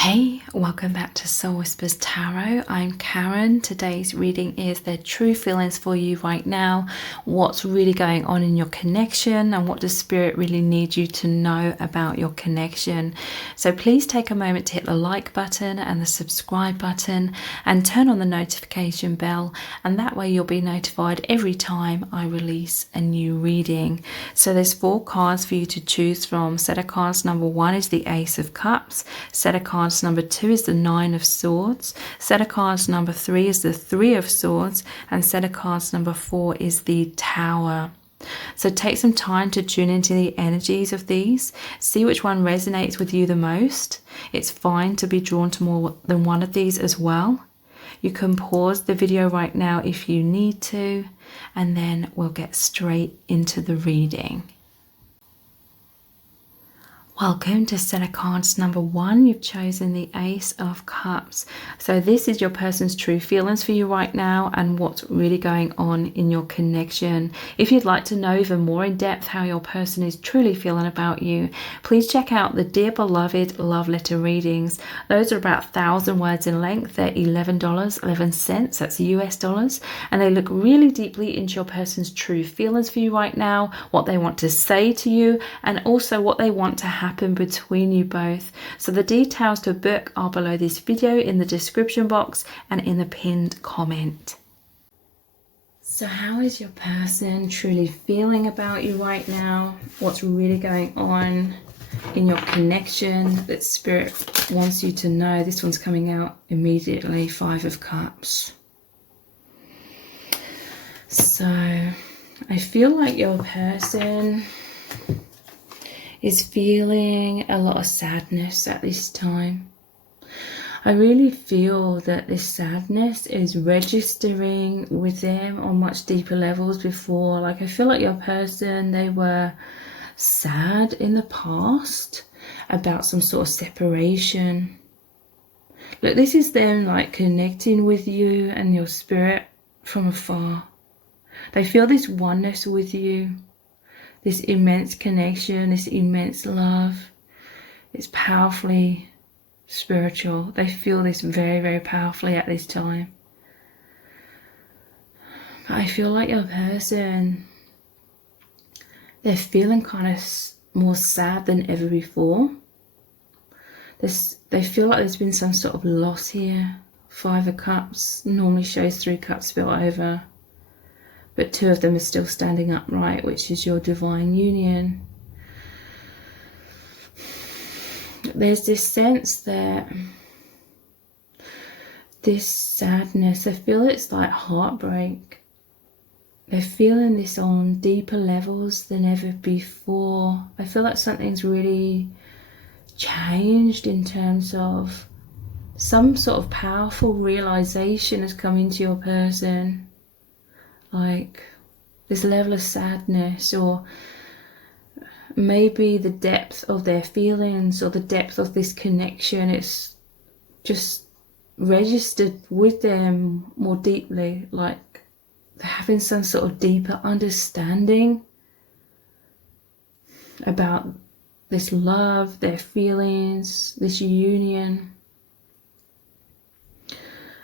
Hey, welcome back to Soul Whispers Tarot. I'm Karen. Today's reading is the true feelings for you right now, what's really going on in your connection, and what does Spirit really need you to know about your connection. So please take a moment to hit the like button and the subscribe button and turn on the notification bell, and that way you'll be notified every time I release a new reading. So there's 4 cards for you to choose from. Set of cards number 1 is the Ace of Cups. Set of cards number 2 is the 9 of Swords. Set of cards number 3 is the 3 of Swords. And set of cards number 4 is the Tower. So take some time to tune into the energies of these. See which one resonates with you the most. It's fine to be drawn to more than one of these as well. You can pause the video right now if you need to, and then we'll get straight into the reading. Welcome to set of cards number 1. You've chosen the Ace of Cups. So this is your person's true feelings for you right now and what's really going on in your connection. If you'd like to know even more in depth how your person is truly feeling about you, please check out the Dear Beloved Love Letter readings. Those are about 1,000 words in length. They're $11.11. That's US dollars. And they look really deeply into your person's true feelings for you right now, what they want to say to you, and also what they want to happen between you both. So the details to book are below this video in the description box and in the pinned comment. So how is your person truly feeling about you right now? What's really going on in your connection that Spirit wants you to know? This one's coming out immediately, 5 of Cups. So I feel like your person is feeling a lot of sadness at this time. I really feel that this sadness is registering with them on much deeper levels before. Like I feel like your person, they were sad in the past about some sort of separation. Look, this is them like connecting with you and your spirit from afar. They feel this oneness with you. This immense connection, this immense love. It's powerfully spiritual. They feel this very, very powerfully at this time. But I feel like your person, they're feeling kind of more sad than ever before. They feel like there's been some sort of loss here. 5 of Cups normally shows 3 cups spilt over. But 2 of them are still standing upright, which is your divine union. There's this sense that this sadness, I feel it's like heartbreak. They're feeling this on deeper levels than ever before. I feel like something's really changed in terms of some sort of powerful realization has come into your person. Like this level of sadness, or maybe the depth of their feelings or the depth of this connection, it's just registered with them more deeply, like they're having some sort of deeper understanding about this love, their feelings, this union.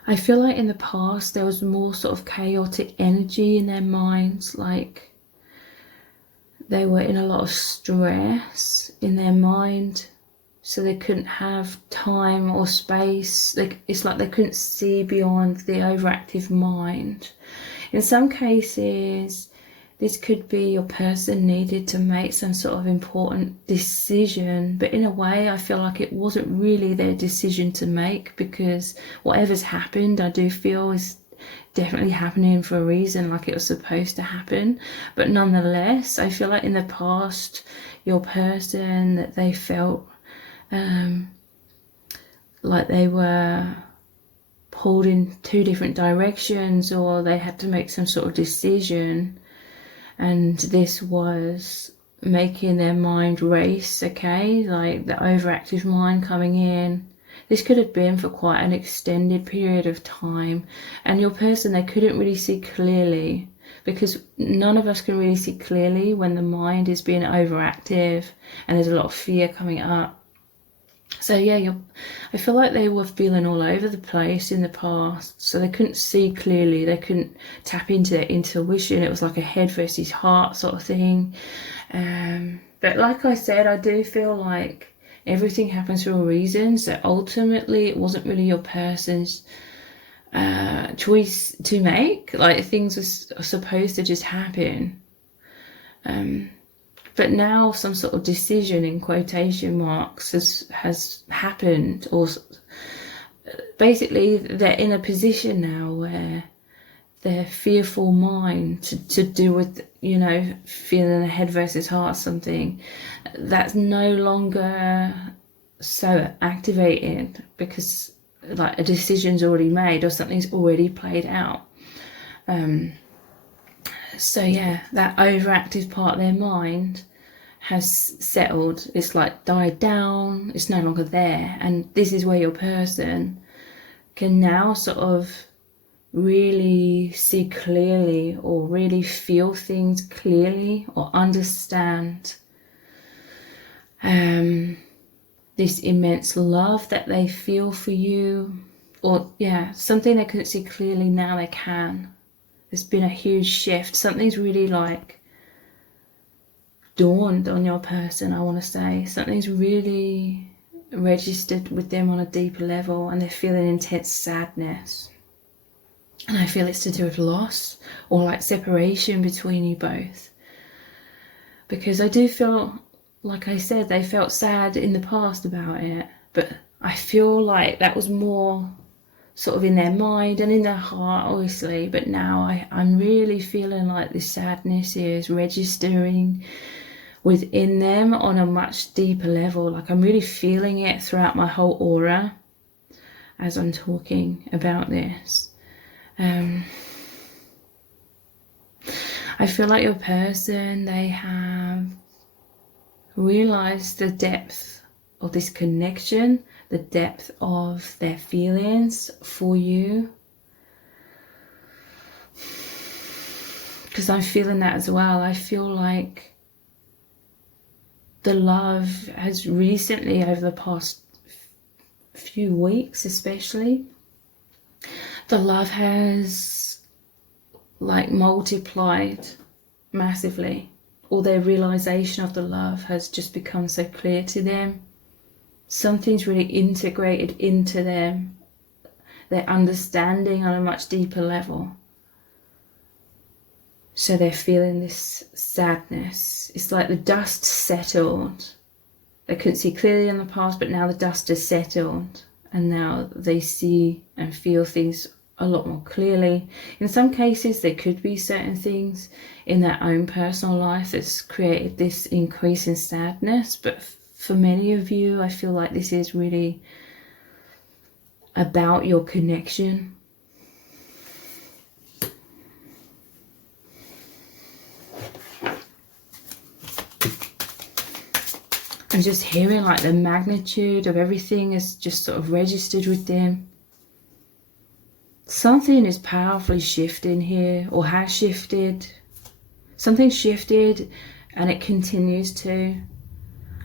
I feel like in the past there was more sort of chaotic energy in their minds, like they were in a lot of stress in their mind, so they couldn't have time or space. It's like they couldn't see beyond the overactive mind. In some cases, this could be your person needed to make some sort of important decision, but in a way I feel like it wasn't really their decision to make, because whatever's happened, I do feel is definitely happening for a reason, like it was supposed to happen. But nonetheless, I feel like in the past, your person, that they felt like they were pulled in 2 different directions, or they had to make some sort of decision. And this was making their mind race, okay? Like the overactive mind coming in. This could have been for quite an extended period of time. And your person, they couldn't really see clearly, because none of us can really see clearly when the mind is being overactive and there's a lot of fear coming up. So yeah, I feel like they were feeling all over the place in the past, so they couldn't see clearly, they couldn't tap into their intuition. It was like a head versus heart sort of thing. But like I said, I do feel like everything happens for a reason, so ultimately it wasn't really your person's choice to make. Like, things are supposed to just happen. But now some sort of decision, in quotation marks, has happened, or basically they're in a position now where their fearful mind to do with, you know, feeling a head versus heart something, that's no longer so activated, because like a decision's already made or something's already played out. So yeah, that overactive part of their mind has settled. It's like died down, it's no longer there. And this is where your person can now sort of really see clearly, or really feel things clearly, or understand this immense love that they feel for you. Or yeah, something they couldn't see clearly, now they can. There's been a huge shift. Something's really like dawned on your person, I want to say. Something's really registered with them on a deeper level, and they're feeling intense sadness. And I feel it's to do with loss, or like separation between you both. Because I do feel, like I said, they felt sad in the past about it, but I feel like that was more sort of in their mind and in their heart, obviously. But now I'm really feeling like this sadness is registering within them on a much deeper level. Like, I'm really feeling it throughout my whole aura as I'm talking about this. I feel like your person, they have realized the depth of this connection, the depth of their feelings for you. Because I'm feeling that as well. I feel like the love has recently, over the past few weeks especially, the love has like multiplied massively. Or their realization of the love has just become so clear to them. Something's really integrated into them, their understanding on a much deeper level. So they're feeling this sadness. It's like the dust settled. They couldn't see clearly in the past, but now the dust has settled, and now they see and feel things a lot more clearly. In some cases, there could be certain things in their own personal life that's created this increase in sadness, but for many of you, I feel like this is really about your connection. And just hearing like the magnitude of everything is just sort of registered with them. Something is powerfully shifting here, or has shifted. Something shifted and it continues to.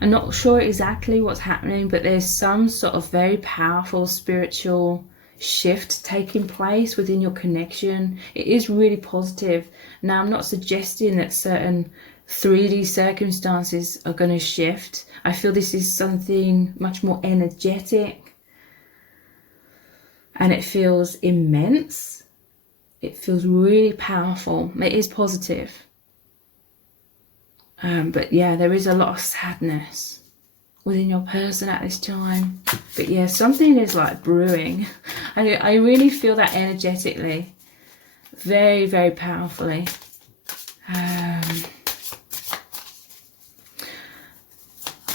I'm not sure exactly what's happening, but there's some sort of very powerful spiritual shift taking place within your connection. It is really positive. Now, I'm not suggesting that certain 3D circumstances are going to shift. I feel this is something much more energetic. And it feels immense. It feels really powerful. It is positive. But yeah, there is a lot of sadness within your person at this time. But yeah, something is like brewing. I really feel that energetically. Very, very powerfully.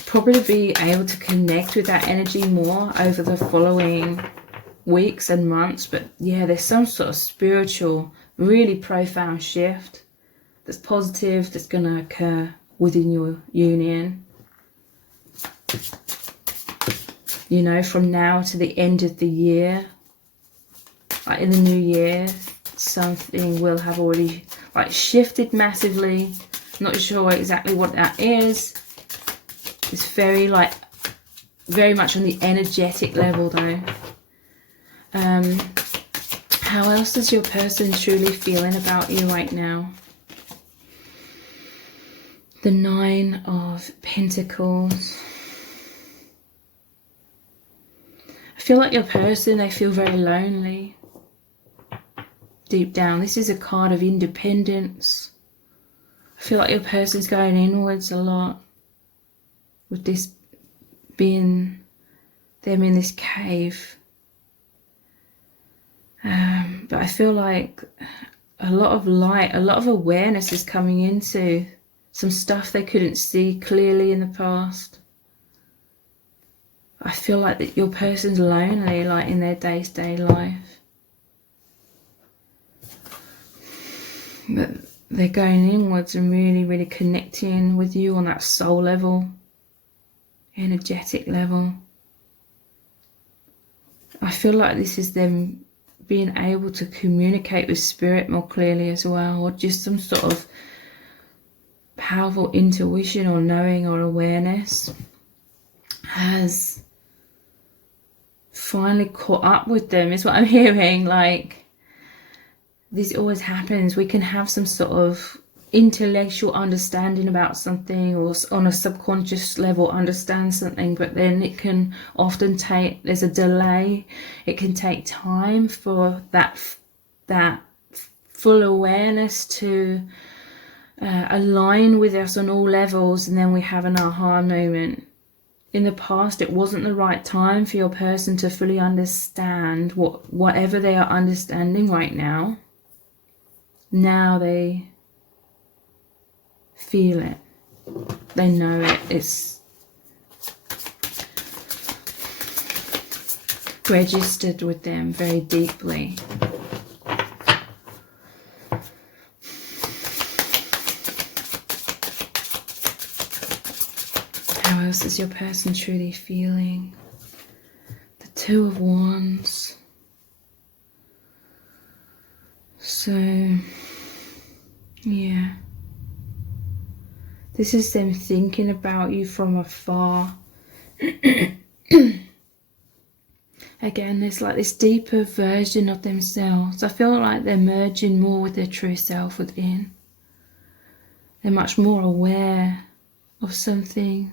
Probably be able to connect with that energy more over the following weeks and months. But yeah, there's some sort of spiritual, really profound shift that's positive, that's going to occur within your union. You know, from now to the end of the year, like in the new year, something will have already like shifted massively. I'm not sure exactly what that is. It's very like very much on the energetic level though. How else is your person truly feeling about you right now? The 9 of Pentacles. I feel like your person, they feel very lonely deep down. This is a card of independence. I feel like your person's going inwards a lot, with this being them in this cave. But I feel like a lot of light, a lot of awareness is coming into some stuff they couldn't see clearly in the past. I feel like that your person's lonely, like in their day-to-day life. But they're going inwards and really, really connecting with you on that soul level, energetic level. I feel like this is them being able to communicate with spirit more clearly as well, or just some sort of powerful intuition or knowing or awareness has finally caught up with them, is what I'm hearing. Like, this always happens. We can have some sort of intellectual understanding about something, or on a subconscious level understand something, but then it can often take, there's a delay. It can take time for that full awareness to align with us on all levels, and then we have an aha moment. In the past, it wasn't the right time for your person to fully understand whatever they are understanding right now. Now they feel it. They know it. It's registered with them very deeply. How else is your person truly feeling? The 2 of Wands. So, yeah. This is them thinking about you from afar. Again, there's like this deeper version of themselves. I feel like they're merging more with their true self within. They're much more aware of something.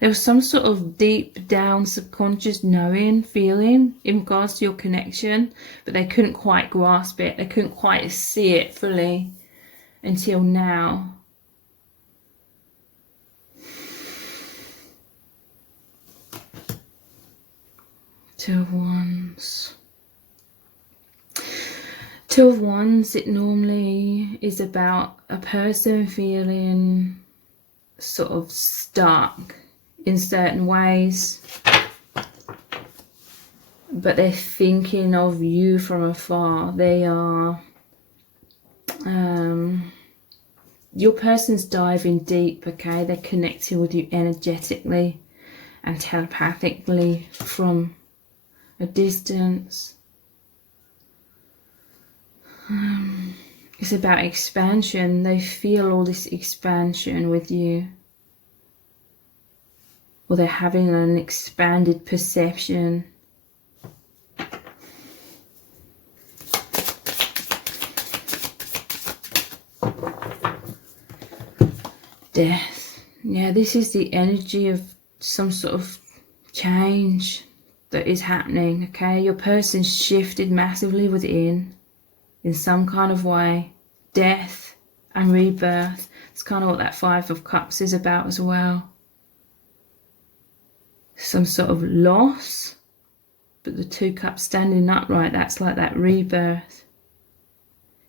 There was some sort of deep down subconscious knowing, feeling in regards to your connection, but they couldn't quite grasp it. They couldn't quite see it fully until now. Two of Wands. 2 of Wands, it normally is about a person feeling sort of stuck in certain ways, but they're thinking of you from afar. They are, your person's diving deep, okay? They're connecting with you energetically and telepathically from a distance. It's about expansion. They feel all this expansion with you. Or they're having an expanded perception. Death. Yeah, this is the energy of some sort of change that is happening, okay? Your person's shifted massively within in some kind of way. Death and rebirth. It's kind of what that 5 of Cups is about as well. Some sort of loss, but the 2 cups standing upright, that's like that rebirth.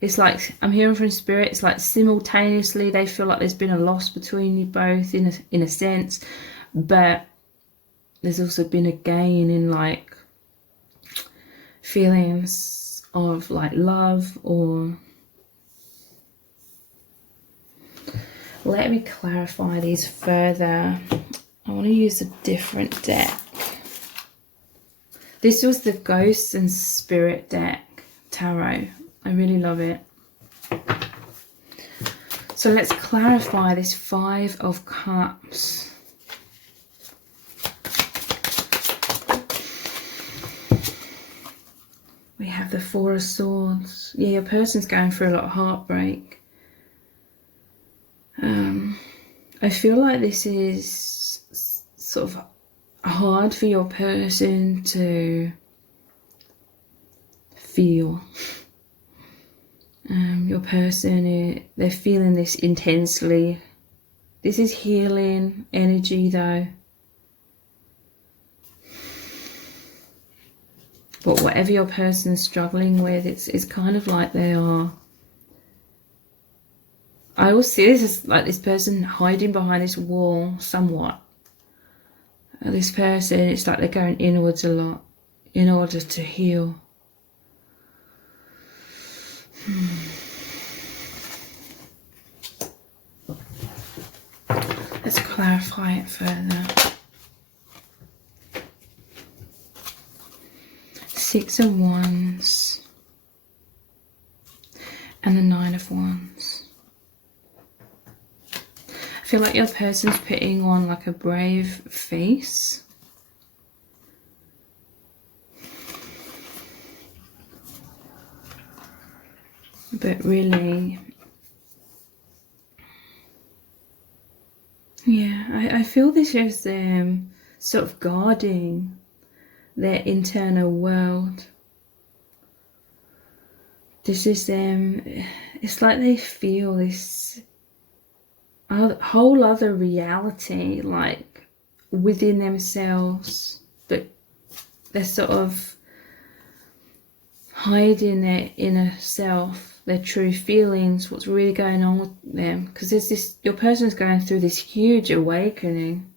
It's like, I'm hearing from spirit, it's like simultaneously they feel like there's been a loss between you both in a sense, but there's also been a gain in like feelings of like love. Or let me clarify these further. I want to use a different deck. This was the Ghosts and Spirit deck tarot. I really love it. So let's clarify this 5 of Cups. We have the Four of Swords. Yeah, your person's going through a lot of heartbreak. I feel like this is sort of hard for your person to feel. Your person, they're feeling this intensely. This is healing energy though. But whatever your person's struggling with, it's kind of like they are... I always see this as like this person hiding behind this wall somewhat. This person, it's like they're going inwards a lot in order to heal. Let's clarify it further. Six of Wands and the Nine of Wands. I feel like your person's putting on like a brave face. But really, yeah, I feel this is them sort of guarding their internal world. This is them, it's like they feel this whole other reality, like within themselves, but they're sort of hiding their inner self, their true feelings, what's really going on with them. Because there's this, your person's going through this huge awakening,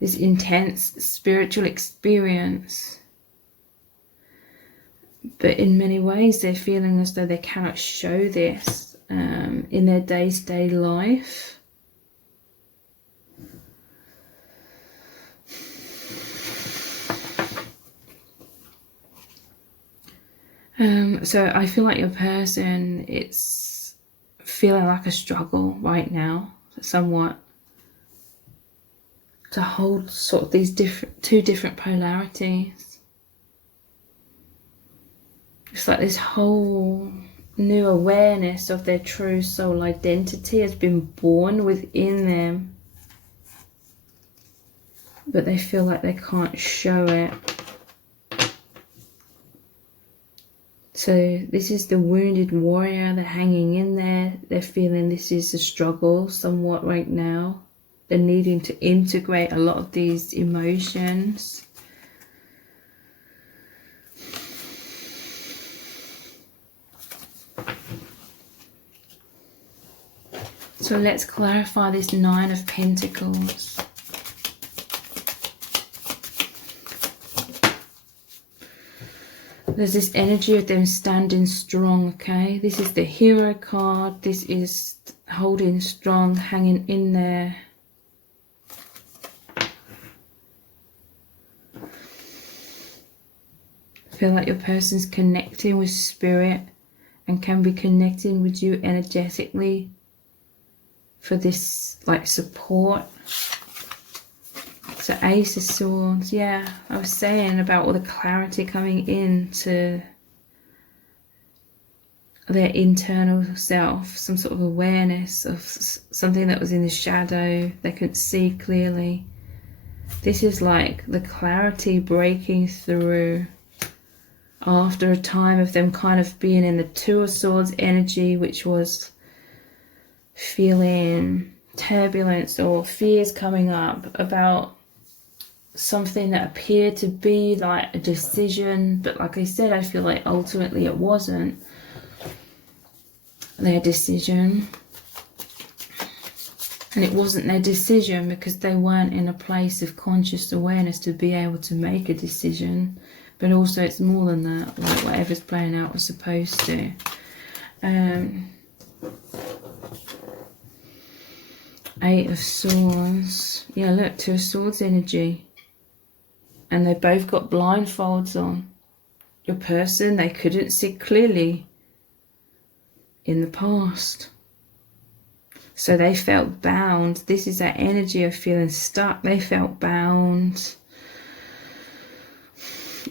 this intense spiritual experience. But in many ways, they're feeling as though they cannot show this in their day-to-day life. So I feel like your person, it's feeling like a struggle right now, somewhat, to hold sort of these two different polarities. It's like this whole new awareness of their true soul identity has been born within them, but they feel like they can't show it. So this is the wounded warrior, they're hanging in there, they're feeling this is a struggle somewhat right now. They're needing to integrate a lot of these emotions. So let's clarify this Nine of Pentacles. There's this energy of them standing strong, okay? This is the Hero card. This is holding strong, hanging in there. I feel like your person's connecting with spirit and can be connecting with you energetically for this like support. So Ace of Swords, yeah, I was saying about all the clarity coming into their internal self, some sort of awareness of something that was in the shadow they couldn't see clearly. This is like the clarity breaking through after a time of them kind of being in the Two of Swords energy, which was feeling turbulence or fears coming up about something that appeared to be like a decision, but like I said, I feel like ultimately it wasn't their decision, and it wasn't their decision because they weren't in a place of conscious awareness to be able to make a decision. But also it's more than that, like whatever's playing out was supposed to. Eight of Swords, yeah, look, Two of Swords energy. And they both got blindfolds on. Your person, they couldn't see clearly in the past. So they felt bound. This is that energy of feeling stuck. They felt bound.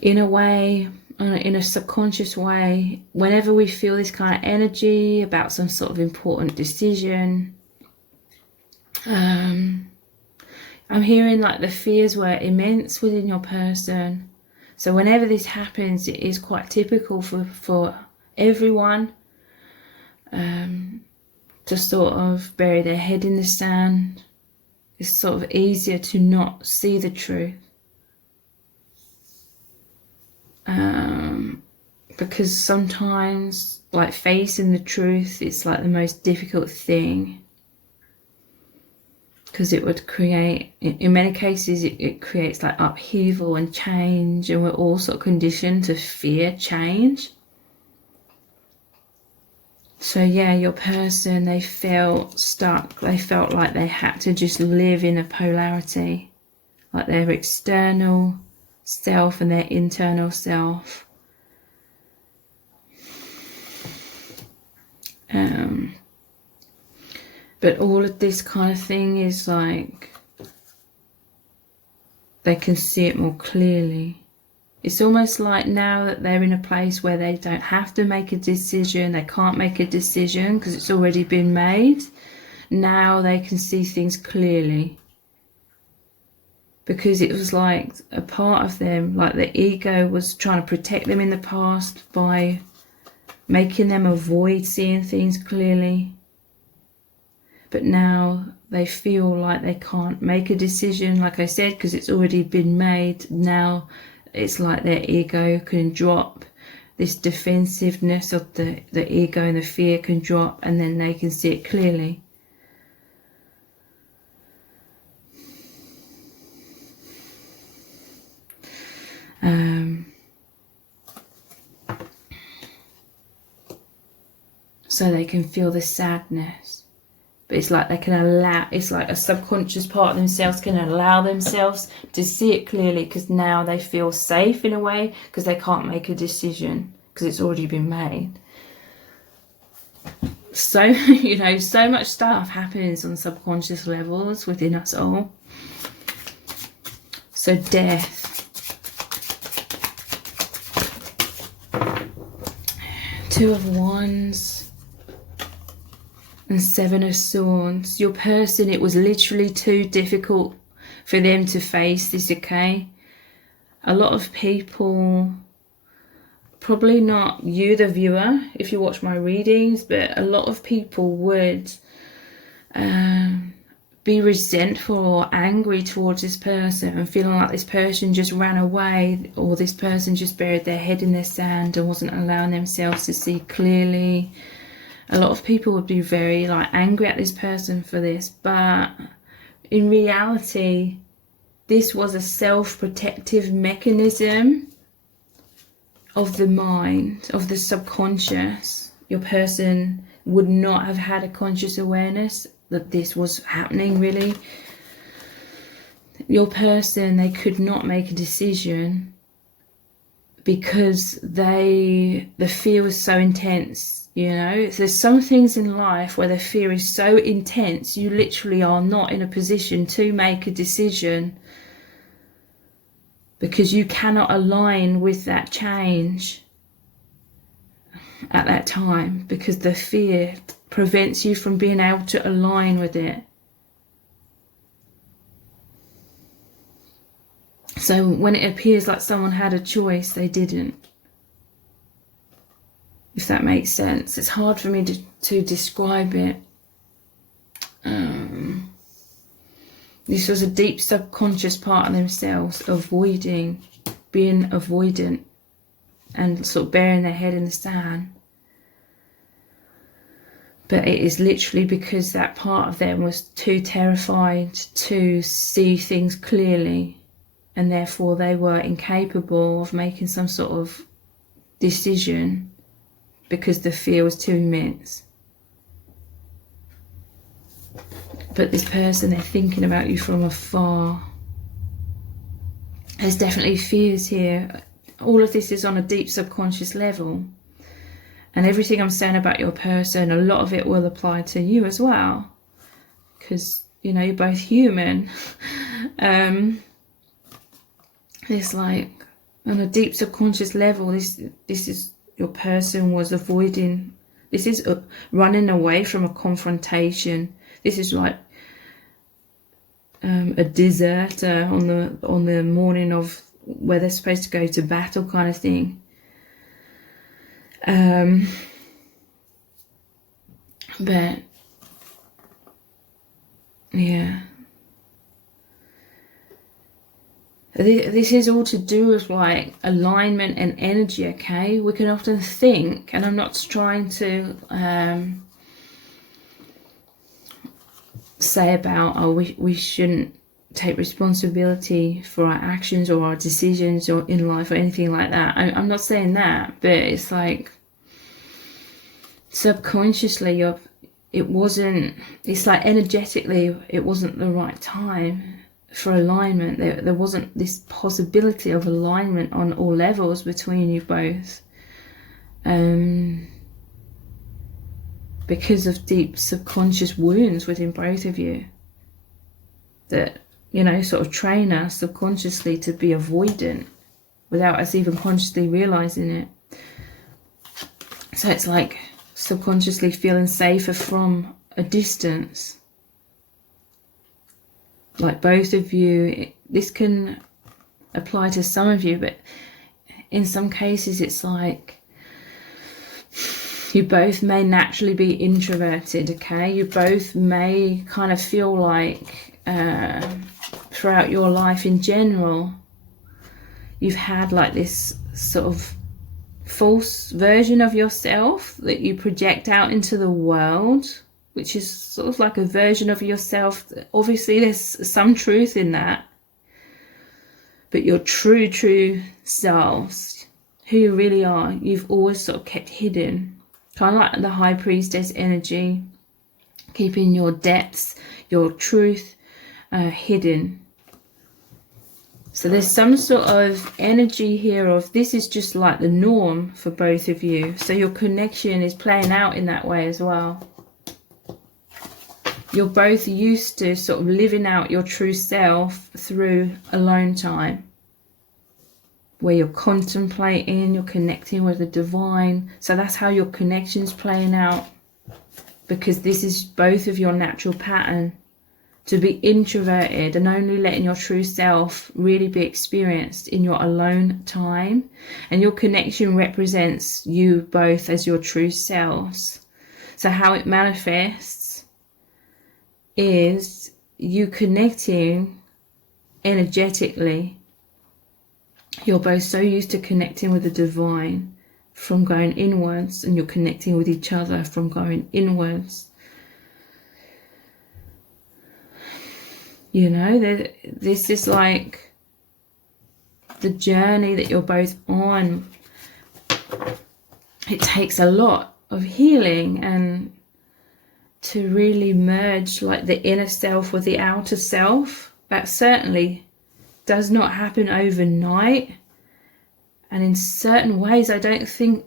in a way, in a subconscious way, whenever we feel this kind of energy about some sort of important decision, I'm hearing like the fears were immense within your person. So whenever this happens, it is quite typical for everyone to sort of bury their head in the sand. It's sort of easier to not see the truth. Because sometimes, like, facing the truth is like the most difficult thing, because it would create, in many cases, it creates like upheaval and change, and we're all sort of conditioned to fear change. So yeah, your person, they felt stuck. They felt like they had to just live in a polarity, like their external self and their internal self. But all of this kind of thing is like, they can see it more clearly. It's almost like now that they're in a place where they don't have to make a decision, they can't make a decision because it's already been made. Now they can see things clearly. Because it was like a part of them, like the ego was trying to protect them in the past by making them avoid seeing things clearly. But now they feel like they can't make a decision, like I said, because it's already been made. Now it's like their ego can drop. This defensiveness of the ego and the fear can drop, and then they can see it clearly. So they can feel the sadness. But it's like they can allow, it's like a subconscious part of themselves can allow themselves to see it clearly, because now they feel safe in a way, because they can't make a decision because it's already been made. So, you know, so much stuff happens on subconscious levels within us all. So death. Two of Wands. And Seven of Swords. Your person, it was literally too difficult for them to face this, okay? A lot of people, probably not you, the viewer, if you watch my readings, but a lot of people would be resentful or angry towards this person and feeling like this person just ran away, or this person just buried their head in the sand and wasn't allowing themselves to see clearly. A lot of people would be very like angry at this person for this, but in reality, this was a self-protective mechanism of the mind, of the subconscious. Your person would not have had a conscious awareness that this was happening, really. Your person, they could not make a decision because the fear was so intense. You know, there's some things in life where the fear is so intense, you literally are not in a position to make a decision, because you cannot align with that change at that time, because the fear prevents you from being able to align with it. So when it appears like someone had a choice, they didn't. If that makes sense. It's hard for me to describe it. This was a deep subconscious part of themselves, avoiding, being avoidant, and sort of burying their head in the sand. But it is literally because that part of them was too terrified to see things clearly, and therefore they were incapable of making some sort of decision, because the fear was too immense. But this person, they're thinking about you from afar. There's definitely fears here. All of this is on a deep subconscious level. And everything I'm saying about your person, a lot of it will apply to you as well. Because, you know, you're both human. It's like On a deep subconscious level, this is your person was avoiding. This is running away from a confrontation. This is like a deserter on the morning of where they're supposed to go to battle, kind of thing. But yeah, this is all to do with like alignment and energy. Okay, we can often think, and I'm not trying to say about we shouldn't take responsibility for our actions or our decisions or in life or anything like that. I'm not saying that, but it's like subconsciously it's like energetically it wasn't the right time for alignment. There wasn't this possibility of alignment on all levels between you both, because of deep subconscious wounds within both of you that, you know, sort of train us subconsciously to be avoidant without us even consciously realizing it. So it's like subconsciously feeling safer from a distance. Like both of you, this can apply to some of you, but in some cases it's like you both may naturally be introverted, okay? You both may kind of feel like throughout your life in general, you've had like this sort of false version of yourself that you project out into the world, which is sort of like a version of yourself. Obviously there's some truth in that, but your true selves, who you really are, you've always sort of kept hidden, kind of like the high priestess energy, keeping your depths, your truth hidden. So there's some sort of energy here of this is just like the norm for both of you. So your connection is playing out in that way as well. You're both used to sort of living out your true self through alone time, where you're contemplating, you're connecting with the divine. So that's how your connection's playing out, because this is both of your natural pattern, to be introverted and only letting your true self really be experienced in your alone time. And your connection represents you both as your true selves. So how it manifests is you connecting energetically. You're both so used to connecting with the divine from going inwards, and you're connecting with each other from going inwards. You know, this is like the journey that you're both on. It takes a lot of healing and to really merge like the inner self with the outer self. That certainly does not happen overnight. And in certain ways, I don't think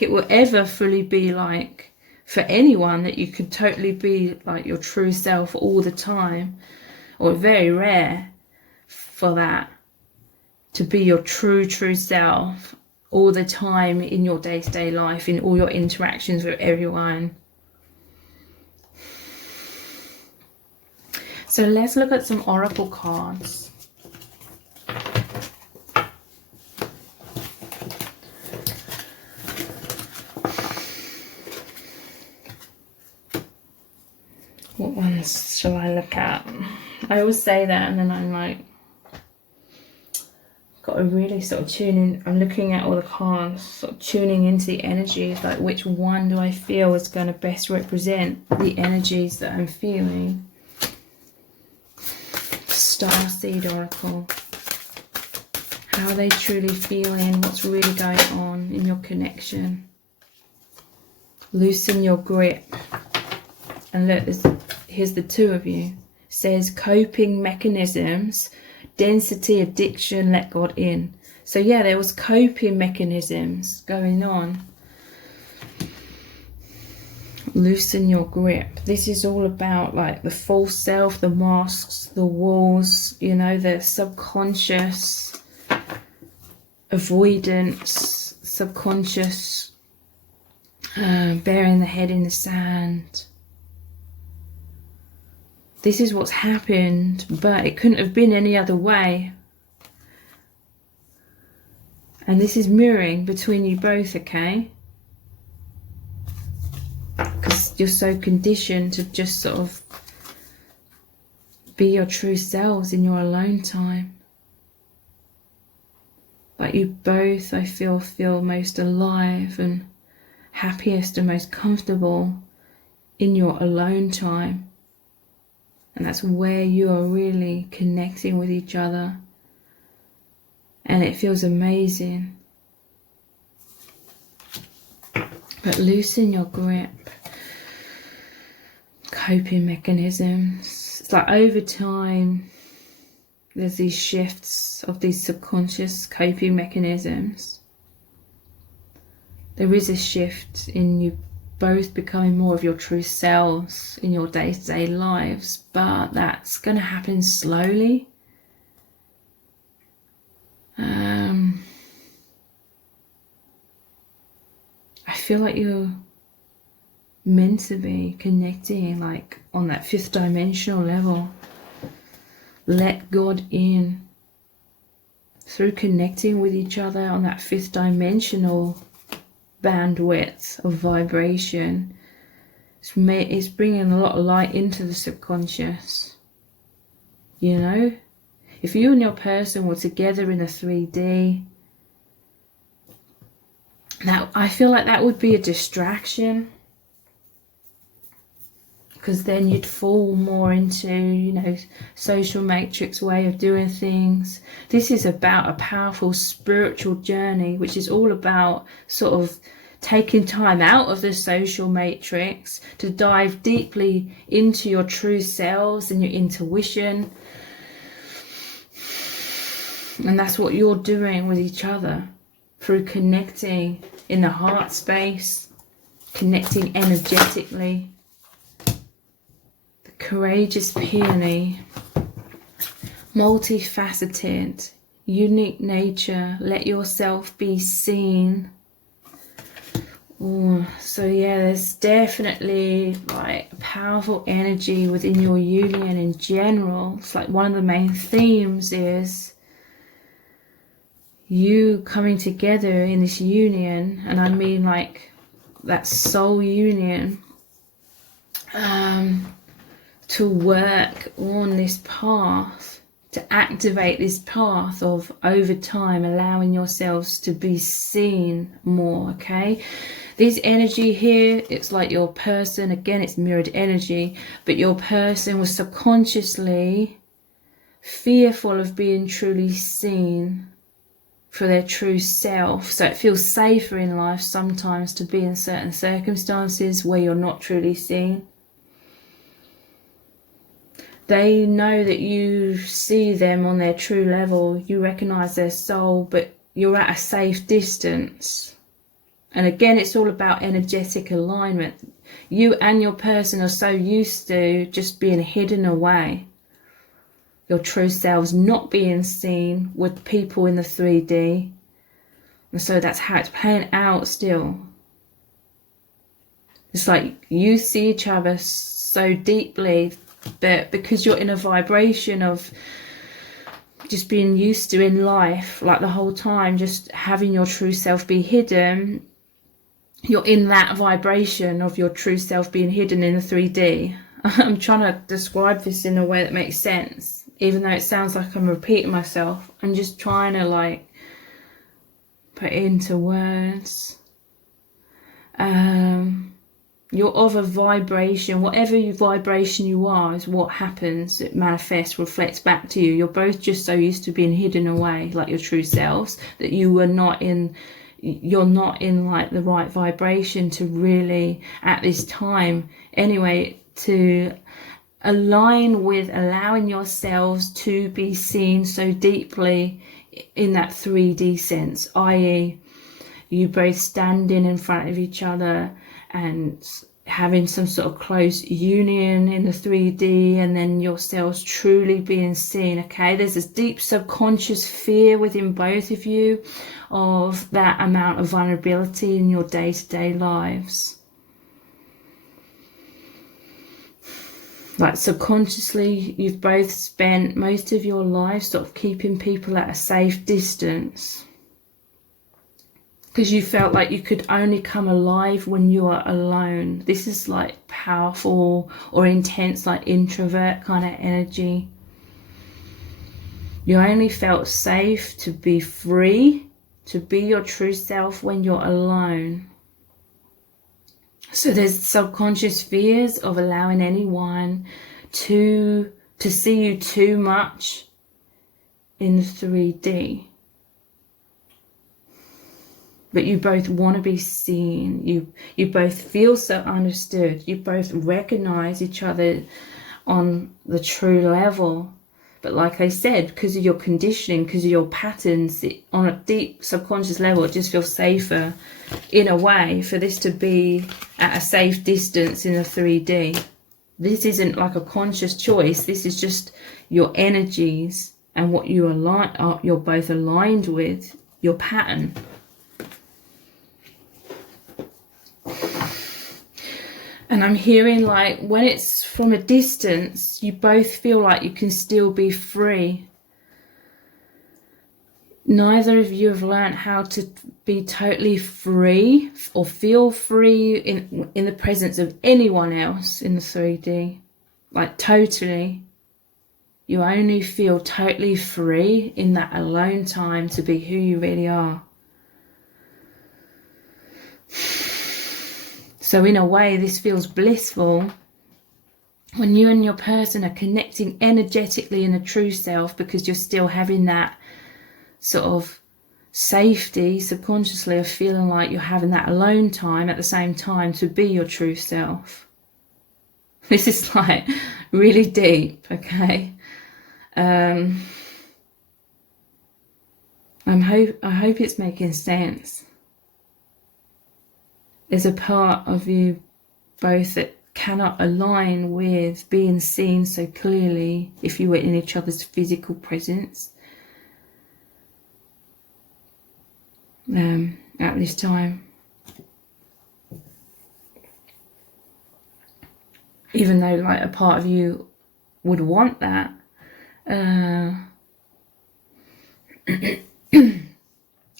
it will ever fully be like for anyone that you could totally be like your true self all the time. Or very rare for that to be your true self all the time in your day-to-day life, in all your interactions with everyone. So let's look at some oracle cards. What ones shall I look at? I always say that and then I'm like, got to really sort of tune in. I'm looking at all the cards, sort of tuning into the energies, like which one do I feel is going to best represent the energies that I'm feeling. Starseed Oracle. How are they truly feeling? What's really going on in your connection? Loosen your grip. And look, here's the two of you. Says coping mechanisms, density, addiction, let God in. So yeah, there was coping mechanisms going on. Loosen your grip. This is all about like the false self, the masks, the walls, you know, the subconscious avoidance, subconscious, burying the head in the sand. This is what's happened, but it couldn't have been any other way. And this is mirroring between you both, okay? Because you're so conditioned to just sort of be your true selves in your alone time. But you both, I feel most alive and happiest and most comfortable in your alone time. And that's where you are really connecting with each other. And it feels amazing. But loosen your grip. Coping mechanisms. It's like over time, there's these shifts of these subconscious coping mechanisms. There is a shift in you both becoming more of your true selves in your day-to-day lives, but that's going to happen slowly. I feel like you're meant to be connecting like on that 5th dimensional level. Let God in through connecting with each other on that 5th dimensional bandwidth of vibration. It's bringing a lot of light into the subconscious. You know, if you and your person were together in a 3D, now I feel like that would be a distraction, because then you'd fall more into, you know, social matrix way of doing things. This is about a powerful spiritual journey, which is all about sort of taking time out of the social matrix to dive deeply into your true selves and your intuition. And that's what you're doing with each other through connecting in the heart space, connecting energetically. Courageous peony, multifaceted, unique nature, let yourself be seen. Ooh, so yeah, there's definitely like a powerful energy within your union in general. It's like one of the main themes is you coming together in this union, and I mean like that soul union, to work on this path, to activate this path of over time allowing yourselves to be seen more, okay? This energy here, it's like your person, again it's mirrored energy, but your person was subconsciously fearful of being truly seen for their true self. So it feels safer in life sometimes to be in certain circumstances where you're not truly seen. They know that you see them on their true level, you recognize their soul, but you're at a safe distance. And again, it's all about energetic alignment. You and your person are so used to just being hidden away, your true selves not being seen with people in the 3D. And so that's how it's playing out still. It's like you see each other so deeply, but because you're in a vibration of just being used to in life, like the whole time, just having your true self be hidden, you're in that vibration of your true self being hidden in the 3D. I'm trying to describe this in a way that makes sense, even though it sounds like I'm repeating myself. I'm just trying to like put it into words. You're of a vibration, whatever vibration you are is what happens. It manifests, reflects back to you. You're both just so used to being hidden away, like your true selves, that you're not in like the right vibration to really, at this time anyway, to align with allowing yourselves to be seen so deeply in that 3D sense, i.e. you both standing in front of each other and having some sort of close union in the 3D, and then yourselves truly being seen. Okay, there's this deep subconscious fear within both of you of that amount of vulnerability in your day-to-day lives. Like subconsciously, you've both spent most of your life sort of keeping people at a safe distance, because you felt like you could only come alive when you are alone. This is like powerful or intense, like introvert kind of energy. You only felt safe to be free, to be your true self when you're alone. So there's subconscious fears of allowing anyone to see you too much in 3D. But you both want to be seen. You both feel so understood. You both recognize each other on the true level. But like I said, because of your conditioning, because of your patterns, on a deep subconscious level, it just feels safer in a way for this to be at a safe distance in the 3D. This isn't like a conscious choice. This is just your energies and what you're both aligned with, your pattern. And I'm hearing like when it's from a distance, you both feel like you can still be free. Neither of you have learned how to be totally free or feel free in the presence of anyone else in the 3D. Like totally. You only feel totally free in that alone time to be who you really are. So in a way, this feels blissful when you and your person are connecting energetically in the true self, because you're still having that sort of safety subconsciously of feeling like you're having that alone time at the same time to be your true self. This is like really deep, okay? I hope it's making sense. There's a part of you both that cannot align with being seen so clearly if you were in each other's physical presence at this time. Even though like a part of you would want that,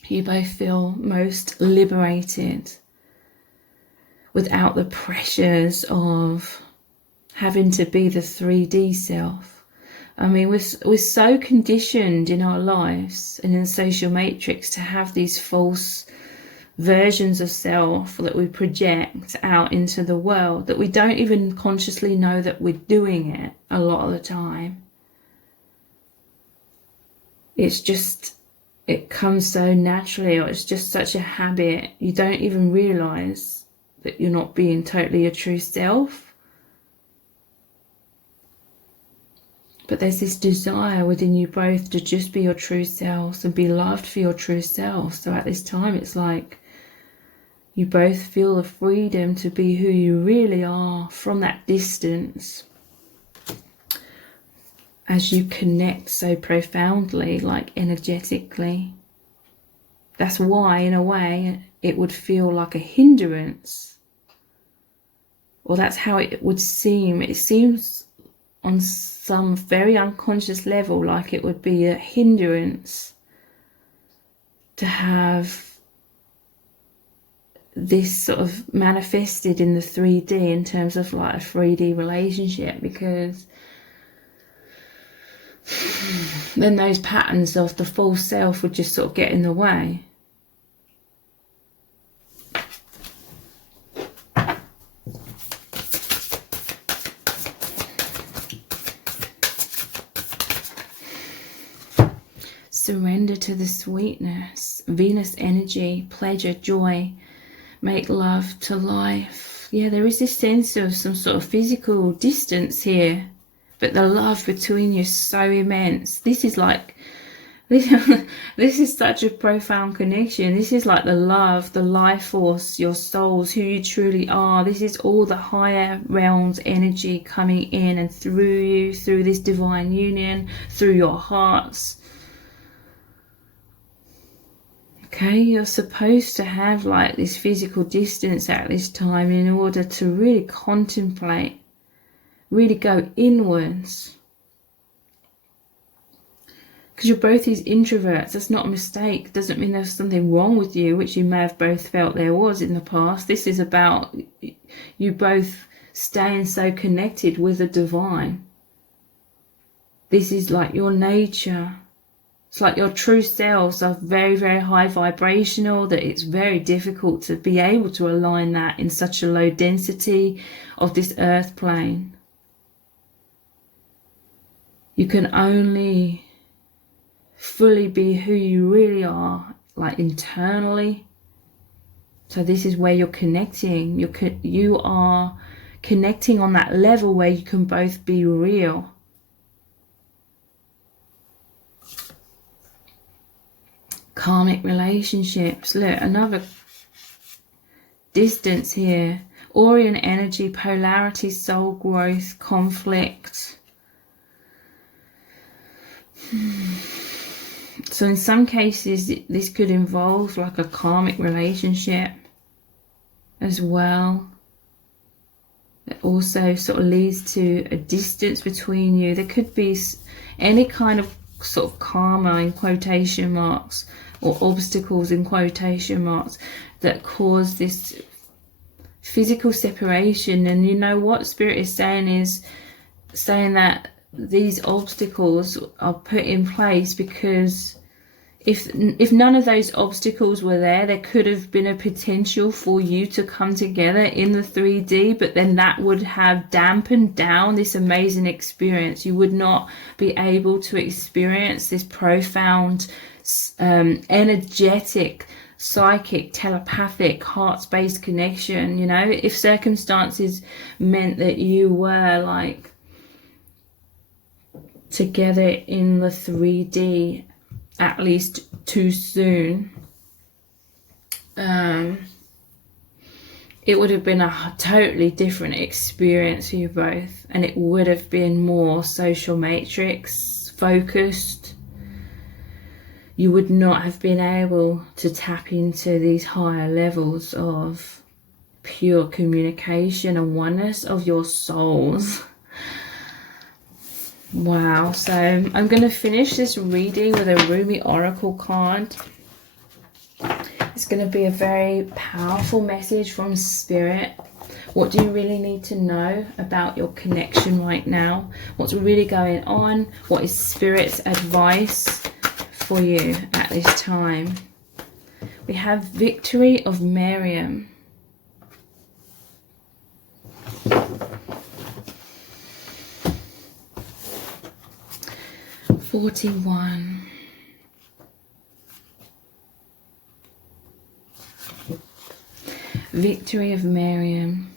you both feel most liberated without the pressures of having to be the 3D self. I mean, we're so conditioned in our lives and in the social matrix to have these false versions of self that we project out into the world that we don't even consciously know that we're doing it a lot of the time. It's just, it comes so naturally, or it's just such a habit. You don't even realize that you're not being totally your true self. But there's this desire within you both to just be your true selves and be loved for your true self. So at this time, it's like you both feel the freedom to be who you really are from that distance, as you connect so profoundly, like energetically. That's why, in a way, it would feel like a hindrance. Or that's how it would seem. It seems on some very unconscious level like it would be a hindrance to have this sort of manifested in the 3D in terms of like a 3D relationship, because then those patterns of the false self would just sort of get in the way. Surrender to the sweetness, Venus energy, pleasure, joy, make love to life. Yeah, there is this sense of some sort of physical distance here, but the love between you is so immense. This is like This is such a profound connection. This is like the love, the life force, your souls, who you truly are. This is all the higher realms energy coming in and through you, through this divine union, through your hearts. Okay, you're supposed to have like this physical distance at this time in order to really contemplate, really go inwards. Because you're both these introverts. That's not a mistake. It doesn't mean there's something wrong with you, which you may have both felt there was in the past. This is about you both staying so connected with the divine. This is like your nature. It's like your true selves are very, very high vibrational, that it's very difficult to be able to align that in such a low density of this earth plane. You can only fully be who you really are, like internally. So this is where you're connecting. You are connecting on that level where you can both be real. Karmic relationships. Look, another distance here. Orion energy, polarity, soul growth, conflict. So in some cases, this could involve like a karmic relationship as well. It also sort of leads to a distance between you. There could be any kind of sort of karma in quotation marks, or obstacles in quotation marks, that cause this physical separation. And you know what Spirit is saying that these obstacles are put in place because if none of those obstacles were there, there could have been a potential for you to come together in the 3D, but then that would have dampened down this amazing experience. You would not be able to experience this profound, energetic, psychic, telepathic, heart-space connection. You know, if circumstances meant that you were like together in the 3D at least too soon, it would have been a totally different experience for you both, and it would have been more social matrix focused. You would not have been able to tap into these higher levels of pure communication and oneness of your souls. Wow, so I'm going to finish this reading with a Rumi Oracle card. It's going to be a very powerful message from Spirit. What do you really need to know about your connection right now? What's really going on? What is Spirit's advice for you at this time? We have Victory of Miriam. $41. Victory of Miriam.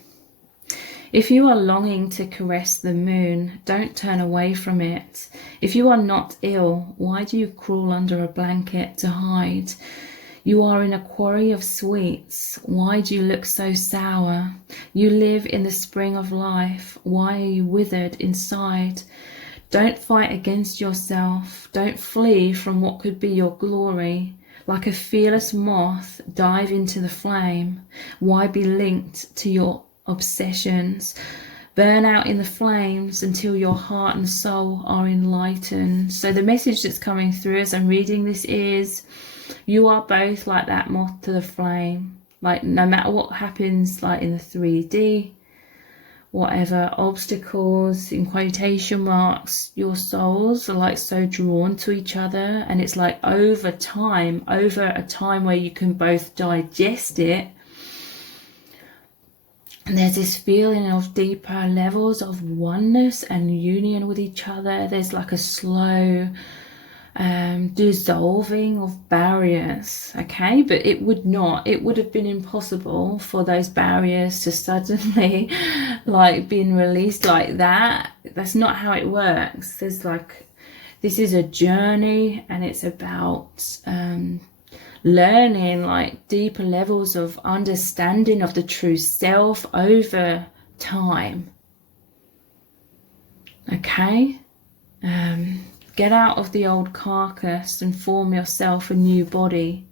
If you are longing to caress the moon, don't turn away from it. If you are not ill, why do you crawl under a blanket to hide? You are in a quarry of sweets. Why do you look so sour? You live in the spring of life. Why are you withered inside? Don't fight against yourself. Don't flee from what could be your glory. Like a fearless moth, dive into the flame. Why be linked to your obsessions? Burn out in the flames until your heart and soul are enlightened. So the message that's coming through as I'm reading this is, you are both like that moth to the flame. Like no matter what happens, like in the 3D, whatever obstacles in quotation marks, your souls are like so drawn to each other, and it's like over time, over a time where you can both digest it, and there's this feeling of deeper levels of oneness and union with each other. There's like a slow dissolving of barriers, okay? But it would have been impossible for those barriers to suddenly like being released like that. That's not how it works. There's like This is a journey, and it's about learning like deeper levels of understanding of the true self over time. Okay? Get out of the old carcass and form yourself a new body.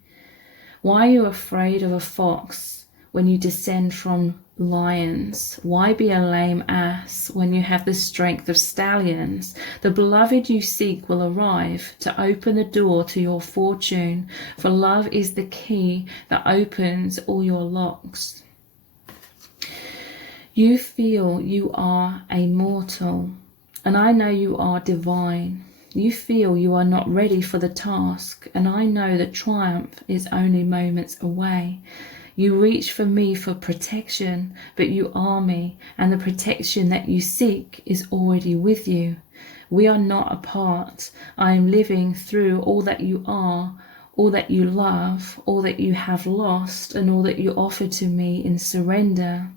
Why are you afraid of a fox when you descend from lions? Why be a lame ass when you have the strength of stallions? The beloved you seek will arrive to open the door to your fortune, for love is the key that opens all your locks. You feel you are a mortal, and I know you are divine. You feel you are not ready for the task, and I know that triumph is only moments away. You reach for me for protection, but you are me, and the protection that you seek is already with you. We are not apart. I am living through all that you are, all that you love, all that you have lost, and all that you offer to me in surrender.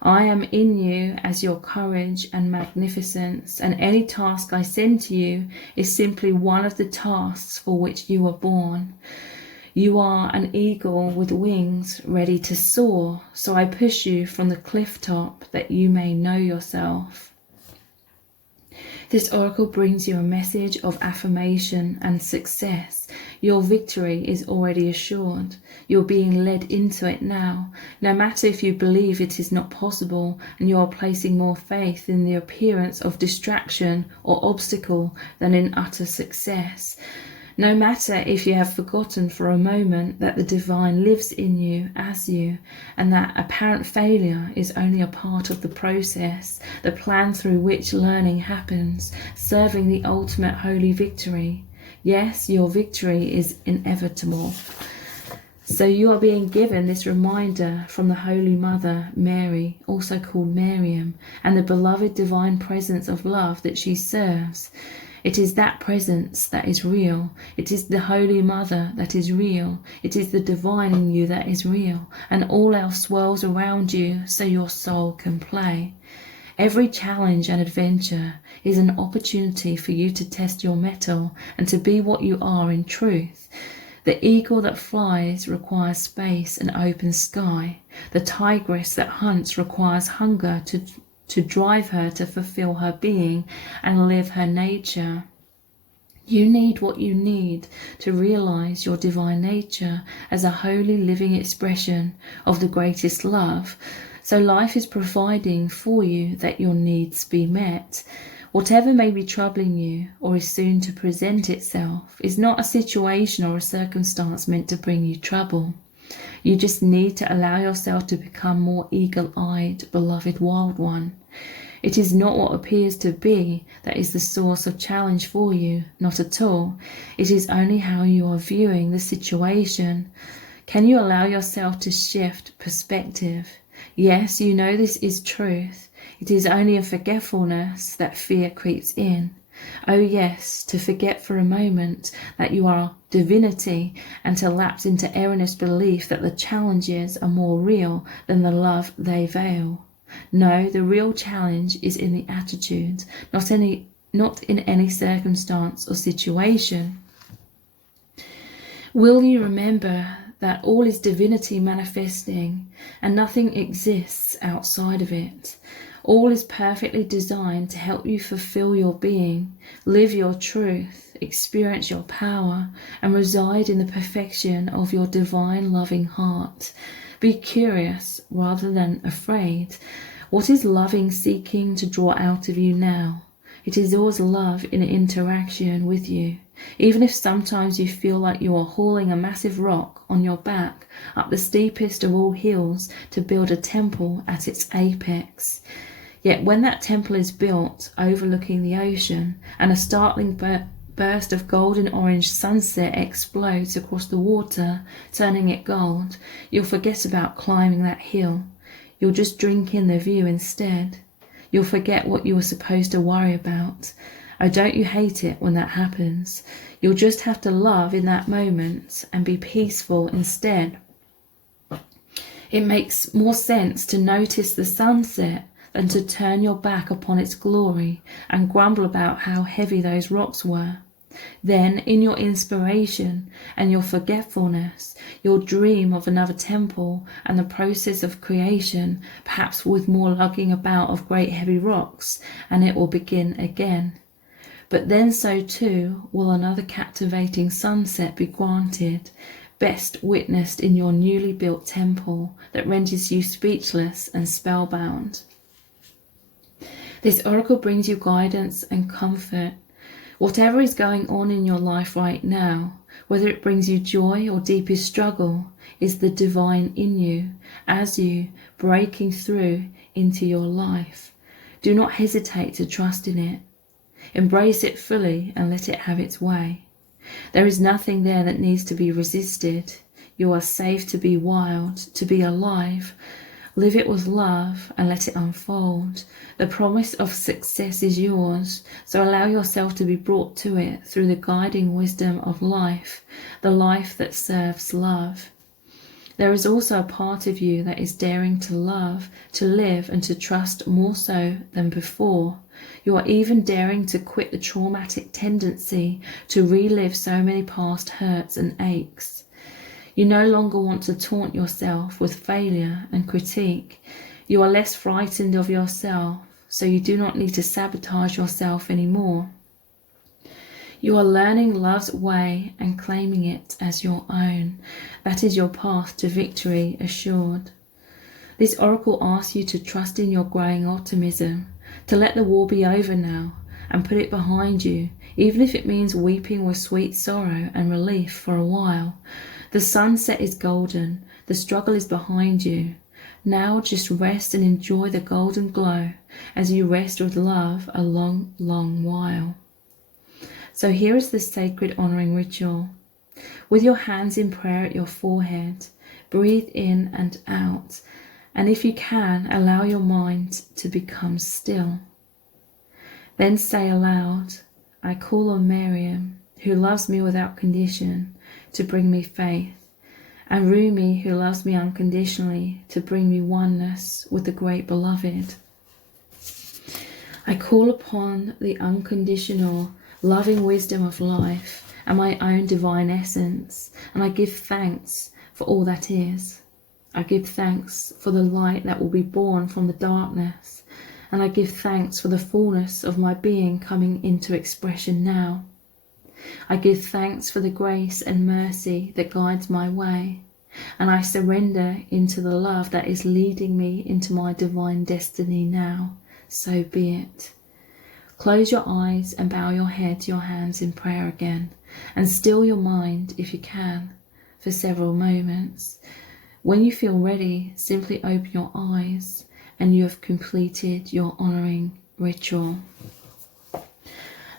I am in you as your courage and magnificence, and any task I send to you is simply one of the tasks for which you were born. You are an eagle with wings ready to soar, so I push you from the cliff top that you may know yourself. This oracle brings you a message of affirmation and success. Your victory is already assured. You're being led into it now. No matter if you believe it is not possible and you are placing more faith in the appearance of distraction or obstacle than in utter success. No matter if you have forgotten for a moment that the divine lives in you as you, and that apparent failure is only a part of the process, the plan through which learning happens, serving the ultimate holy victory. Yes, your victory is inevitable. So you are being given this reminder from the Holy Mother, Mary, also called Miriam, and the beloved divine presence of love that she serves. It is that presence that is real. It is the Holy Mother that is real. It is the divine in you that is real, and all else swirls around you so your soul can play. Every challenge and adventure is an opportunity for you to test your mettle and to be what you are in truth. The eagle that flies requires space and open sky. The tigress that hunts requires hunger to drive her to fulfill her being and live her nature. You need what you need to realize your divine nature as a holy living expression of the greatest love. So life is providing for you that your needs be met. Whatever may be troubling you or is soon to present itself is not a situation or a circumstance meant to bring you trouble. You just need to allow yourself to become more eagle-eyed, beloved wild one. It is not what appears to be that is the source of challenge for you, not at all. It is only how you are viewing the situation. Can you allow yourself to shift perspective? Yes, you know this is truth. It is only in forgetfulness that fear creeps in. Oh yes, to forget for a moment that you are divinity and to lapse into erroneous belief that the challenges are more real than the love they veil. No, the real challenge is in the attitude, not in any circumstance or situation. Will you remember that all is divinity manifesting and nothing exists outside of it? All is perfectly designed to help you fulfill your being, live your truth, experience your power, and reside in the perfection of your divine loving heart. Be curious rather than afraid. What is loving seeking to draw out of you now? It is always love in interaction with you. Even if sometimes you feel like you are hauling a massive rock on your back up the steepest of all hills to build a temple at its apex. Yet when that temple is built overlooking the ocean and a startling burst of golden orange sunset explodes across the water, turning it gold, you'll forget about climbing that hill. You'll just drink in the view instead. You'll forget what you were supposed to worry about. Oh, don't you hate it when that happens? You'll just have to love in that moment and be peaceful instead. It makes more sense to notice the sunset than to turn your back upon its glory and grumble about how heavy those rocks were. Then, in your inspiration and your forgetfulness, you'll dream of another temple and the process of creation, perhaps with more lugging about of great heavy rocks, and it will begin again. But then so too will another captivating sunset be granted, best witnessed in your newly built temple that renders you speechless and spellbound. This oracle brings you guidance and comfort. Whatever is going on in your life right now, whether it brings you joy or deepest struggle, is the divine in you, as you breaking through into your life. Do not hesitate to trust in it. Embrace it fully and let it have its way. There is nothing there that needs to be resisted. You are safe to be wild, to be alive. Live it with love and let it unfold. The promise of success is yours, so allow yourself to be brought to it through the guiding wisdom of life, the life that serves love. There is also a part of you that is daring to love, to live and to trust more so than before. You are even daring to quit the traumatic tendency to relive so many past hurts and aches. You no longer want to taunt yourself with failure and critique. You are less frightened of yourself, so you do not need to sabotage yourself anymore. You are learning love's way and claiming it as your own. That is your path to victory assured. This oracle asks you to trust in your growing optimism, to let the war be over now and put it behind you, even if it means weeping with sweet sorrow and relief for a while. The sunset is golden, the struggle is behind you. Now just rest and enjoy the golden glow as you rest with love a long, long while. So here is the sacred honoring ritual. With your hands in prayer at your forehead, breathe in and out, and if you can, allow your mind to become still. Then say aloud, I call on Miriam, who loves me without condition, to bring me faith, and Rumi, who loves me unconditionally, to bring me oneness with the great beloved. I call upon the unconditional, loving wisdom of life and my own divine essence, and I give thanks for all that is. I give thanks for the light that will be born from the darkness, and I give thanks for the fullness of my being coming into expression now. I give thanks for the grace and mercy that guides my way, and I surrender into the love that is leading me into my divine destiny now. So be it. Close your eyes and bow your head to your hands in prayer again, and still your mind, if you can, for several moments. When you feel ready, simply open your eyes and you have completed your honoring ritual.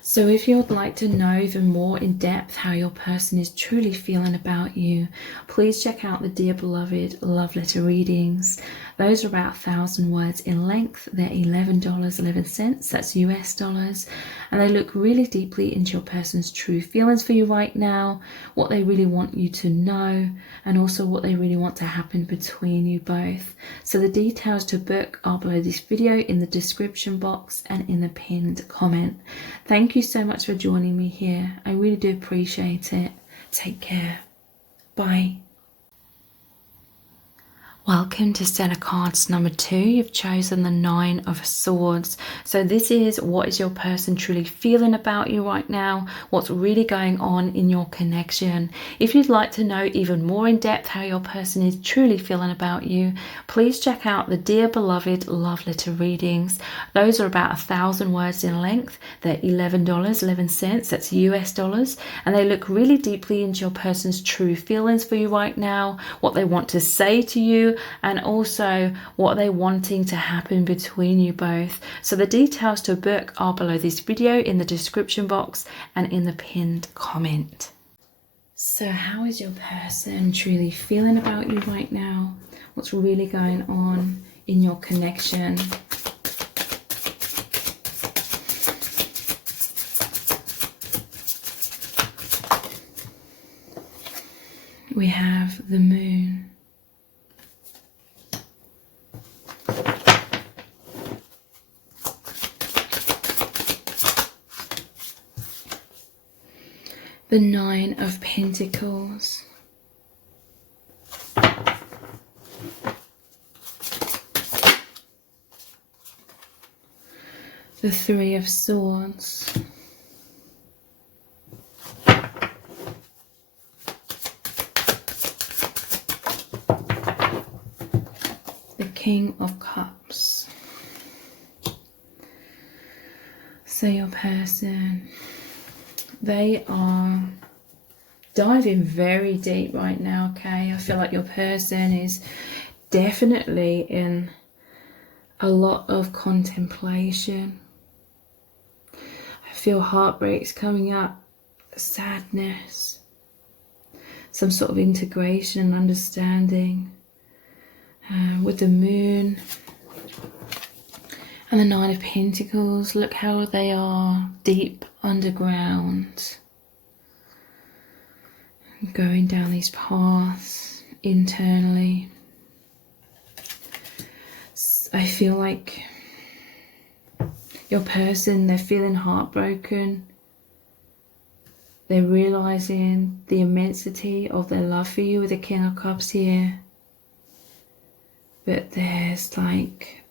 So if you would like to know even more in depth how your person is truly feeling about you, please check out the Dear Beloved Love Letter readings. Those are about 1,000 words in length. They're $11.11, that's US dollars, and they look really deeply into your person's true feelings for you right now, what they really want you to know, and also what they really want to happen between you both. So the details to book are below this video in the description box and in the pinned comment. Thank you so much for joining me here. I really do appreciate it. Take care. Bye. Welcome to Stella Cards number 2. You've chosen the 9 of Swords. So this is what is your person truly feeling about you right now, what's really going on in your connection. If you'd like to know even more in depth how your person is truly feeling about you, please check out the Dear Beloved Love Letter readings. Those are about 1,000 words in length. They're $11.11, that's US dollars, and they look really deeply into your person's true feelings for you right now, what they want to say to you, and also what they're wanting to happen between you both. So the details to book are below this video in the description box and in the pinned comment. So how is your person truly feeling about you right now? What's really going on in your connection? We have the Moon, The Nine of Pentacles. The Three of Swords. The King of Cups. So your person, they are diving very deep right now, okay? I feel like your person is definitely in a lot of contemplation. I feel heartbreaks coming up, sadness, some sort of integration and understanding. With the Moon and the Nine of Pentacles, look how they are deep underground, going down these paths internally. I feel like your person, they're feeling heartbroken. They're realizing the immensity of their love for you with the King of Cups here. But there's like,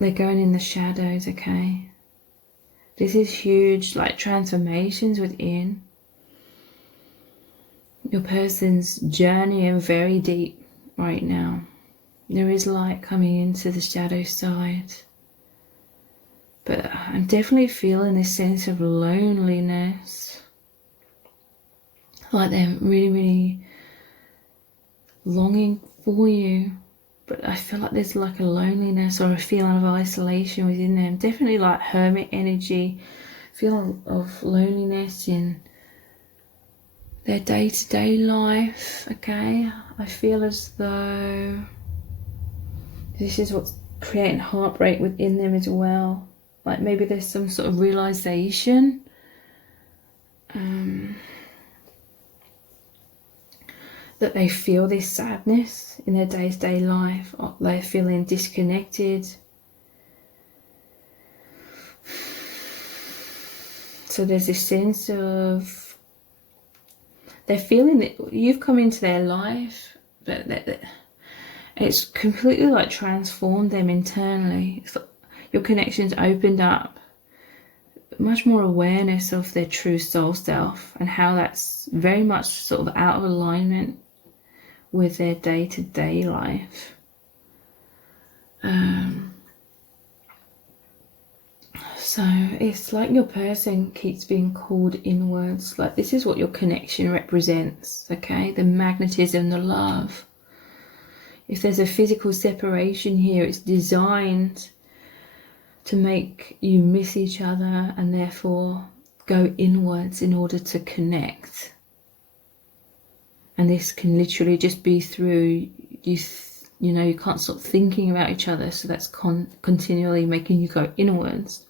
they're going in the shadows, okay? This is huge, like transformations within. Your person's journeying very deep right now. There is light coming into the shadow side. But I'm definitely feeling this sense of loneliness. Like they're really, really longing for you. But I feel like there's like a loneliness or a feeling of isolation within them. Definitely like hermit energy. Feeling of loneliness in their day-to-day life, okay? I feel as though this is what's creating heartbreak within them as well. Like maybe there's some sort of realization. That they feel this sadness in their day-to-day life. Or they're feeling disconnected. So there's this sense of they're feeling that you've come into their life, but it's completely like transformed them internally. It's like your connection's opened up much more awareness of their true soul self and how that's very much sort of out of alignment with their day-to-day life. So it's like your person keeps being called inwards. Like this is what your connection represents, okay? The magnetism, the love. If there's a physical separation here, it's designed to make you miss each other and therefore go inwards in order to connect. And this can literally just be through you know, you can't stop thinking about each other, so that's continually making you go inwards.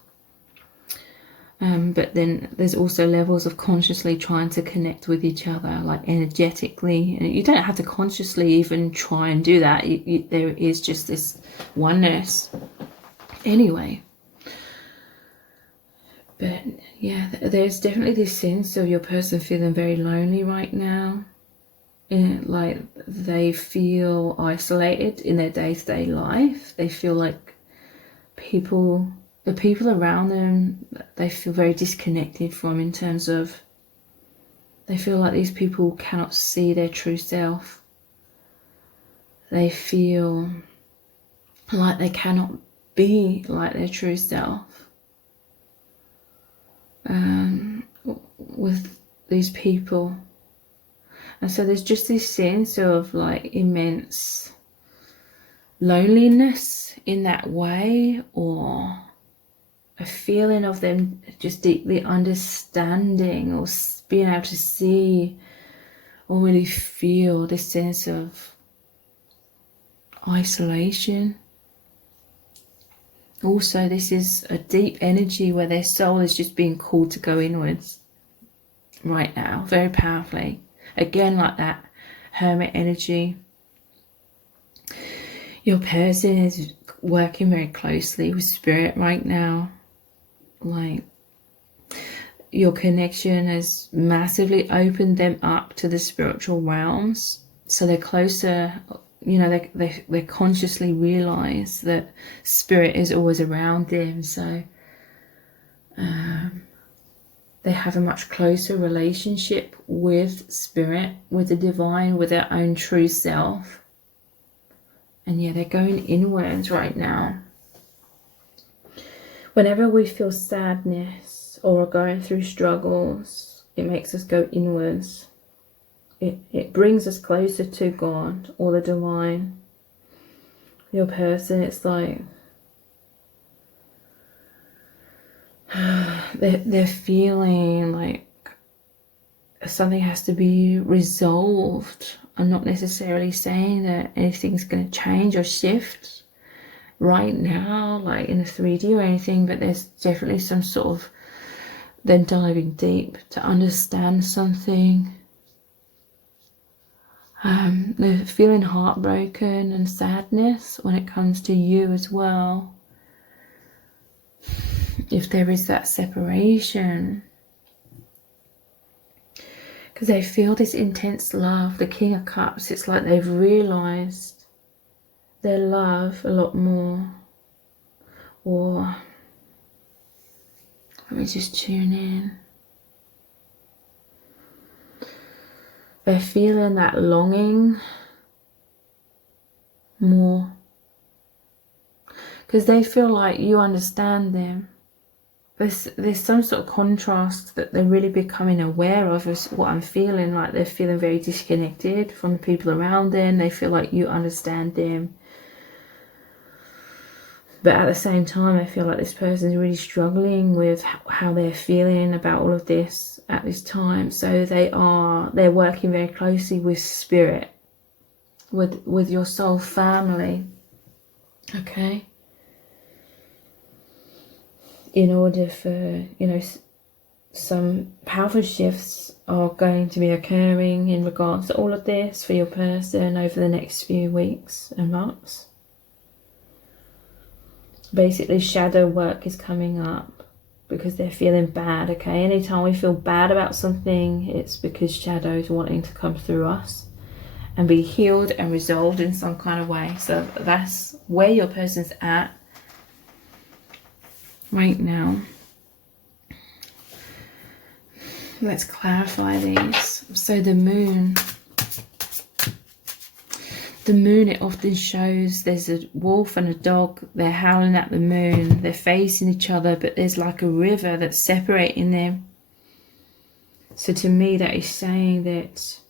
But then there's also levels of consciously trying to connect with each other, like energetically. And you don't have to consciously even try and do that. There is just this oneness anyway. But yeah, there's definitely this sense of your person feeling very lonely right now. Like they feel isolated in their day-to-day life. They feel like the people around them, they feel very disconnected from, in terms of they feel like these people cannot see their true self. They feel like they cannot be like their true self with these people. And so there's just this sense of like immense loneliness in that way, or a feeling of them just deeply understanding or being able to see or really feel this sense of isolation. Also, this is a deep energy where their soul is just being called to go inwards right now, very powerfully. Again, like that hermit energy. Your person is working very closely with spirit right now. Like, your connection has massively opened them up to the spiritual realms. So they're closer, you know, they consciously realize that spirit is always around them. So they have a much closer relationship with spirit, with the divine, with their own true self. And yeah, they're going inwards right now. Whenever we feel sadness or are going through struggles, it makes us go inwards. It brings us closer to God or the divine. Your person, it's like they're feeling like something has to be resolved. I'm not necessarily saying that anything's going to change or shift right now, like in a 3D or anything, but there's definitely some sort of them diving deep to understand something. They're feeling heartbroken and sadness when it comes to you as well. If there is that separation, because they feel this intense love, the King of Cups, it's like they've realized their love a lot more. Or let me just tune in. They're feeling that longing more, because they feel like you understand them. There's some sort of contrast that they're really becoming aware of, is what I'm feeling. Like they're feeling very disconnected from the people around them. They feel like you understand them, but at the same time I feel like this person's really struggling with how they're feeling about all of this at this time. So they're working very closely with spirit, with your soul family, okay, in order for, you know, some powerful shifts are going to be occurring in regards to all of this for your person over the next few weeks and months. Basically, shadow work is coming up because they're feeling bad, okay? Anytime we feel bad about something, it's because shadows wanting to come through us and be healed and resolved in some kind of way. So that's where your person's at right now. Let's clarify these. So the moon, it often shows there's a wolf and a dog. They're howling at the moon. They're facing each other, but there's like a river that's separating them. So to me, that is saying that,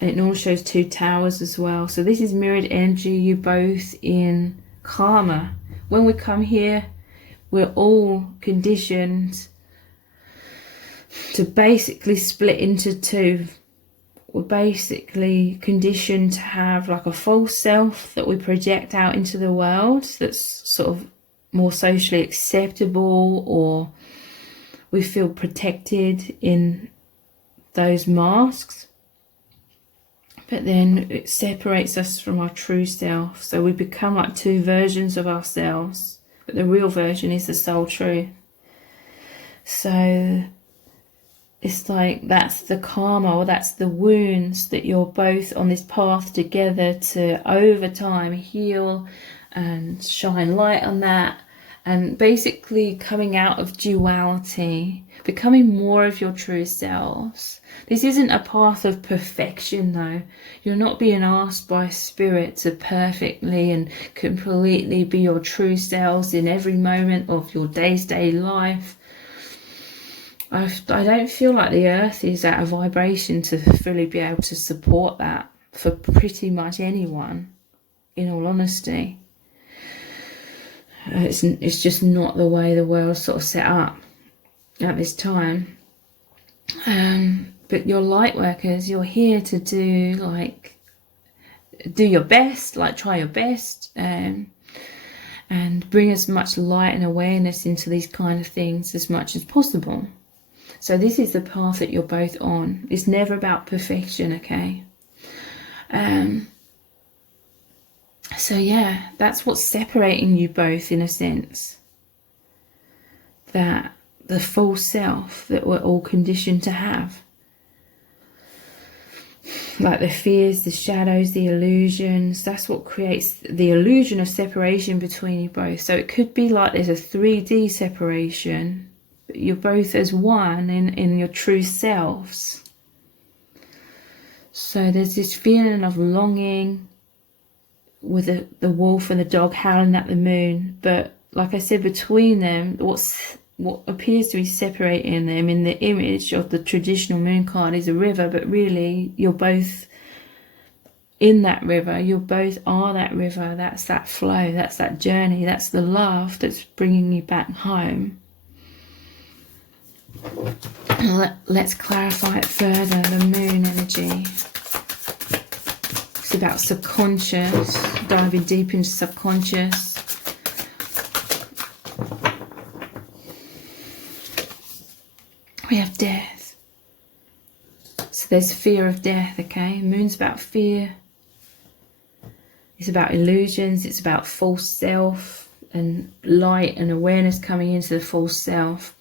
and it also shows two towers as well. So this is mirrored energy, you both in karma. When we come here, we're all conditioned to basically split into two. We're basically conditioned to have like a false self that we project out into the world that's sort of more socially acceptable, or we feel protected in those masks. But then it separates us from our true self. So we become like two versions of ourselves, but the real version is the soul truth. So it's like that's the karma, or that's the wounds that you're both on this path together to over time heal and shine light on that, and basically coming out of duality, becoming more of your true selves. This isn't a path of perfection though. You're not being asked by spirit to perfectly and completely be your true selves in every moment of your day-to-day life. I don't feel like the earth is at a vibration to fully be able to support that for pretty much anyone, in all honesty. It's just not the way the world's sort of set up at this time. But you're light workers, you're here to do your best, like try your best, and bring as much light and awareness into these kind of things as much as possible. So this is the path that you're both on. It's never about perfection, okay? So yeah, that's what's separating you both in a sense. That the false self that we're all conditioned to have. Like the fears, the shadows, the illusions, that's what creates the illusion of separation between you both. So it could be like there's a 3D separation, but you're both as one in your true selves. So there's this feeling of longing with the wolf and the dog howling at the moon. But like I said, between them, what appears to be separating them in the image of the traditional moon card is a river, but really you're both in that river. You both are that river. That's that flow, that's that journey, that's the love that's bringing you back home. Let's clarify it further. The moon energy, it's about subconscious, diving deep into subconscious. We have death. So there's fear of death, okay? Moon's about fear. It's about illusions. It's about false self and light and awareness coming into the false self.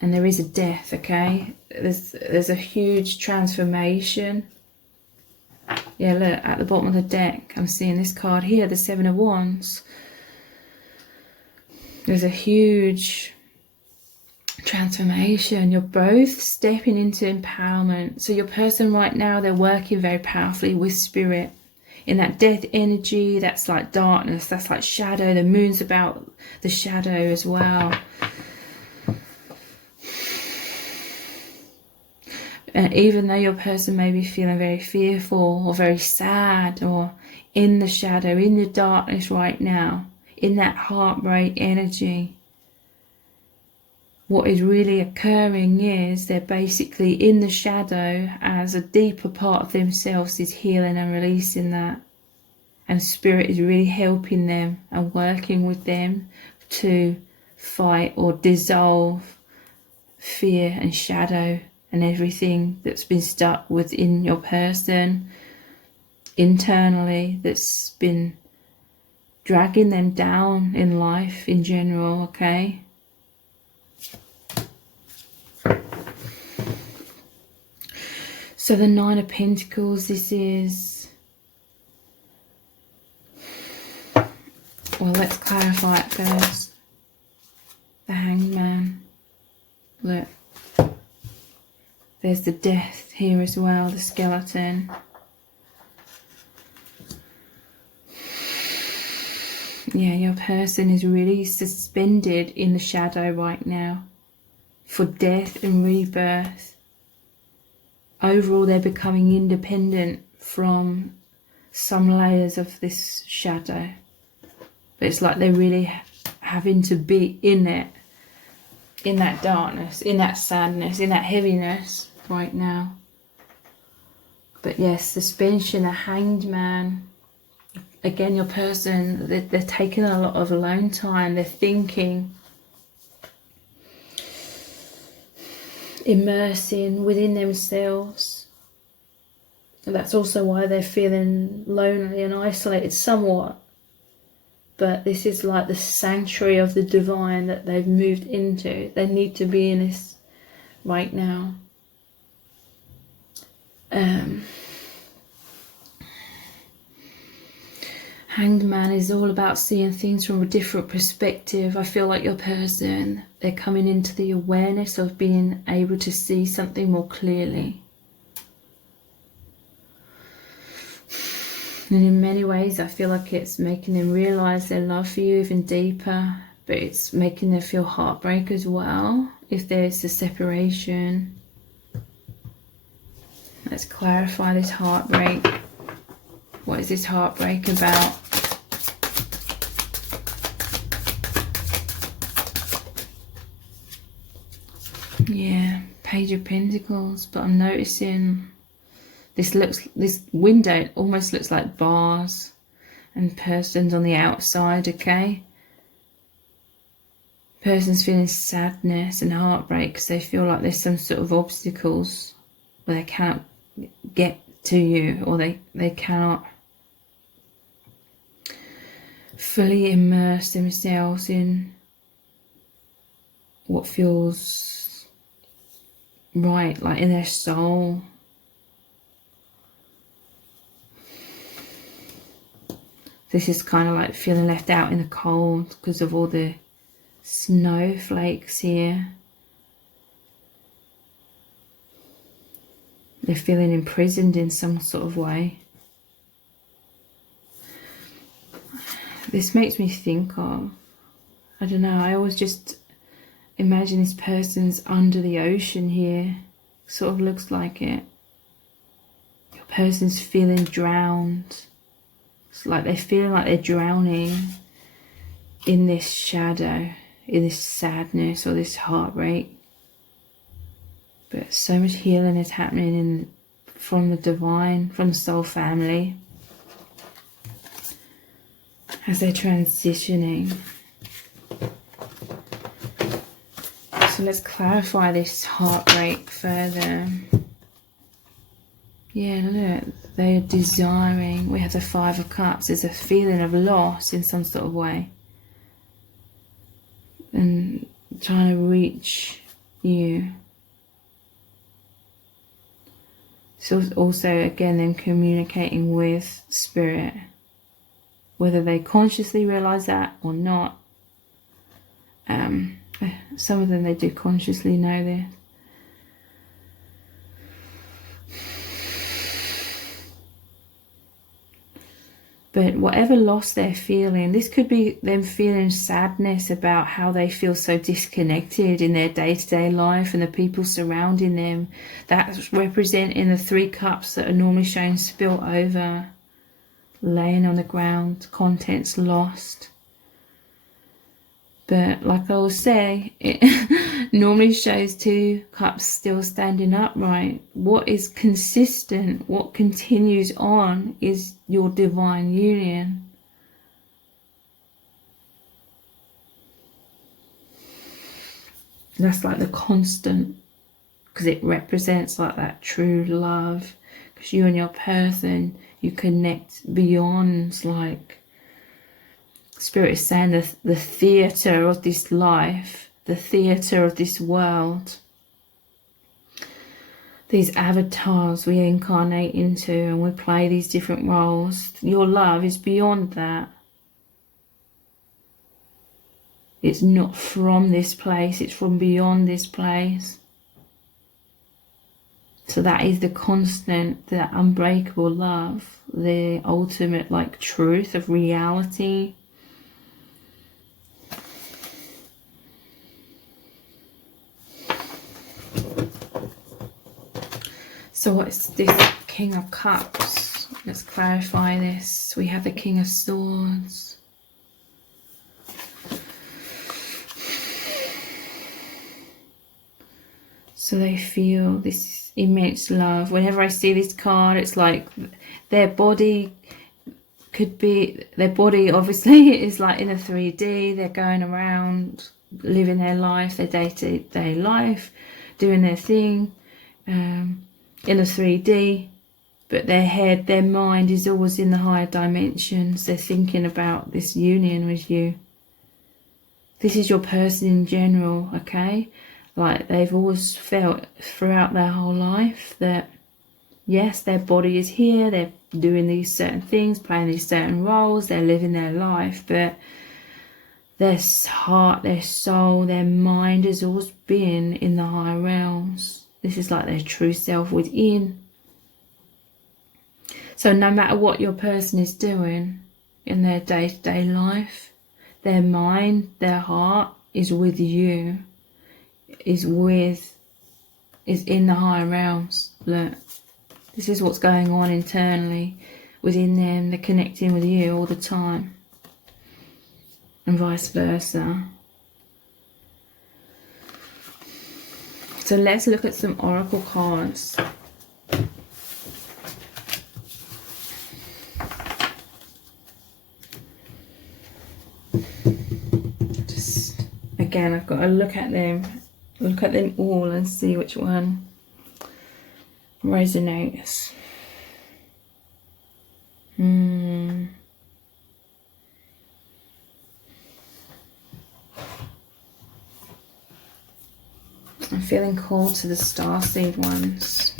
And there is a death, okay? There's a huge transformation. Yeah, look, at the bottom of the deck, I'm seeing this card here, the Seven of Wands. There's a huge transformation. You're both stepping into empowerment. So your person right now, they're working very powerfully with spirit. In that death energy, that's like darkness, that's like shadow. The moon's about the shadow as well. And even though your person may be feeling very fearful or very sad or in the shadow, in the darkness right now, in that heartbreak energy, what is really occurring is they're basically in the shadow as a deeper part of themselves is healing and releasing that. And spirit is really helping them and working with them to fight or dissolve fear and shadow and everything that's been stuck within your person internally, that's been dragging them down in life in general, okay? So the Nine of Pentacles, this is, well, let's clarify it first. The Hangman. Look, there's the death here as well, the skeleton. Yeah, your person is really suspended in the shadow right now for death and rebirth. Overall, they're becoming independent from some layers of this shadow. But it's like they're really having to be in it, in that darkness, in that sadness, in that heaviness right now. But yes, suspension, a Hanged Man. Again, your person, they're taking a lot of alone time. They're thinking, immersing within themselves. And that's also why they're feeling lonely and isolated somewhat. But this is like the sanctuary of the divine that they've moved into. They need to be in this right now. Hanged Man is all about seeing things from a different perspective. I feel like your person, they're coming into the awareness of being able to see something more clearly. And in many ways, I feel like it's making them realise their love for you even deeper, but it's making them feel heartbreak as well, if there's a separation. Let's clarify this heartbreak. What is this heartbreak about? Yeah, Page of Pentacles, but I'm noticing this window almost looks like bars and person's on the outside, okay? Person's feeling sadness and heartbreak because they feel like there's some sort of obstacles where they cannot get to you, or they cannot fully immerse themselves in what feels right, like in their soul. This is kind of like feeling left out in the cold because of all the snowflakes here. They're feeling imprisoned in some sort of way. This makes me think of, I don't know, I always just imagine this person's under the ocean here. Sort of looks like it. Your person's feeling drowned. It's like they're feeling like they're drowning in this shadow, in this sadness or this heartbreak. But so much healing is happening from the divine, from the soul family, as they're transitioning. So let's clarify this heartbreak further. Yeah, no, they are desiring. We have the Five of Cups. There's a feeling of loss in some sort of way. And trying to reach you. So also, again, them communicating with spirit. Whether they consciously realize that or not. Some of them, they do consciously know this. But whatever loss they're feeling, this could be them feeling sadness about how they feel so disconnected in their day-to-day life and the people surrounding them. That's representing the 3 cups that are normally shown spilt over, laying on the ground, contents lost. But like I always say, it normally shows 2 cups still standing upright. What is consistent, what continues on, is your divine union. That's like the constant, because it represents like that true love. Because you and your person, you connect beyond, like Spirit is saying, the theatre of this life, the theatre of this world. These avatars we incarnate into and we play these different roles. Your love is beyond that. It's not from this place, it's from beyond this place. So that is the constant, the unbreakable love, the ultimate like truth of reality. So what's this King of Cups? Let's clarify this. We have the King of Swords. So they feel this immense love. Whenever I see this card, it's like their body could be, their body obviously is like in a 3D. They're going around, living their life, their day-to-day life, doing their thing. In a 3D, but their head, their mind is always in the higher dimensions. They're thinking about this union with you. This is your person in general, okay? Like they've always felt throughout their whole life that yes, their body is here, they're doing these certain things, playing these certain roles, they're living their life, but their heart, their soul, their mind has always been in the higher realms. This is like their true self within. So no matter what your person is doing in their day-to-day life, their mind, their heart is with you, is in the higher realms. Look, this is what's going on internally within them. They're connecting with you all the time, and vice versa. So let's look at some oracle cards. Just again, I've got to look at them all and see which one resonates. I'm feeling called to the starseed ones.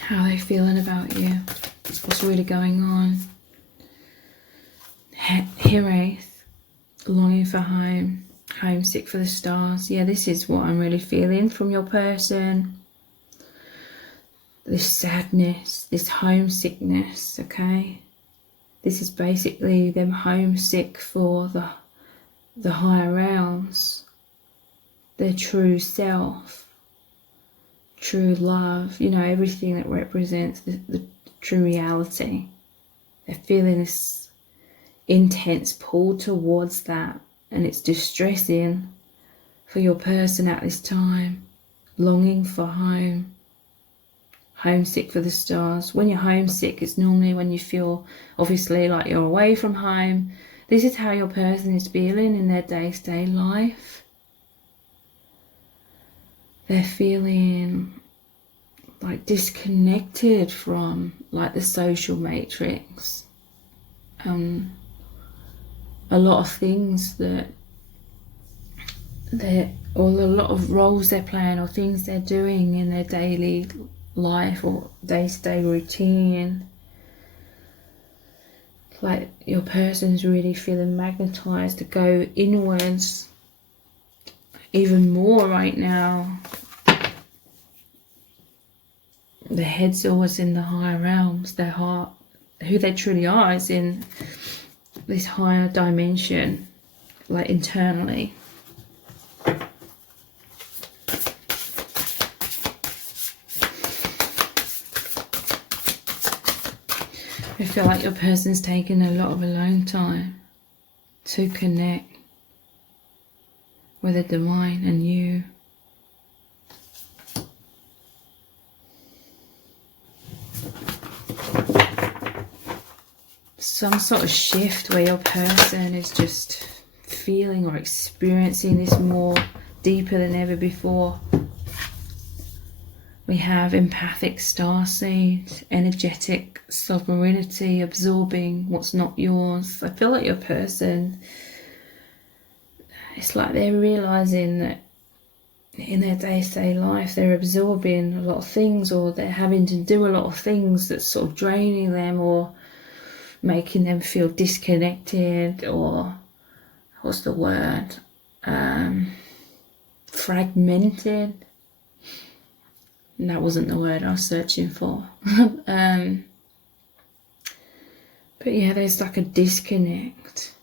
How are they feeling about you? What's really going on? Hiraeth, longing for home, homesick for the stars. Yeah, this is what I'm really feeling from your person. This sadness, this homesickness, okay? This is basically them homesick for the higher realms, their true self, true love, you know, everything that represents the true reality. They're feeling this intense pull towards that, and it's distressing for your person at this time, longing for home, homesick for the stars. When you're homesick, it's normally when you feel obviously like you're away from home. This is how your person is feeling in their day-to-day life. They're feeling like disconnected from like the social matrix. A lot of things that or a lot of roles they're playing or things they're doing in their daily life or day-to-day routine. Like your person's really feeling magnetized to go inwards even more right now. Their head's always in the higher realms. Their heart, who they truly are, is in this higher dimension, like internally. I feel like your person's taking a lot of alone time to connect with the divine and you. Some sort of shift where your person is just feeling or experiencing this more deeper than ever before. We have empathic starseed, energetic sovereignty, absorbing what's not yours. I feel like your person, it's like they're realizing that in their day-to-day life they're absorbing a lot of things, or they're having to do a lot of things that's sort of draining them or making them feel disconnected, or what's the word, fragmented. And that wasn't the word I was searching for. But yeah, there's like a disconnect.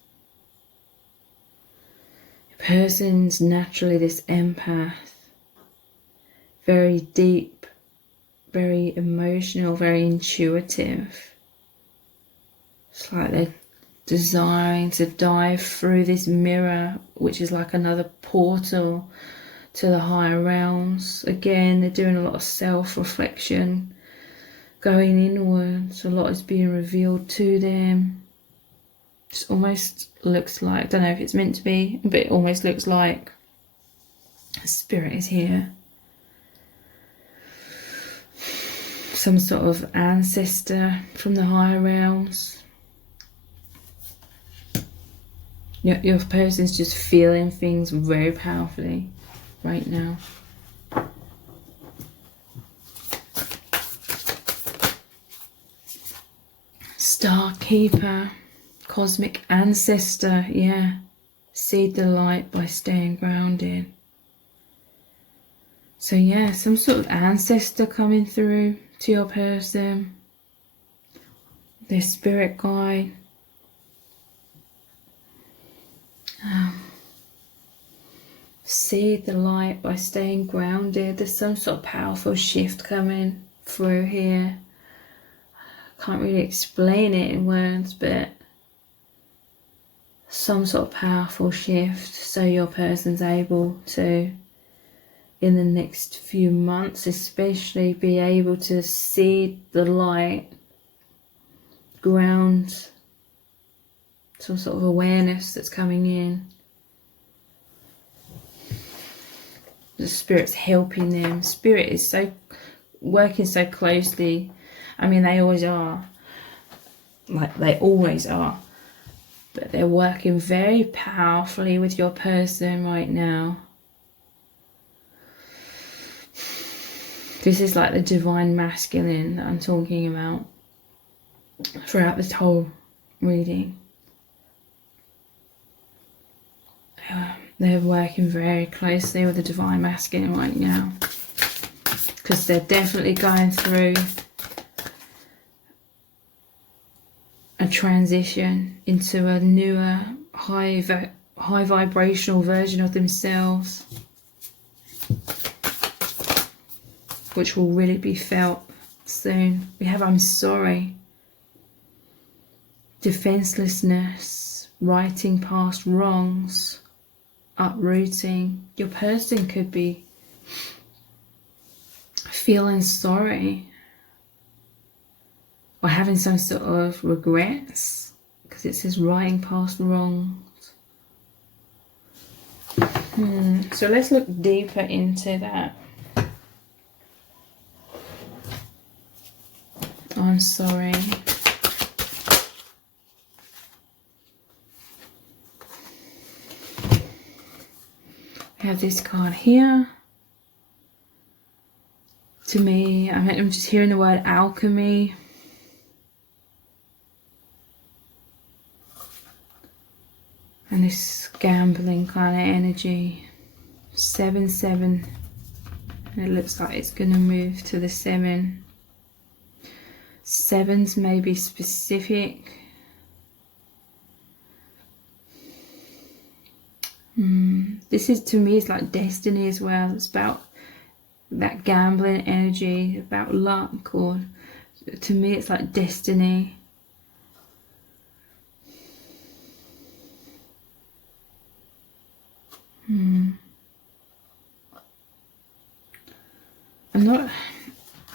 A person's naturally this empath, very deep, very emotional, very intuitive. It's like they're desiring to dive through this mirror, which is like another portal to the higher realms. Again, they're doing a lot of self-reflection, going inwards. A lot is being revealed to them. It almost looks like, I don't know if it's meant to be, but it almost looks like spirit is here. Some sort of ancestor from the higher realms. Your person's just feeling things very powerfully right now. Star Keeper, cosmic ancestor, yeah. Seed the light by staying grounded. So yeah, some sort of ancestor coming through to your person. Their spirit guide. See the light by staying grounded. There's some sort of powerful shift coming through here. Can't really explain it in words, but some sort of powerful shift, so your person's able to, in the next few months especially, be able to see the light, ground some sort of awareness that's coming in. The spirit's helping them. Spirit is so working so closely. I mean, they always are. Like, they always are. but they're working very powerfully with your person right now. This is like the divine masculine that I'm talking about throughout this whole reading. They're working very closely with the divine masculine right now, because they're definitely going through a transition into a newer, high vibrational version of themselves, which will really be felt soon. We have I'm sorry, defenselessness, righting past wrongs, uprooting. Your person could be feeling sorry or having some sort of regrets, because it says righting past wrongs. So let's look deeper into that. I'm sorry. We have this card here. To me, I'm just hearing the word alchemy. And this gambling kind of energy. 7-7. And it looks like it's going to move to the 7. 7s may be specific. This is, to me, it's like destiny as well. It's about that gambling energy, about luck, or to me it's like destiny.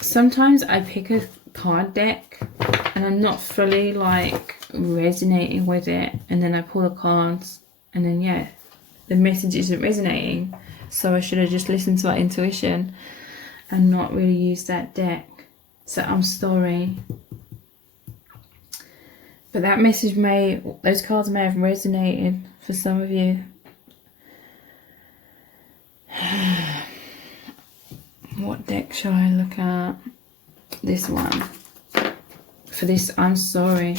Sometimes I pick a card deck and I'm not fully like resonating with it, and then I pull the cards and then yeah, the message isn't resonating, so I should have just listened to my intuition and not really used that deck. So I'm sorry, but that message those cards may have resonated for some of you. What deck shall I look at? This one. For this, I'm sorry.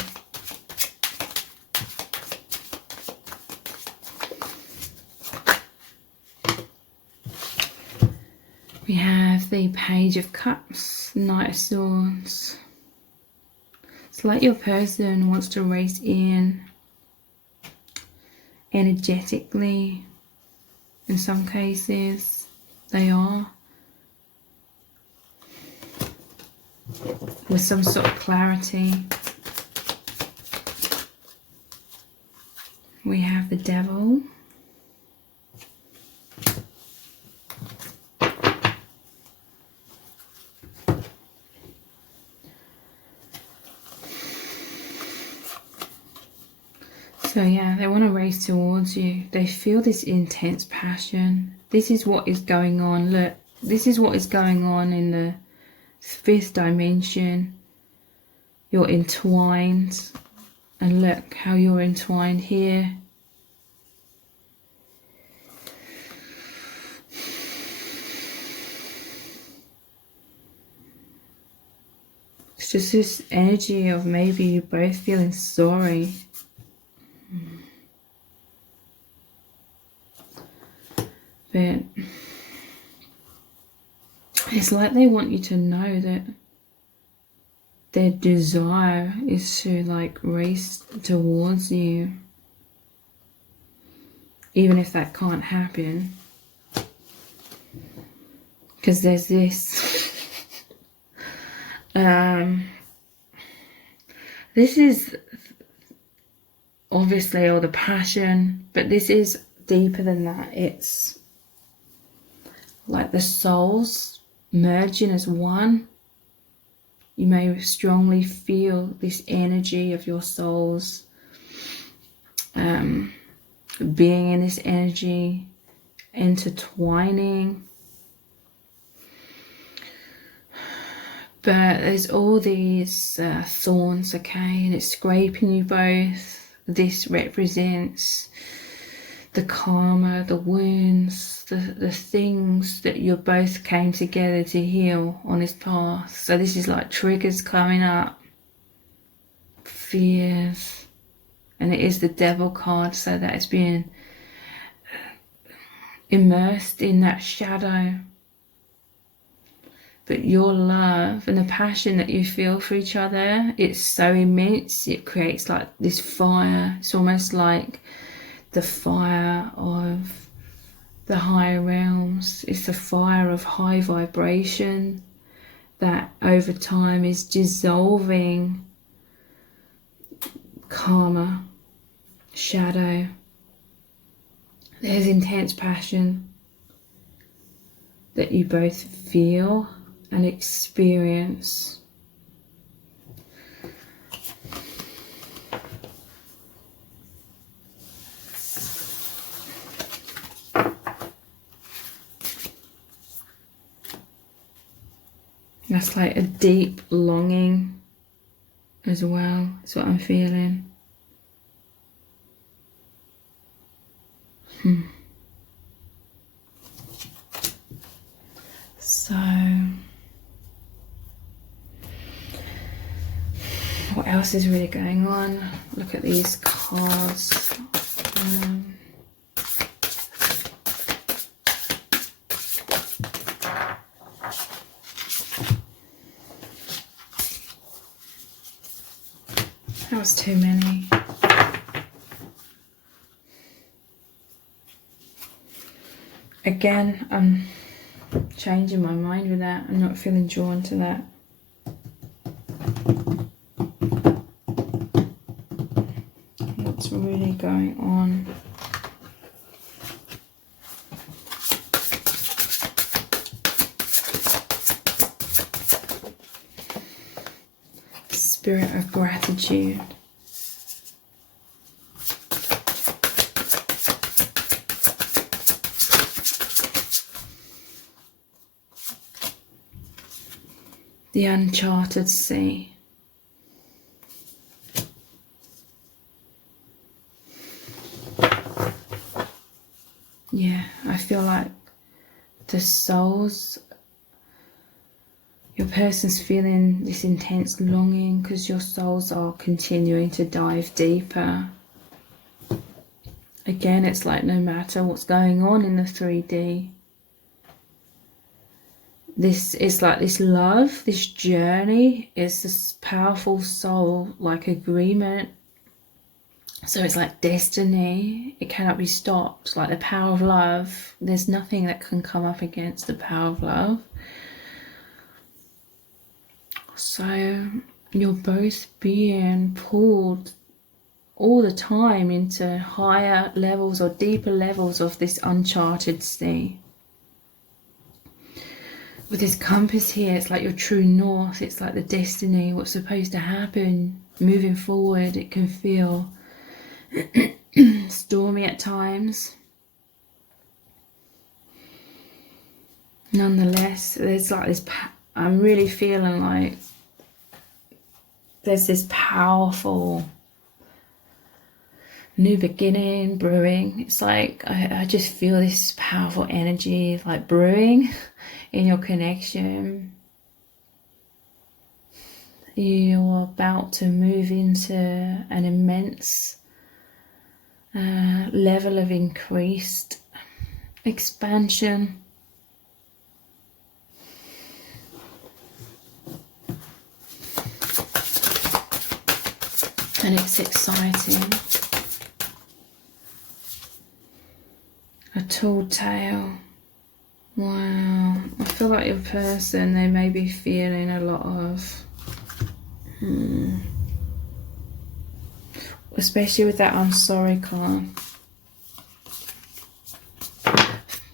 We have the Page of Cups, Knight of Swords. It's like your person wants to race in energetically. In some cases, they are. With some sort of clarity. We have the Devil. So yeah, they want to race towards you. They feel this intense passion. This is what is going on. Look, this is what is going on in the 5th dimension. You're entwined, and look how you're entwined here. It's just this energy of maybe you both feeling sorry. But it's like they want you to know that their desire is to like race towards you, even if that can't happen, because there's this this is obviously all the passion, but this is deeper than that. It's like the souls merging as one. You may strongly feel this energy of your souls being in this energy, intertwining. But there's all these thorns, okay, and it's scraping you both. this represents the karma, the wounds, the things that you both came together to heal on this path. So this is like triggers coming up, fears, and it is the Devil card, so that it's being immersed in that shadow. But your love and the passion that you feel for each other, it's so immense. It creates like this fire. It's almost like the fire of the higher realms. It's the fire of high vibration that over time is dissolving karma, shadow. There's intense passion that you both feel and experience. That's like a deep longing as well. That's what I'm feeling. So, what else is really going on? Look at these cards. That was too many. Again, I'm changing my mind with that. I'm not feeling drawn to that. What's really going on? Spirit of gratitude. The uncharted sea. Yeah, I feel like the souls, your person's feeling this intense longing because your souls are continuing to dive deeper. Again, it's like no matter what's going on in the 3D, this is like this love, this journey is this powerful soul like agreement. So it's like destiny. It cannot be stopped. Like the power of love. There's nothing that can come up against the power of love. So you're both being pulled all the time into higher levels or deeper levels of this uncharted sea. With this compass here, it's like your true north. It's like the destiny, what's supposed to happen moving forward. It can feel stormy at times. Nonetheless, there's like this, I'm really feeling like there's this powerful new beginning brewing. It's like I just feel this powerful energy like brewing in your connection. You're about to move into an immense level of increased expansion. And it's exciting. A tall tale. Wow. I feel like your person, they may be feeling a lot of especially with that I'm sorry card.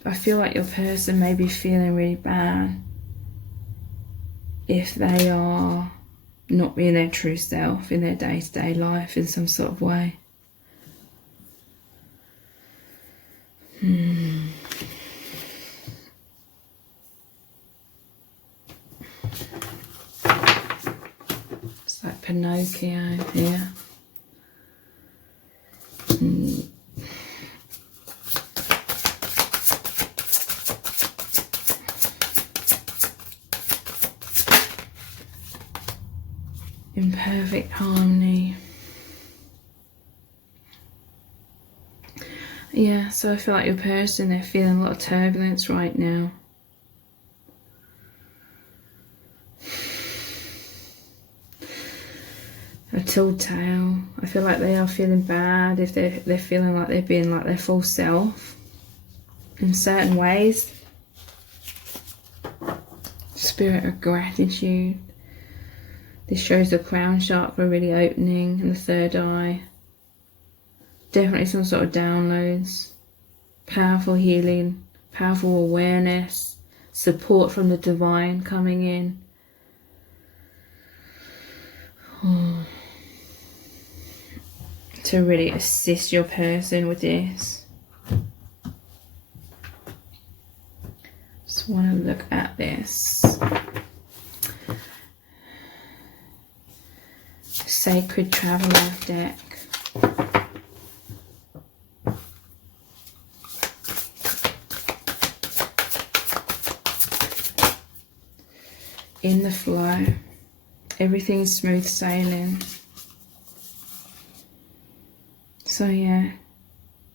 I feel like your person may be feeling really bad if they are not being their true self in their day-to-day life in some sort of way. It's like Pinocchio here. in perfect harmony. Yeah, so I feel like your person, they're feeling a lot of turbulence right now. A telltale. I feel like they are feeling bad if they're feeling like they're being like their full self in certain ways. Spirit of gratitude. This shows the crown chakra really opening and the third eye. Definitely some sort of downloads. Powerful healing, powerful awareness, support from the divine coming in. To really assist your person with this. Just want to look at this. Sacred Traveler deck. In the flow. Everything's smooth sailing. So yeah,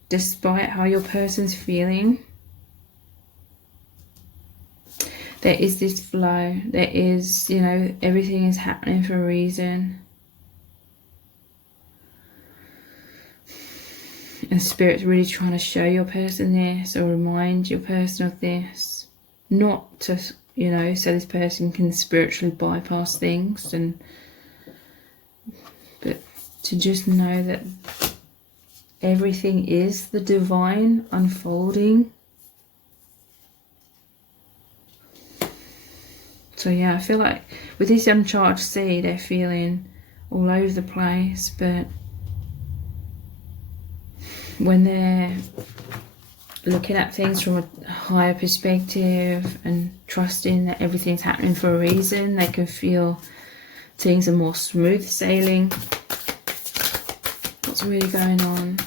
despite how your person's feeling, there is this flow. There is, you know, everything is happening for a reason. And Spirit's really trying to show your person this or remind your person of this. Not to, you know, so this person can spiritually bypass things, but to just know that everything is the divine unfolding. So yeah, I feel like with this uncharged sea, they're feeling all over the place, but when they're looking at things from a higher perspective and trusting that everything's happening for a reason, they can feel things are more smooth sailing. What's really going on?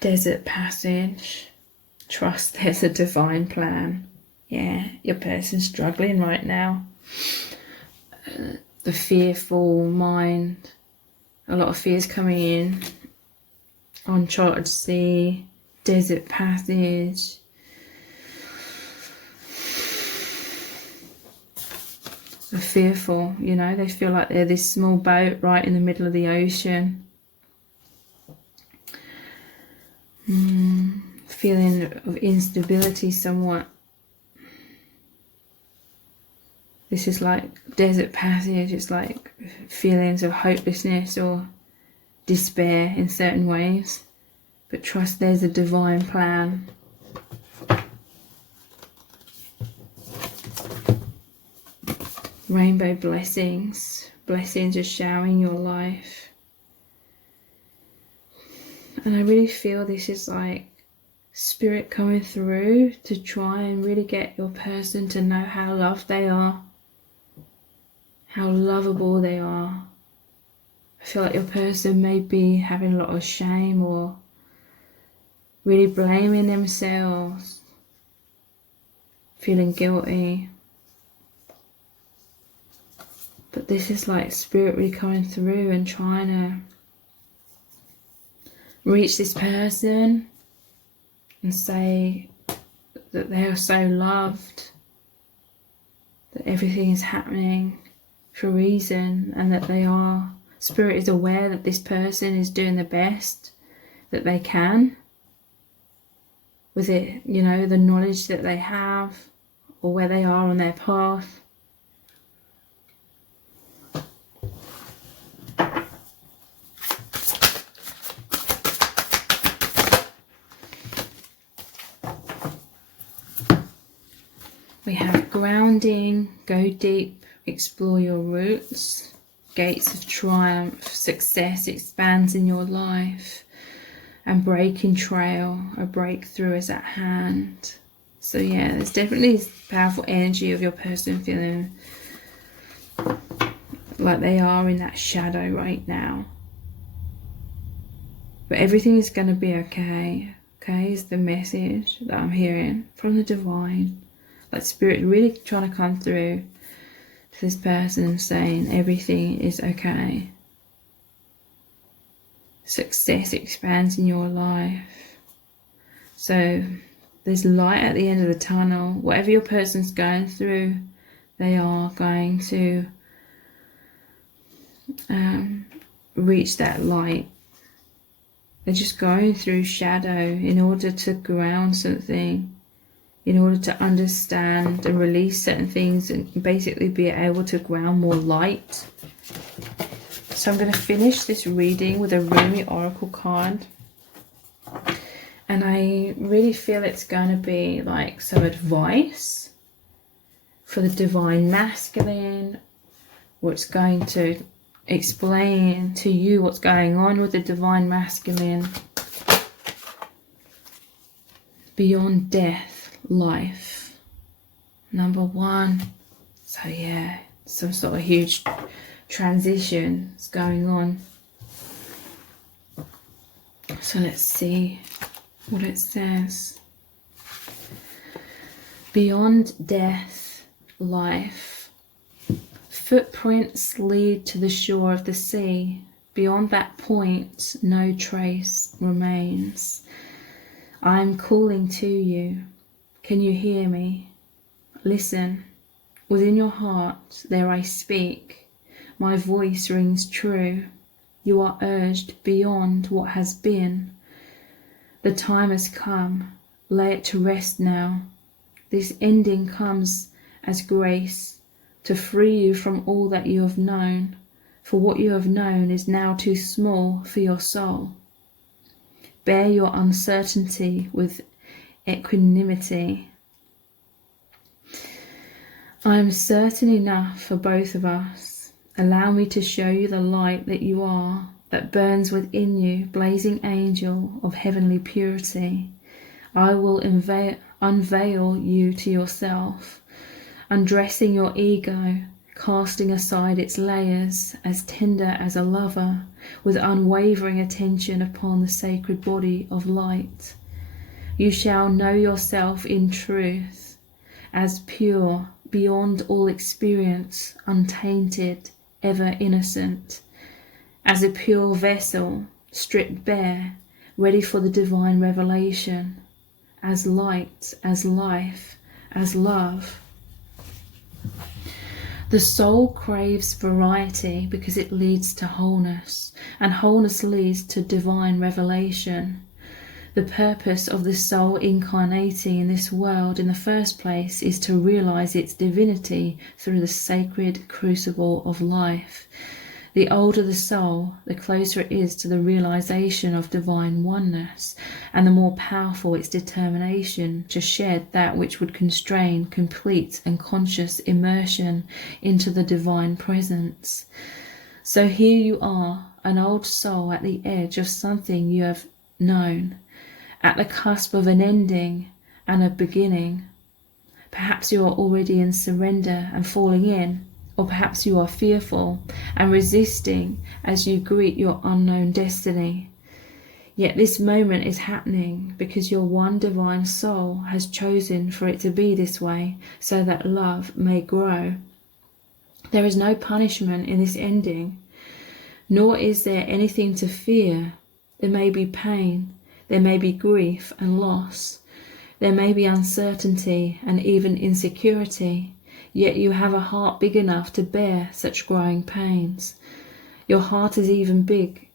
Desert passage. Trust there's a divine plan. Yeah, your person's struggling right now. The fearful mind. A lot of fears coming in. Uncharted sea. Desert passage. They're fearful, you know. They feel like they're this small boat right in the middle of the ocean. Feeling of instability somewhat. This is like desert passage. It's like feelings of hopelessness or despair in certain ways. But trust there's a divine plan. Rainbow blessings. Blessings are showering your life. And I really feel this is like Spirit coming through to try and really get your person to know how loved they are. How lovable they are. I feel like your person may be having a lot of shame or really blaming themselves. Feeling guilty. But this is like Spirit really coming through and trying to reach this person and say that they are so loved, that everything is happening for a reason, and that they are, Spirit is aware that this person is doing the best that they can with it, you know, the knowledge that they have or where they are on their path. We have grounding, go deep, explore your roots, gates of triumph, success expands in your life, and breaking trail, a breakthrough is at hand. So yeah, there's definitely this powerful energy of your person feeling like they are in that shadow right now. But everything is going to be okay. Okay, is the message that I'm hearing from the divine. Like Spirit really trying to come through to this person, saying everything is okay. Success expands in your life. So there's light at the end of the tunnel. Whatever your person's going through, they are going to reach that light. They're just going through shadow in order to ground something, in order to understand and release certain things, and basically be able to ground more light. So I'm going to finish this reading with a Rumi Oracle card. And I really feel it's going to be like some advice for the Divine Masculine, or it's going to explain to you what's going on with the Divine Masculine. Beyond death, life. Number 1. So yeah, some sort of huge transition is going on. So let's see what it says. Beyond death, life. Footprints lead to the shore of the sea. Beyond that point, no trace remains. I'm calling to you. Can you hear me? Listen. Within your heart, there I speak. My voice rings true. You are urged beyond what has been. The time has come. Lay it to rest now. This ending comes as grace to free you from all that you have known, for what you have known is now too small for your soul. Bear your uncertainty with equanimity. I am certain enough for both of us. Allow me to show you the light that you are, that burns within you, blazing angel of heavenly purity. I will unveil you to yourself, undressing your ego, casting aside its layers, as tender as a lover, with unwavering attention upon the sacred body of light. You shall know yourself in truth, as pure, beyond all experience, untainted, ever innocent, as a pure vessel, stripped bare, ready for the divine revelation, as light, as life, as love. The soul craves variety because it leads to wholeness, and wholeness leads to divine revelation. The purpose of the soul incarnating in this world in the first place is to realize its divinity through the sacred crucible of life. The older the soul, the closer it is to the realization of divine oneness, and the more powerful its determination to shed that which would constrain complete and conscious immersion into the divine presence. So here you are, an old soul at the edge of something you have known, at the cusp of an ending and a beginning. Perhaps you are already in surrender and falling in, or perhaps you are fearful and resisting as you greet your unknown destiny. Yet this moment is happening because your one divine soul has chosen for it to be this way, so that love may grow. There is no punishment in this ending, nor is there anything to fear. There may be pain, there may be grief and loss, there may be uncertainty and even insecurity. Yet you have a heart big enough to bear such growing pains. Your heart is even big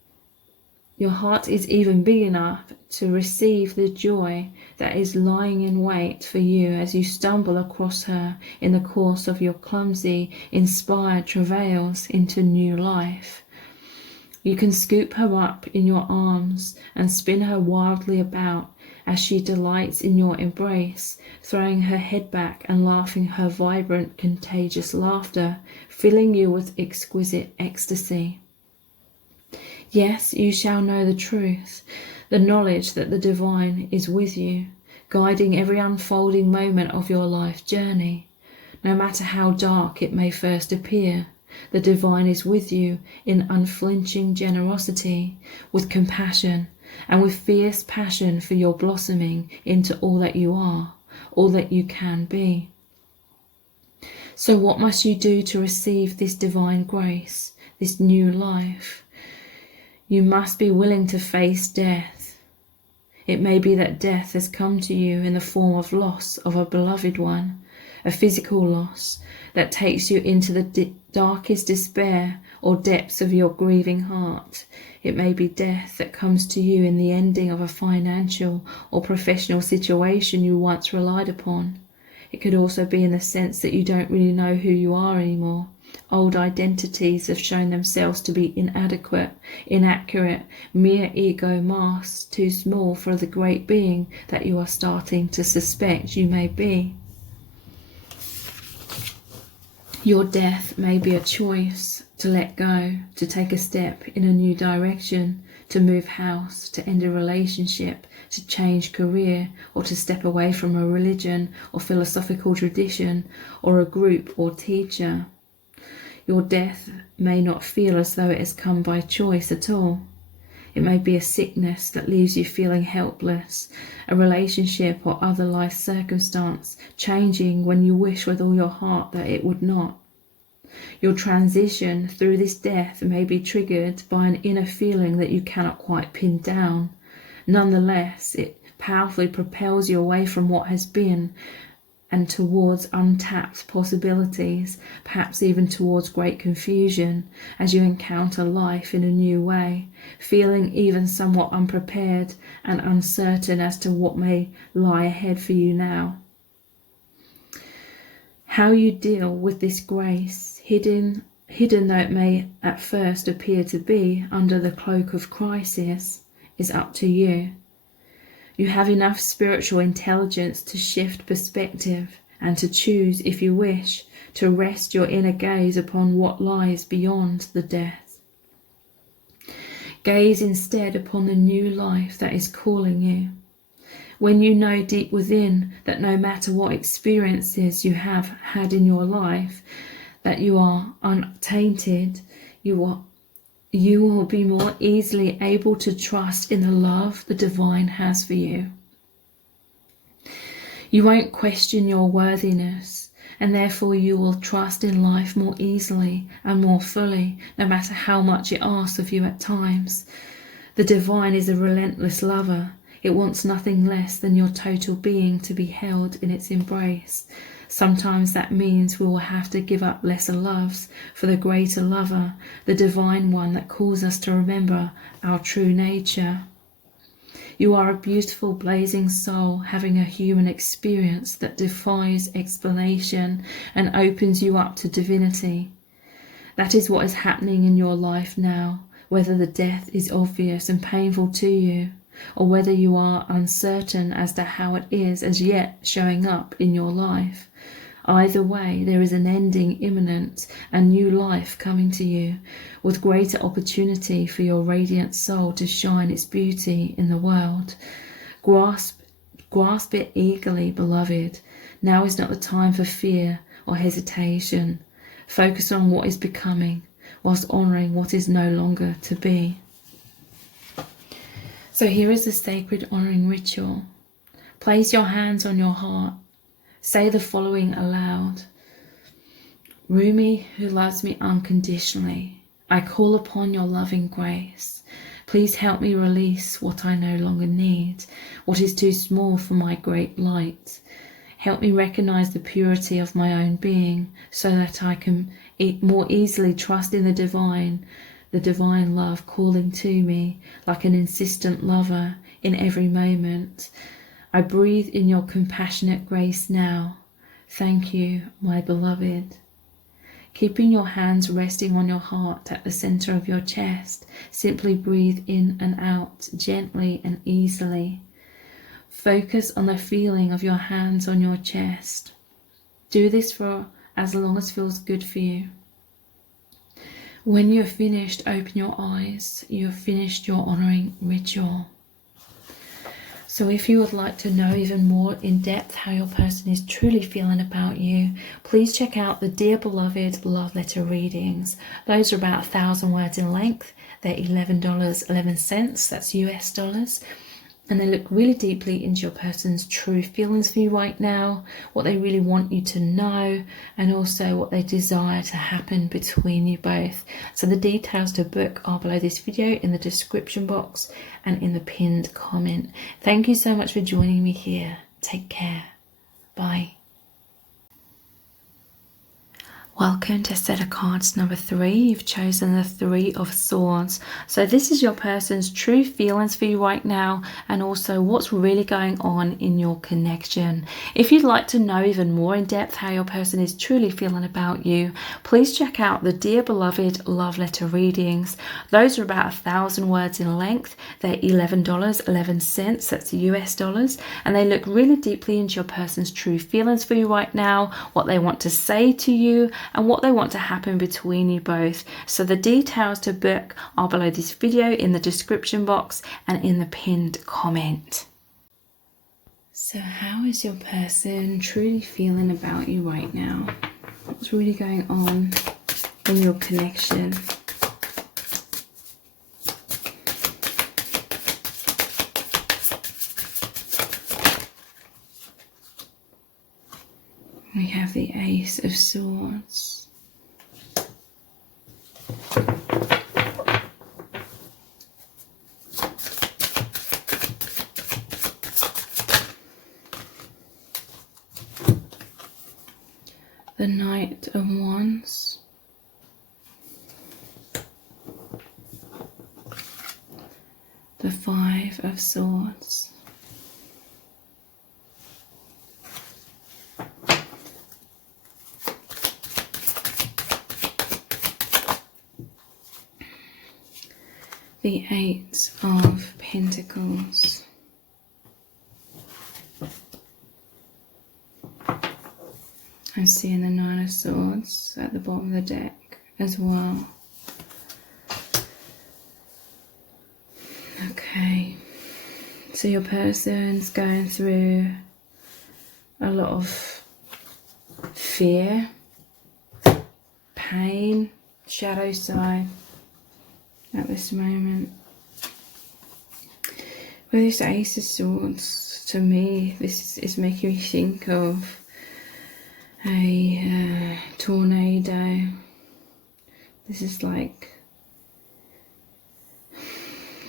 enough to receive the joy that is lying in wait for you as you stumble across her in the course of your clumsy, inspired travails into new life. You can scoop her up in your arms and spin her wildly about as she delights in your embrace, throwing her head back and laughing her vibrant, contagious laughter, filling you with exquisite ecstasy. Yes, you shall know the truth, the knowledge that the divine is with you, guiding every unfolding moment of your life journey. No matter how dark it may first appear, the divine is with you in unflinching generosity, with compassion, and with fierce passion for your blossoming into all that you are, all that you can be. So what must you do to receive this divine grace, this new life? You must be willing to face death. It may be that death has come to you in the form of loss of a beloved one, a physical loss that takes you into the darkest despair or depths of your grieving heart. It may be death that comes to you in the ending of a financial or professional situation you once relied upon. It could also be in the sense that you don't really know who you are anymore. Old identities have shown themselves to be inadequate, inaccurate, mere ego masks too small for the great being that you are starting to suspect you may be. Your death may be a choice to let go, to take a step in a new direction, to move house, to end a relationship, to change career, or to step away from a religion or philosophical tradition or a group or teacher. Your death may not feel as though it has come by choice at all. It may be a sickness that leaves you feeling helpless, a relationship or other life circumstance changing when you wish with all your heart that it would not. Your transition through this death may be triggered by an inner feeling that you cannot quite pin down. Nonetheless, it powerfully propels you away from what has been and towards untapped possibilities, perhaps even towards great confusion, as you encounter life in a new way, feeling even somewhat unprepared and uncertain as to what may lie ahead for you now. How you deal with this grace, hidden though it may at first appear to be under the cloak of crisis, is up to you. You have enough spiritual intelligence to shift perspective and to choose, if you wish, to rest your inner gaze upon what lies beyond the death. Gaze instead upon the new life that is calling you. When you know deep within that no matter what experiences you have had in your life, that you are untainted, you will be more easily able to trust in the love the divine has for you. You won't question your worthiness, and therefore you will trust in life more easily and more fully, no matter how much it asks of you at times. The divine is a relentless lover. It wants nothing less than your total being to be held in its embrace. Sometimes that means we will have to give up lesser loves for the greater lover, the divine one that calls us to remember our true nature. You are a beautiful blazing soul having a human experience that defies explanation and opens you up to divinity. That is what is happening in your life now, whether the death is obvious and painful to you, or whether you are uncertain as to how it is as yet showing up in your life. Either way, there is an ending imminent and new life coming to you, with greater opportunity for your radiant soul to shine its beauty in the world. Grasp it eagerly, beloved. Now is not the time for fear or hesitation. Focus on what is becoming, whilst honouring what is no longer to be. So here is the sacred honouring ritual. Place your hands on your heart. Say the following aloud. Rumi, who loves me unconditionally, I call upon your loving grace. Please help me release what I no longer need, what is too small for my great light. Help me recognize the purity of my own being so that I can more easily trust in the divine love calling to me like an insistent lover in every moment. I breathe in your compassionate grace now. Thank you, my beloved. Keeping your hands resting on your heart at the center of your chest, simply breathe in and out gently and easily. Focus on the feeling of your hands on your chest. Do this for as long as feels good for you. When you're finished, open your eyes. You have finished your honouring ritual. So if you would like to know even more in depth how your person is truly feeling about you, please check out the Dear Beloved Love Letter readings. Those are about 1,000 words in length. They're $11.11, that's US dollars. And they look really deeply into your person's true feelings for you right now, what they really want you to know, and also what they desire to happen between you both. So the details to book are below this video in the description box and in the pinned comment. Thank you so much for joining me here. Take care. Bye. Welcome to set of cards number 3. You've chosen the 3 of Swords. So this is your person's true feelings for you right now, and also what's really going on in your connection. If you'd like to know even more in depth how your person is truly feeling about you, please check out the Dear Beloved Love Letter readings. Those are about 1,000 words in length. They're $11.11, that's US dollars, and they look really deeply into your person's true feelings for you right now, what they want to say to you, and what they want to happen between you both. So the details to book are below this video in the description box and in the pinned comment. So how is your person truly feeling about you right now? What's really going on in your connection? We have the Ace of Swords. The Knight of Wands. The Five of Swords. The Eight of Pentacles. I'm seeing the Nine of Swords at the bottom of the deck as well. Okay, so your person's going through a lot of fear, pain, shadow side at this moment. With this Ace of Swords, to me, this is making me think of a tornado. This is like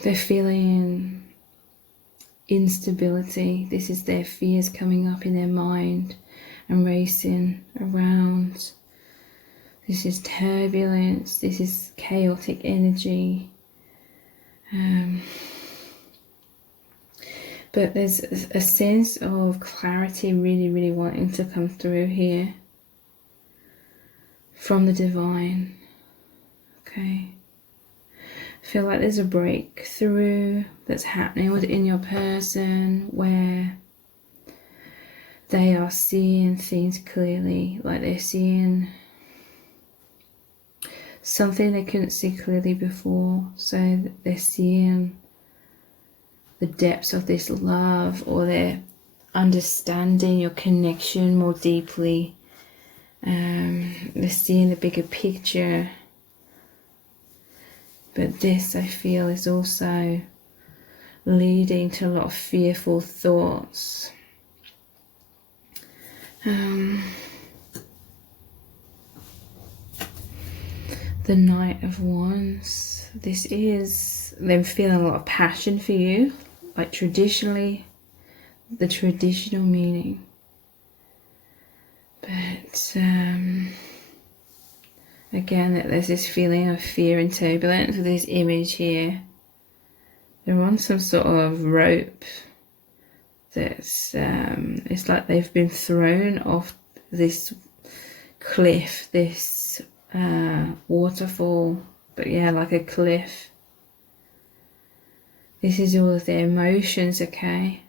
they're feeling instability. This is their fears coming up in their mind and racing around. This is turbulence, this is chaotic energy. But there's a sense of clarity really wanting to come through here from the divine. Okay. I feel like there's a breakthrough that's happening within your person where they are seeing things clearly, like they're seeing something they couldn't see clearly before. So they're seeing the depths of this love, or they're understanding your connection more deeply. They're seeing the bigger picture. But this, I feel, is also leading to a lot of fearful thoughts. The Knight of Wands. This is them feeling a lot of passion for you, like traditionally, the traditional meaning. But again, there's this feeling of fear and turbulence with this image here. They're on some sort of rope that's it's like they've been thrown off this cliff, this waterfall, but yeah, like a cliff. This is all of their emotions, okay?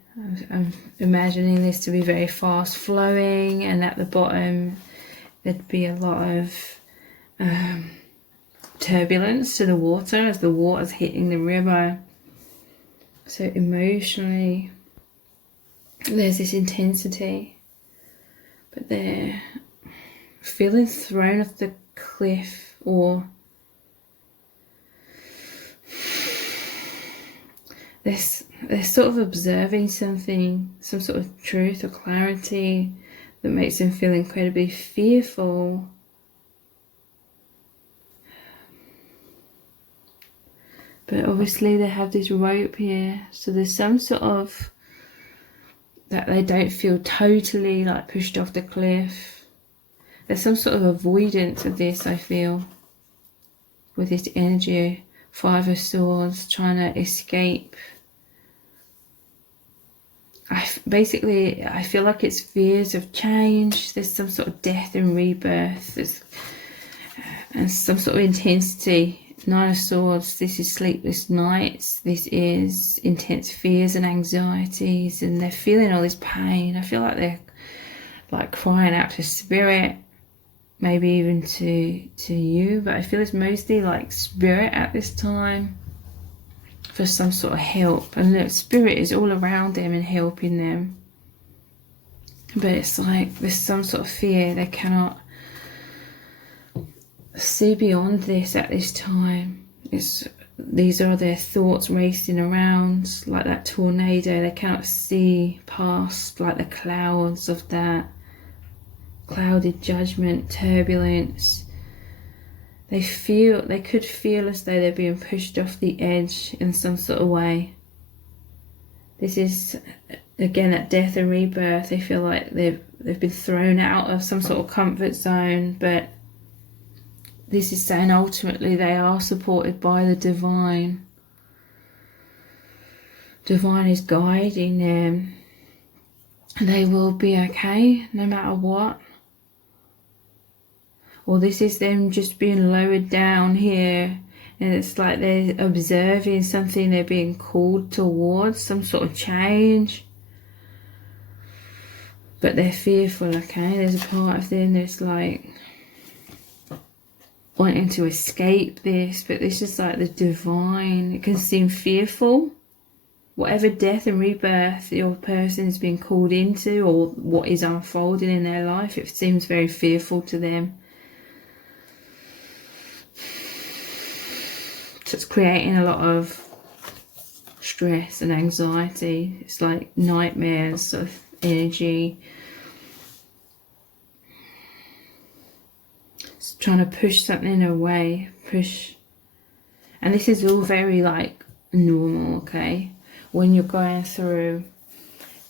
I'm imagining this to be very fast flowing, and at the bottom there'd be a lot of turbulence to the water as the water's hitting the river. So emotionally there's this intensity, but they're feeling thrown off the cliff, or they're sort of observing something, some sort of truth or clarity that makes them feel incredibly fearful. But obviously they have this rope here, so there's some sort of, that they don't feel totally like pushed off the cliff. There's some sort of avoidance of this, I feel, with this energy. Five of Swords, trying to escape. Basically, I feel like it's fears of change. There's some sort of death and rebirth. And some sort of intensity. Nine of Swords, this is sleepless nights. This is intense fears and anxieties, and they're feeling all this pain. I feel like they're like crying out to spirit, maybe even to you, but I feel it's mostly like spirit at this time for some sort of help. And look, spirit is all around them and helping them, but it's like there's some sort of fear. They cannot see beyond this at this time. These are their thoughts racing around like that tornado. They cannot see past like the clouds of that clouded judgment, turbulence. They could feel as though they're being pushed off the edge in some sort of way. This is again that death and rebirth. They feel like they've been thrown out of some sort of comfort zone, but this is saying ultimately they are supported by the divine. Divine is guiding them. They will be okay no matter what. Or this is them just being lowered down here, and it's like they're observing something, they're being called towards, some sort of change. But they're fearful, okay? There's a part of them that's like wanting to escape this, but this is like the divine. It can seem fearful. Whatever death and rebirth your person is being called into, or what is unfolding in their life, it seems very fearful to them. So it's creating a lot of stress and anxiety. It's like nightmares sort of energy. It's trying to push something away, and this is all very like normal, okay? When you're going through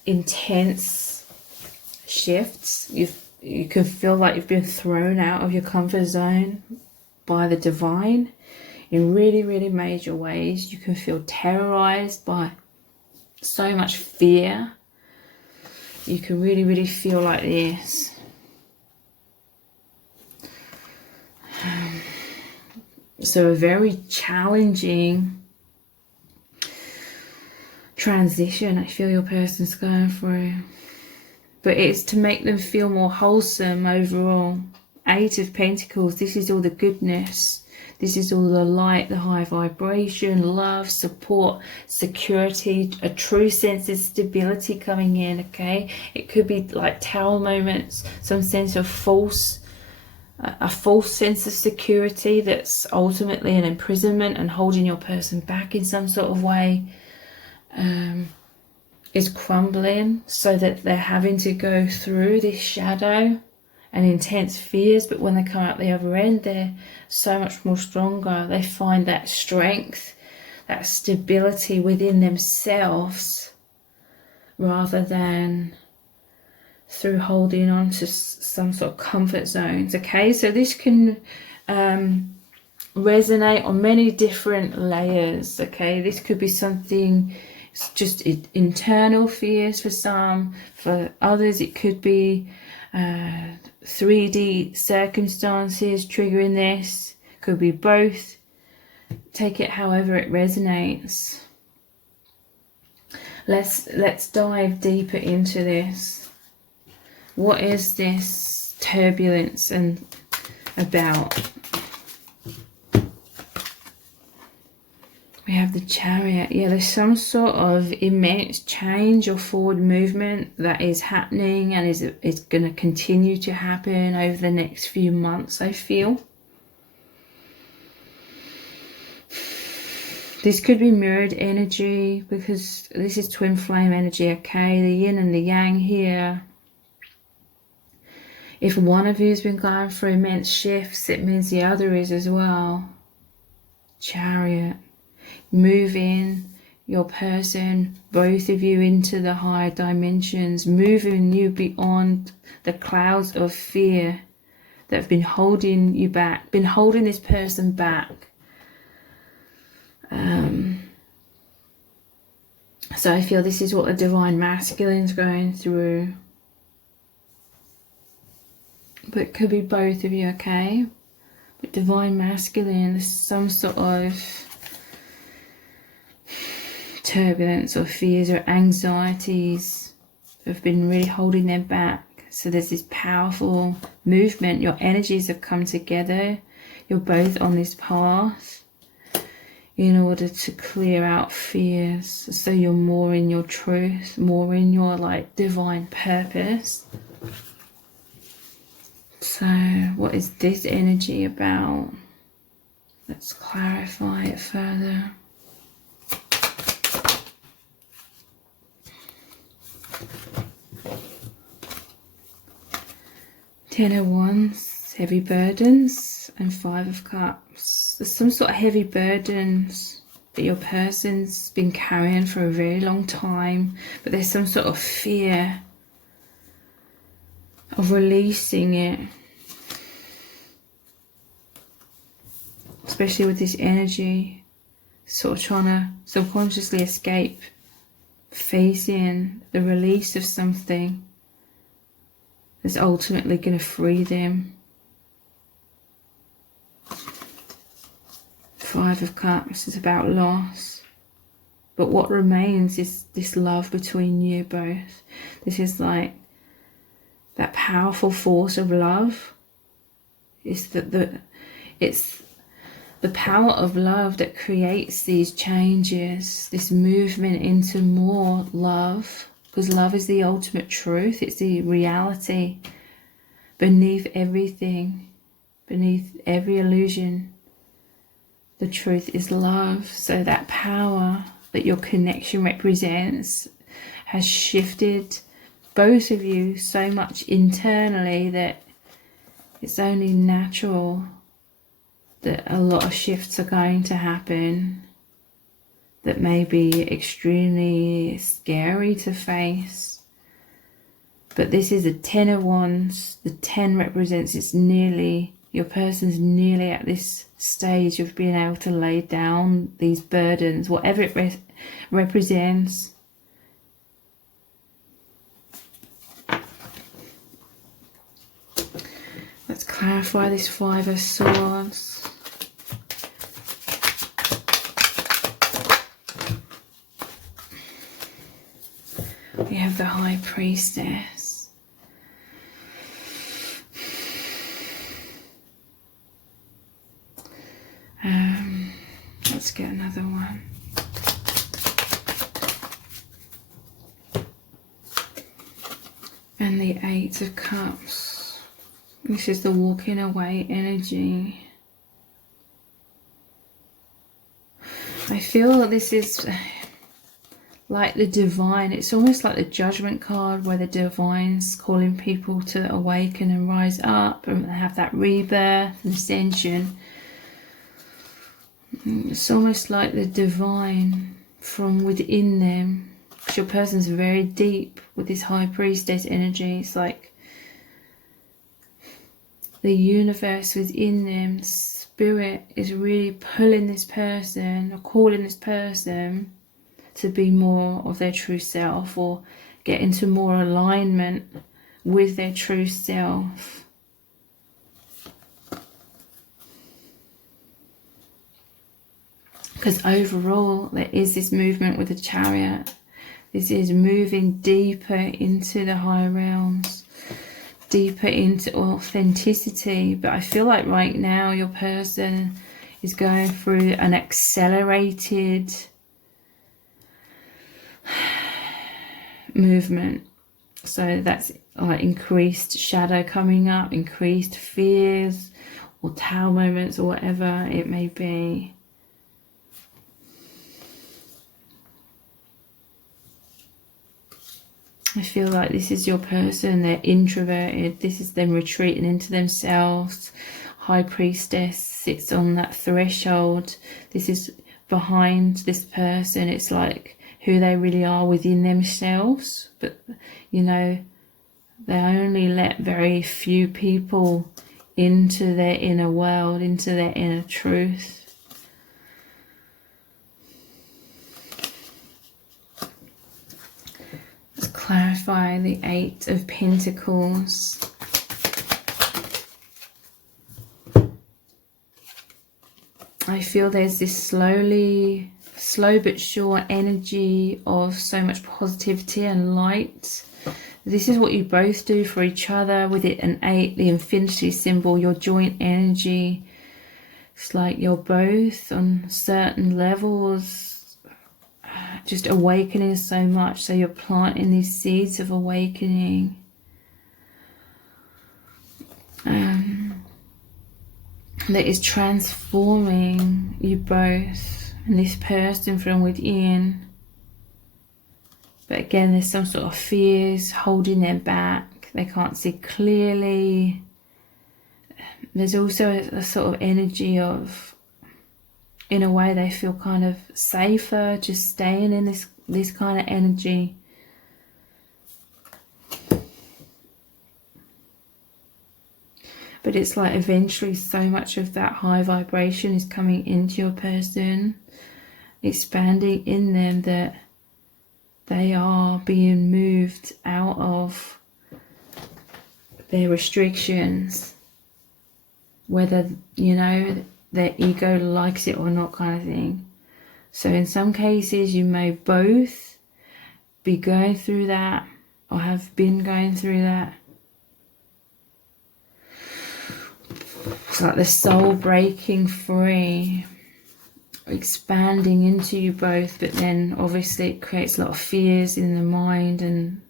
intense shifts, you can feel like you've been thrown out of your comfort zone by the divine in really, really major ways. You can feel terrorized by so much fear. You can really, really feel like this. So a very challenging transition I feel your person's going through, but it's to make them feel more wholesome overall. Eight of Pentacles, this is all the goodness, this is all the light, the high vibration, love, support, security, a true sense of stability coming in, okay? It could be like tower moments, some sense of a false sense of security that's ultimately an imprisonment and holding your person back in some sort of way, is crumbling, so that they're having to go through this shadow and intense fears, but when they come out the other end, they're so much more stronger. They find that strength, that stability within themselves, rather than through holding on to some sort of comfort zones, okay? So this can resonate on many different layers, okay? This could be something, it's just internal fears for some. For others, it could be 3D circumstances triggering this. Could be both. Take it however it resonates. Let's dive deeper into this. What is this turbulence and about? We have the Chariot. Yeah, there's some sort of immense change or forward movement that is happening and is going to continue to happen over the next few months, I feel. This could be mirrored energy, because this is twin flame energy, okay? The yin and the yang here. If one of you has been going through immense shifts, it means the other is as well. Chariot. Moving your person, both of you, into the higher dimensions. Moving you beyond the clouds of fear that have been holding you back. Been holding this person back. So I feel this is what the divine masculine is going through. But it could be both of you, okay? But divine masculine, there's some sort of turbulence or fears or anxieties have been really holding them back. So there's this powerful movement. Your energies have come together. You're both on this path in order to clear out fears, so you're more in your truth, more in your like divine purpose. So what is this energy about? Let's clarify it further. Ten of Wands, heavy burdens, and Five of Cups. There's some sort of heavy burdens that your person's been carrying for a very long time, but there's some sort of fear of releasing it. Especially with this energy, sort of trying to subconsciously escape facing the release of something that's ultimately going to free them. Five of Cups is about loss. But what remains is this love between you both. This is like that powerful force of love. It's the power of love that creates these changes, this movement into more love. Because love is the ultimate truth. It's the reality beneath everything, beneath every illusion. The truth is love. So that power that your connection represents has shifted both of you so much internally that it's only natural that a lot of shifts are going to happen that may be extremely scary to face. But this is a Ten of Wands. The 10 represents it's nearly, your person's nearly at this stage of being able to lay down these burdens, whatever it represents. Let's clarify this Five of Swords. We have the High Priestess. Let's get another one. And the Eight of Cups. This is the walking away energy. I feel this is like the divine. It's almost like the Judgment card, where the divine's calling people to awaken and rise up and have that rebirth and ascension. It's almost like the divine from within them, because your person's very deep with this High Priestess energy. It's like the universe within them, spirit is really pulling this person or calling this person to be more of their true self, or get into more alignment with their true self. Because overall there is this movement with the Chariot. This is moving deeper into the higher realms, deeper into authenticity. But I feel like right now your person is going through an accelerated movement. So that's increased shadow coming up, increased fears or tower moments or whatever it may be. I feel like this is your person. They're introverted. This is them retreating into themselves. High Priestess sits on that threshold. This is behind this person. It's like who they really are within themselves. But, you know, they only let very few people into their inner world, into their inner truth. Let's clarify the Eight of Pentacles. I feel there's this slow but sure energy of so much positivity and light. This is what you both do for each other. With it an 8, the infinity symbol, your joint energy. It's like you're both on certain levels just awakening so much. So you're planting these seeds of awakening. That is transforming you both and this person from within. But again, there's some sort of fears holding them back. They can't see clearly. There's also a sort of energy of, in a way, they feel kind of safer just staying in this kind of energy. But it's like eventually so much of that high vibration is coming into your person, expanding in them, that they are being moved out of their restrictions, whether, you know, their ego likes it or not, kind of thing. So in some cases you may both be going through that or have been going through that. It's like the soul breaking free, expanding into you both, but then obviously it creates a lot of fears in the mind. And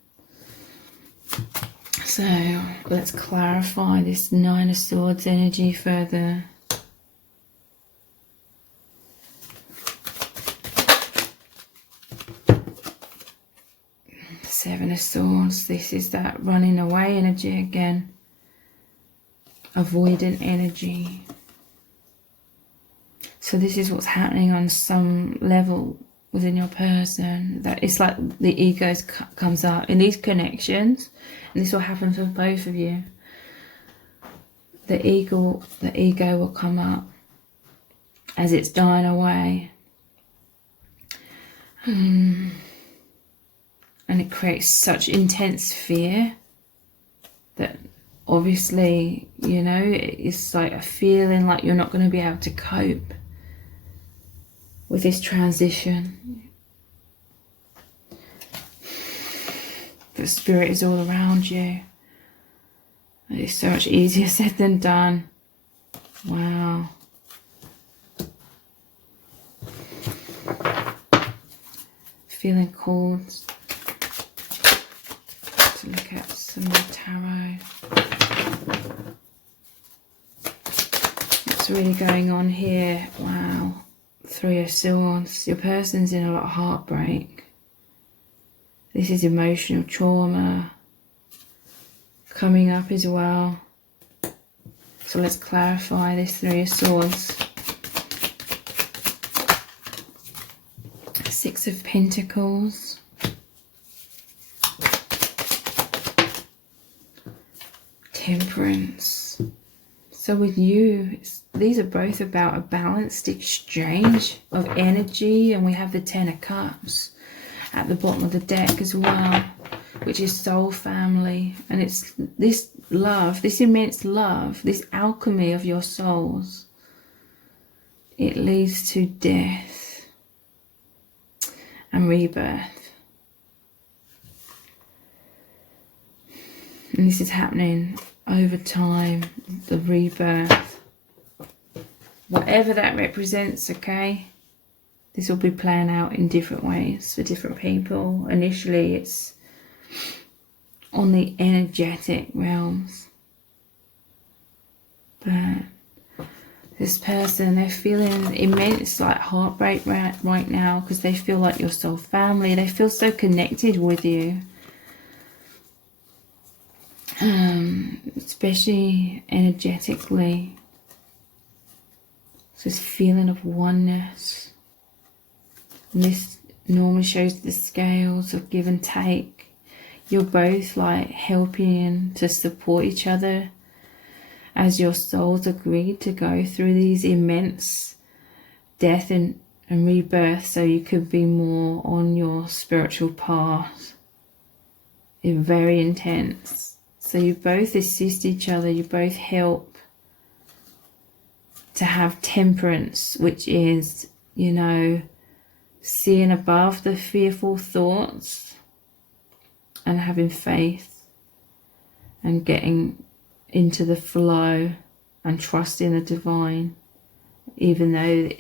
so let's clarify this Nine of Swords energy further. Seven of Swords, this is that running away energy again. Avoidant energy. So this is what's happening on some level within your person, that it's like the ego comes up in these connections, and this will happen for both of you. The ego will come up as it's dying away, and it creates such intense fear that obviously, you know, it's like a feeling like you're not going to be able to cope with this transition. The spirit is all around you. It's so much easier said than done. Wow. Feeling called to look at some more tarot. What's really going on here? Wow. Three of Swords. Your person's in a lot of heartbreak. This is emotional trauma coming up as well. So let's clarify this Three of Swords. Six of Pentacles. Temperance. So with you, these are both about a balanced exchange of energy, and we have the Ten of Cups at the bottom of the deck as well, which is soul family. And it's this love, this immense love, this alchemy of your souls. It leads to death and rebirth. And this is happening over time, the rebirth. Whatever that represents, okay? This will be playing out in different ways for different people. Initially, it's on the energetic realms. But this person, they're feeling immense like heartbreak right now, because they feel like your soul family. They feel so connected with you. especially energetically. It's this feeling of oneness. And this normally shows the scales of give and take. You're both like helping to support each other as your souls agreed to go through these immense death and rebirth, so you could be more on your spiritual path. It's very intense. So you both assist each other, you both help to have temperance, which is, you know, seeing above the fearful thoughts and having faith and getting into the flow and trusting the divine, even though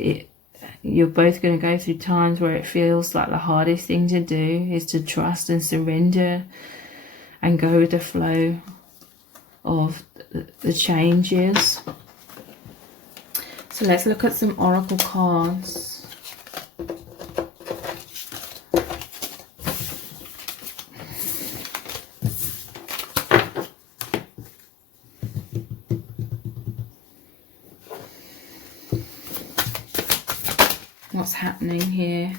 you're both going to go through times where it feels like the hardest thing to do is to trust and surrender and go with the flow of the changes. So let's look at some oracle cards. What's happening here?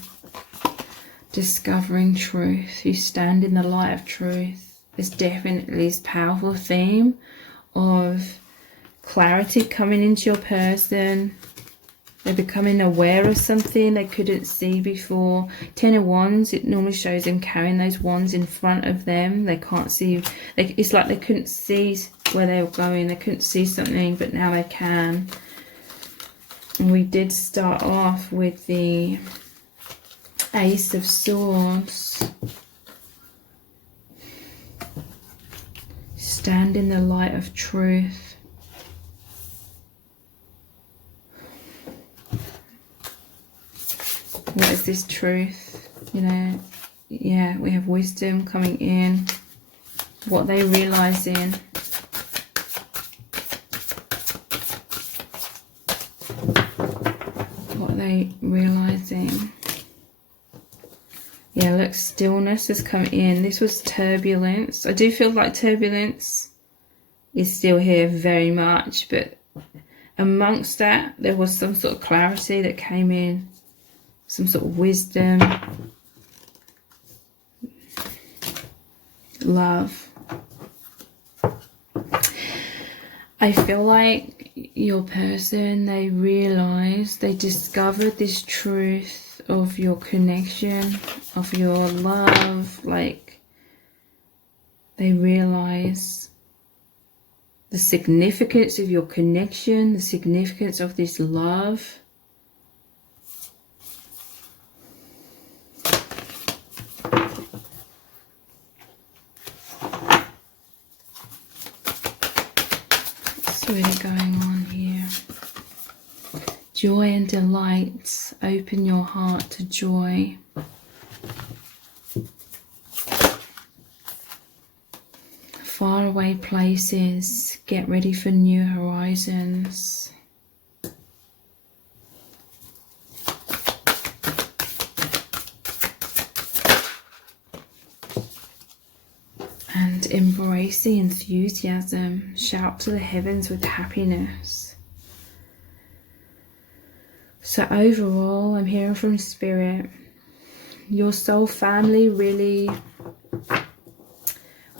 Discovering truth. You stand in the light of truth. There's definitely this powerful theme of clarity coming into your person. They're becoming aware of something they couldn't see before. 10 of Wands, it normally shows them carrying those wands in front of them. They can't see. It's like they couldn't see where they were going. They couldn't see something, but now they can. And we did start off with the Ace of Swords. Stand in the light of truth. What is this truth? You know, yeah, we have wisdom coming in. What they realizing. Realizing. Yeah, look, stillness has come in. This was turbulence. I do feel like turbulence is still here very much, but amongst that there was some sort of clarity that came in, some sort of wisdom, love. I feel like your person, they realized, they discovered this truth of your connection, of your love. Like, they realize the significance of your connection, the significance of this love. What's really going on here? Joy and delight. Open your heart to joy. Faraway places. Get ready for new horizons. And embrace the enthusiasm. Shout to the heavens with happiness. So overall, I'm hearing from Spirit, your soul family really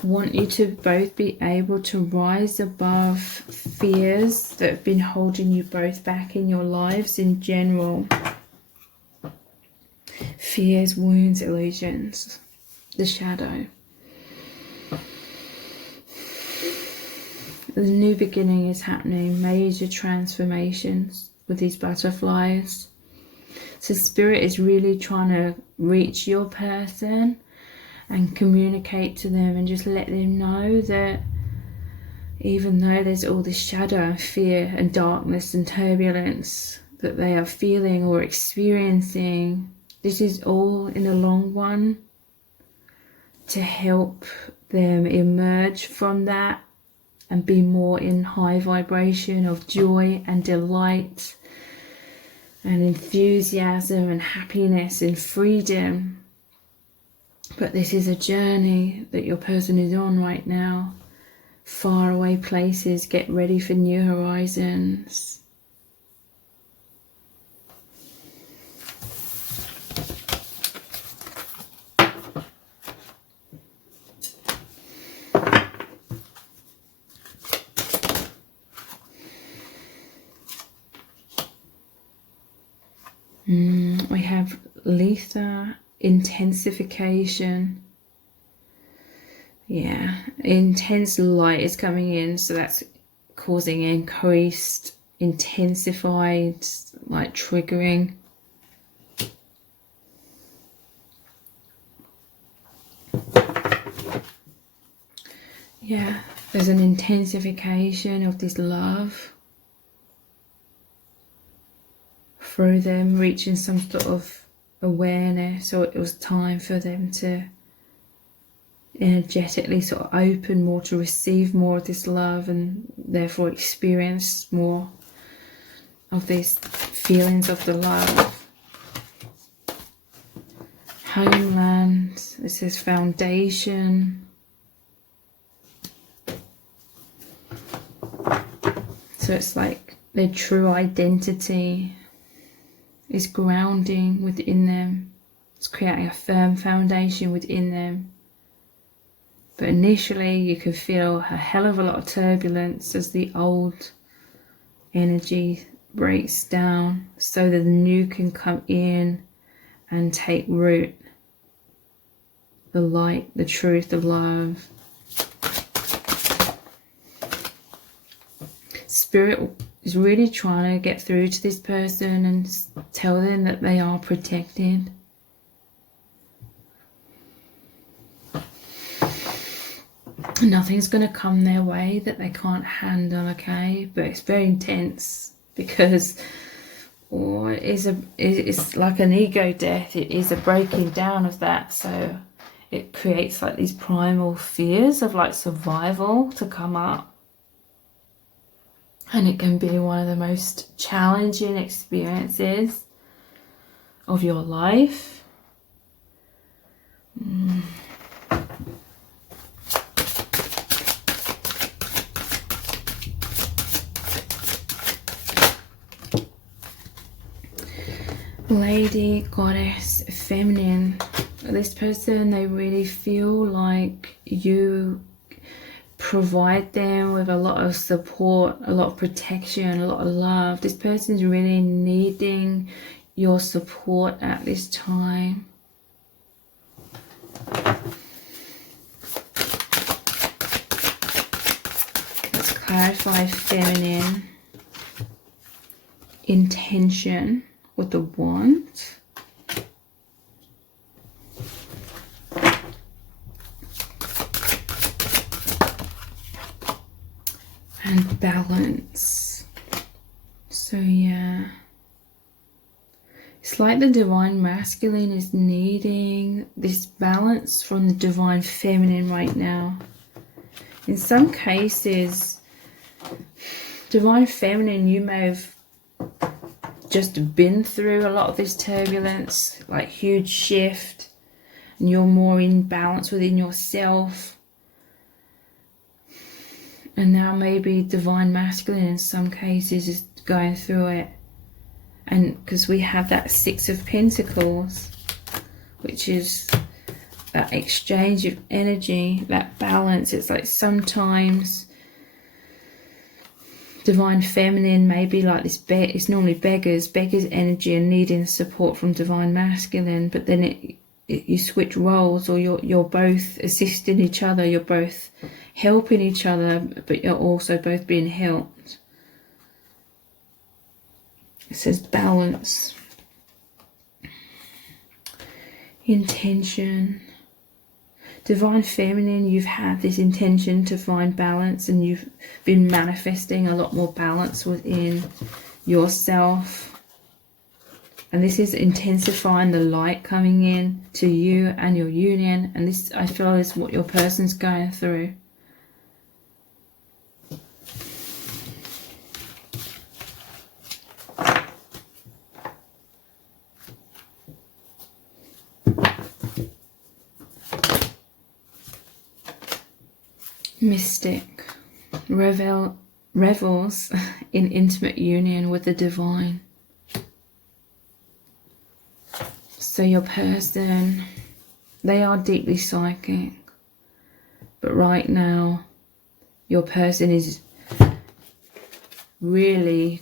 want you to both be able to rise above fears that have been holding you both back in your lives in general. Fears, wounds, illusions, the shadow. The new beginning is happening, major transformations with these butterflies. So Spirit is really trying to reach your person and communicate to them and just let them know that even though there's all this shadow and fear and darkness and turbulence that they are feeling or experiencing, this is all in the long run to help them emerge from that and be more in high vibration of joy and delight and enthusiasm and happiness and freedom. But this is a journey that your person is on right now. faraway places. Get ready for new horizons. We have Letha, intensification. Yeah, intense light is coming in, so that's causing increased, intensified, like triggering. Yeah, there's an intensification of this love through them reaching some sort of awareness, or it was time for them to energetically sort of open more to receive more of this love, and therefore experience more of these feelings of the love. Homeland, this is foundation. So it's like their true identity is grounding within them. It's creating a firm foundation within them. But initially you can feel a hell of a lot of turbulence as the old energy breaks down so that the new can come in and take root. The light, the truth, the love. Spirit is really trying to get through to this person and tell them that they are protected. Nothing's going to come their way that they can't handle, okay? But it's very intense because it's like an ego death. It is a breaking down of that. So it creates like these primal fears of like survival to come up. And it can be one of the most challenging experiences of your life. Lady, goddess, feminine. This person, they really feel like you provide them with a lot of support, a lot of protection, a lot of love. This person's really needing your support at this time. Let's clarify feminine. Intention with the wand. And balance. So yeah, it's like the divine masculine is needing this balance from the divine feminine right now. In some cases, divine feminine, you may have just been through a lot of this turbulence, like huge shift, and you're more in balance within yourself. And now maybe divine masculine in some cases is going through it. And because we have that Six of Pentacles, which is that exchange of energy, that balance. It's like sometimes divine feminine may be like this, it's normally beggars energy and needing support from divine masculine, but then you switch roles, or you're both assisting each other, you're both helping each other, but you're also both being helped. It says balance, intention. Divine feminine, you've had this intention to find balance, and you've been manifesting a lot more balance within yourself. And this is intensifying the light coming in to you and your union. And this, I feel, is what your person's going through. Mystic. revels in intimate union with the divine. So your person, they are deeply psychic, but right now your person is really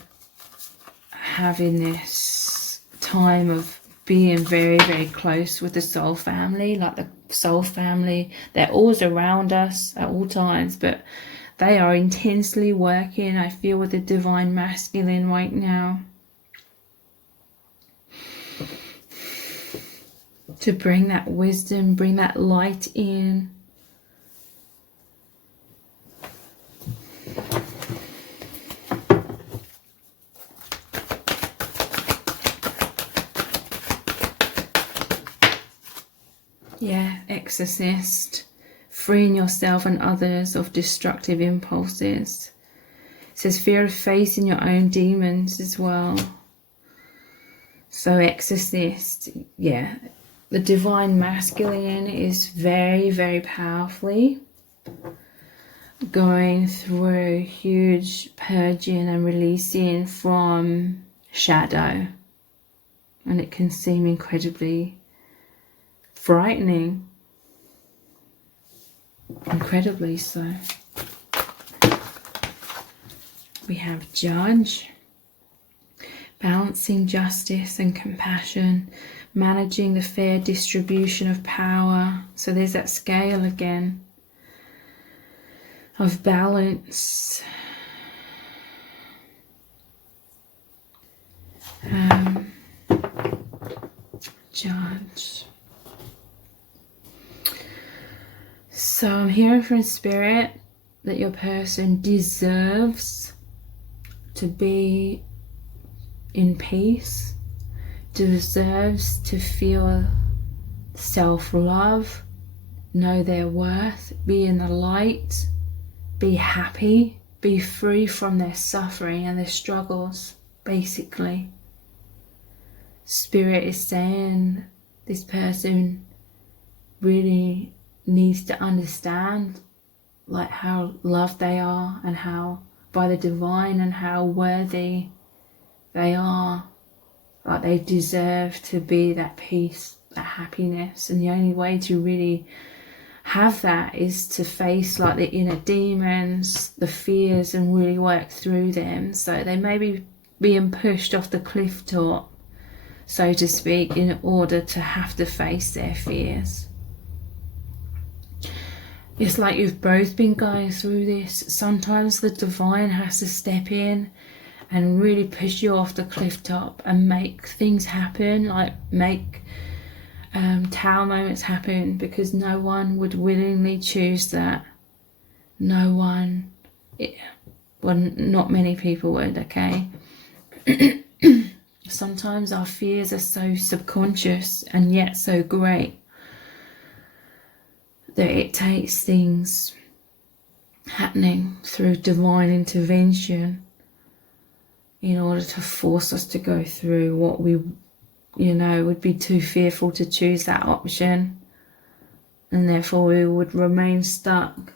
having this time of being very, very close with the soul family. Like the soul family, they're always around us at all times, but they are intensely working, I feel, with the divine masculine right now to bring that wisdom, bring that light in. Yeah, exorcist, freeing yourself and others of destructive impulses. It says fear of facing your own demons as well. So exorcist, yeah, the divine masculine is very, very powerfully going through huge purging and releasing from shadow. And it can seem incredibly frightening, incredibly so. We have judge, balancing justice and compassion, managing the fair distribution of power. So there's that scale again of balance. Judge. So I'm hearing from spirit that your person deserves to be in peace, deserves to feel self-love, know their worth, be in the light, be happy, be free from their suffering and their struggles, basically. Spirit is saying this person really needs to understand like how loved they are and how by the divine and how worthy they are. Like they deserve to be that peace, that happiness, and the only way to really have that is to face like the inner demons, the fears, and really work through them. So they may be being pushed off the cliff top, so to speak, in order to have to face their fears. It's like you've both been going through this. Sometimes the divine has to step in and really push you off the cliff top and make things happen, like make tower moments happen, because no one would willingly choose that. No one, well, not many people would, okay? Sometimes our fears are so subconscious and yet so great that it takes things happening through divine intervention in order to force us to go through what we, would be too fearful to choose that option, and therefore we would remain stuck.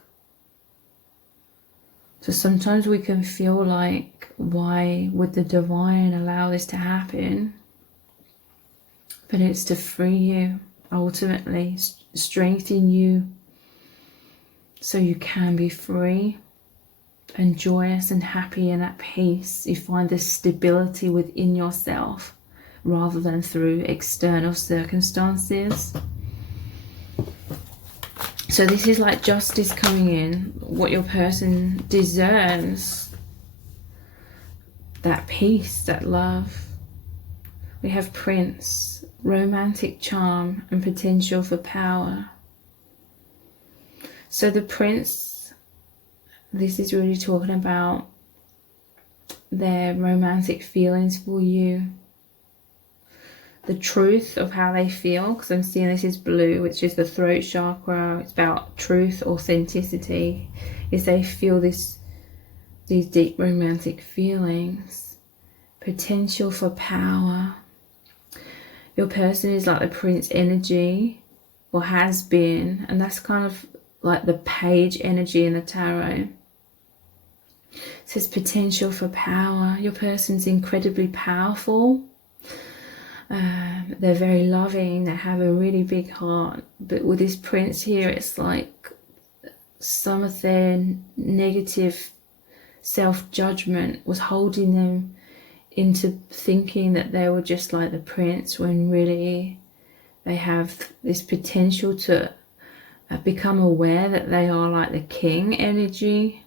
So sometimes we can feel like, why would the divine allow this to happen? But it's to free you, ultimately, strengthen you so you can be free and joyous and happy and at peace. You find this stability within yourself rather than through external circumstances. So this is like justice coming in, what your person deserves, that peace, that love. We have Prince, romantic charm and potential for power. So the Prince, this is really talking about their romantic feelings for you, the truth of how they feel, because I'm seeing this is blue, which is the throat chakra. It's about truth, authenticity, is they feel these deep romantic feelings, potential for power. Your person is like the Prince energy, or has been, and that's kind of like the page energy in the tarot. It says potential for power. Your person's incredibly powerful. They're very loving. They have a really big heart. But with this Prince here, it's like some of their negative self-judgment was holding them into thinking that they were just like the Prince, when really they have this potential to become aware that they are like the King energy.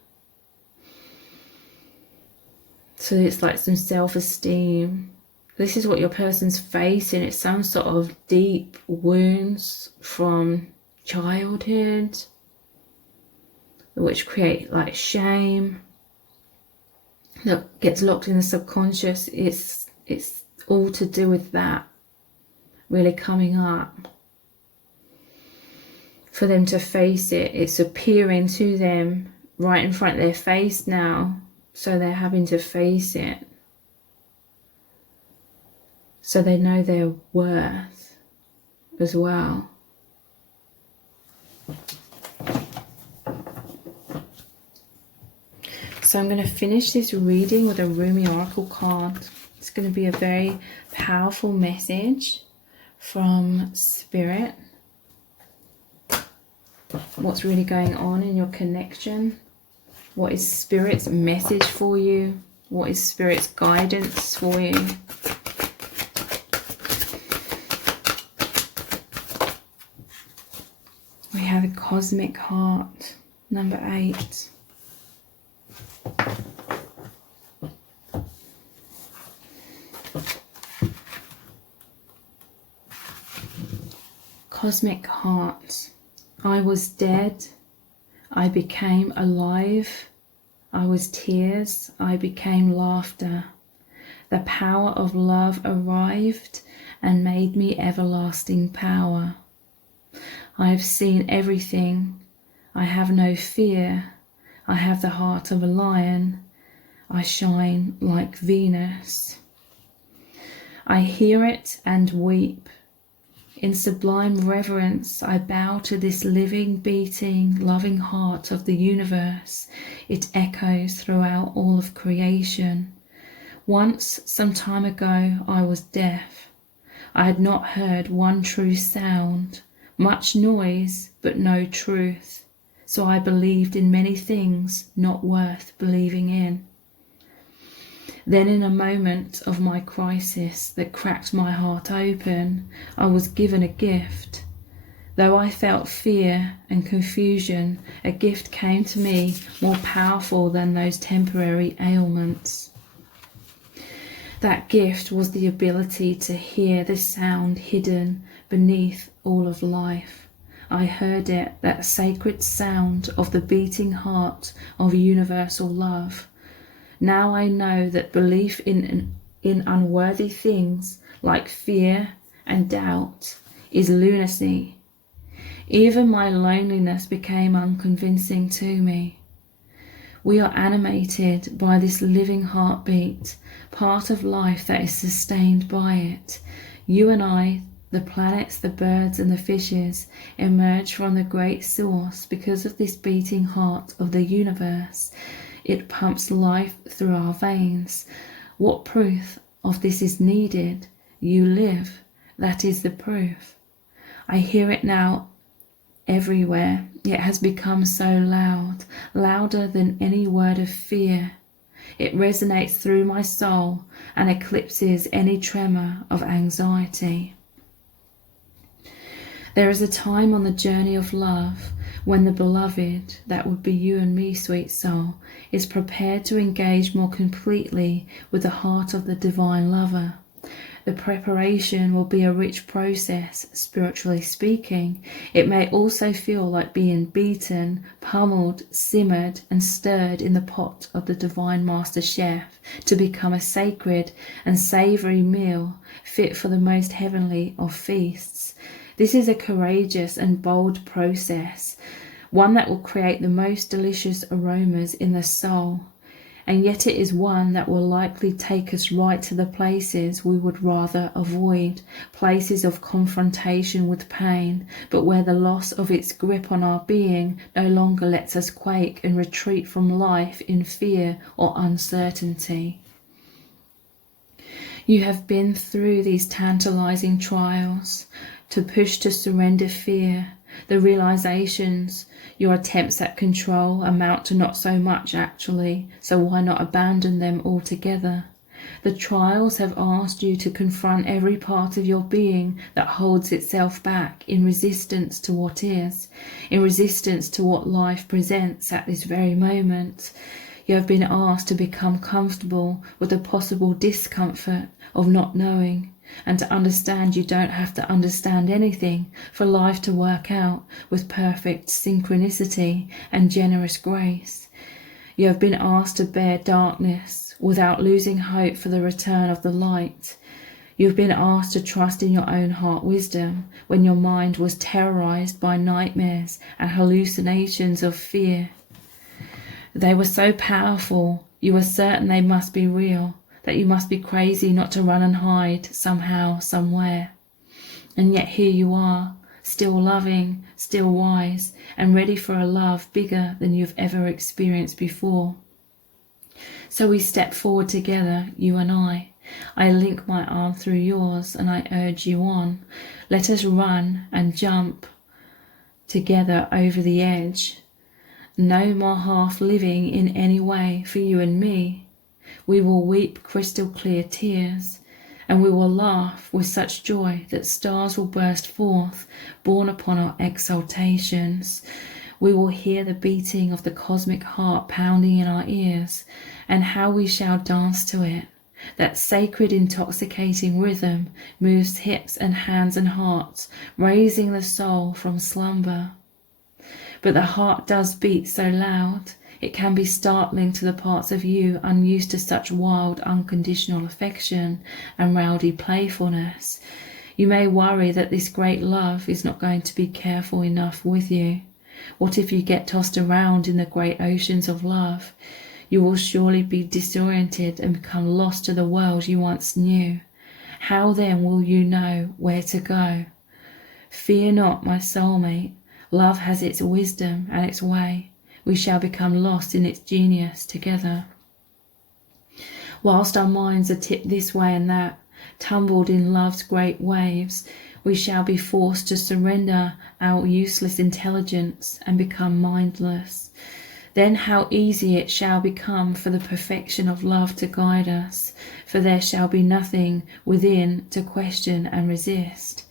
So it's like some self-esteem. This is what your person's facing. It's some sort of deep wounds from childhood, which create like shame that gets locked in the subconscious. It's all to do with that really coming up. For them to face it, it's appearing to them right in front of their face now. So they're having to face it. So they know their worth as well. So I'm going to finish this reading with a Rumi Oracle card. It's going to be a very powerful message from Spirit. What's really going on in your connection? What is Spirit's message for you? What is Spirit's guidance for you? We have a Cosmic Heart, number 8. Cosmic Heart. I was dead. I became alive. I was tears. I became laughter. The power of love arrived and made me everlasting power. I have seen everything. I have no fear. I have the heart of a lion. I shine like Venus. I hear it and weep. In sublime reverence, I bow to this living, beating, loving heart of the universe. It echoes throughout all of creation. Once, some time ago, I was deaf. I had not heard one true sound, much noise, but no truth. So I believed in many things not worth believing in. Then in a moment of my crisis that cracked my heart open, I was given a gift. Though I felt fear and confusion, a gift came to me more powerful than those temporary ailments. That gift was the ability to hear the sound hidden beneath all of life. I heard it, that sacred sound of the beating heart of universal love. Now I know that belief in unworthy things like fear and doubt is lunacy. Even my loneliness became unconvincing to me. We are animated by this living heartbeat, part of life that is sustained by it. You and I, the planets, the birds and the fishes, emerge from the great source because of this beating heart of the universe. It pumps life through our veins. What proof of this is needed? You live. That is the proof. I hear it now everywhere. It has become so loud, louder than any word of fear. It resonates through my soul and eclipses any tremor of anxiety. There is a time on the journey of love when the beloved, that would be you and me, sweet soul, is prepared to engage more completely with the heart of the divine lover. The preparation will be a rich process, spiritually speaking. It may also feel like being beaten, pummeled, simmered and stirred in the pot of the divine master chef to become a sacred and savoury meal fit for the most heavenly of feasts. This is a courageous and bold process, one that will create the most delicious aromas in the soul. and yet it is one that will likely take us right to the places we would rather avoid, places of confrontation with pain, but where the loss of its grip on our being no longer lets us quake and retreat from life in fear or uncertainty. You have been through these tantalizing trials to push to surrender fear. The realizations, your attempts at control amount to not so much actually, so why not abandon them altogether? The trials have asked you to confront every part of your being that holds itself back in resistance to what is, in resistance to what life presents at this very moment. You have been asked to become comfortable with the possible discomfort of not knowing, and to understand you don't have to understand anything for life to work out with perfect synchronicity and generous grace. You have been asked to bear darkness without losing hope for the return of the light. You have been asked to trust in your own heart wisdom when your mind was terrorized by nightmares and hallucinations of fear. They were so powerful, you were certain they must be real, that you must be crazy not to run and hide somehow, somewhere. And yet here you are, still loving, still wise, and ready for a love bigger than you've ever experienced before. So we step forward together, you and I. I link my arm through yours and I urge you on. Let us run and jump together over the edge. No more half living in any way for you and me. We will weep crystal clear tears, and we will laugh with such joy that stars will burst forth, borne upon our exaltations. We will hear the beating of the cosmic heart pounding in our ears, and how we shall dance to it. That sacred intoxicating rhythm moves hips and hands and hearts, raising the soul from slumber. But the heart does beat so loud, it can be startling to the parts of you unused to such wild, unconditional affection and rowdy playfulness. You may worry that this great love is not going to be careful enough with you. What if you get tossed around in the great oceans of love? You will surely be disoriented and become lost to the world you once knew. How then will you know where to go? Fear not, my soulmate. Love has its wisdom and its way. We shall become lost in its genius together. Whilst our minds are tipped this way and that, tumbled in love's great waves, we shall be forced to surrender our useless intelligence and become mindless. Then how easy it shall become for the perfection of love to guide us, for there shall be nothing within to question and resist.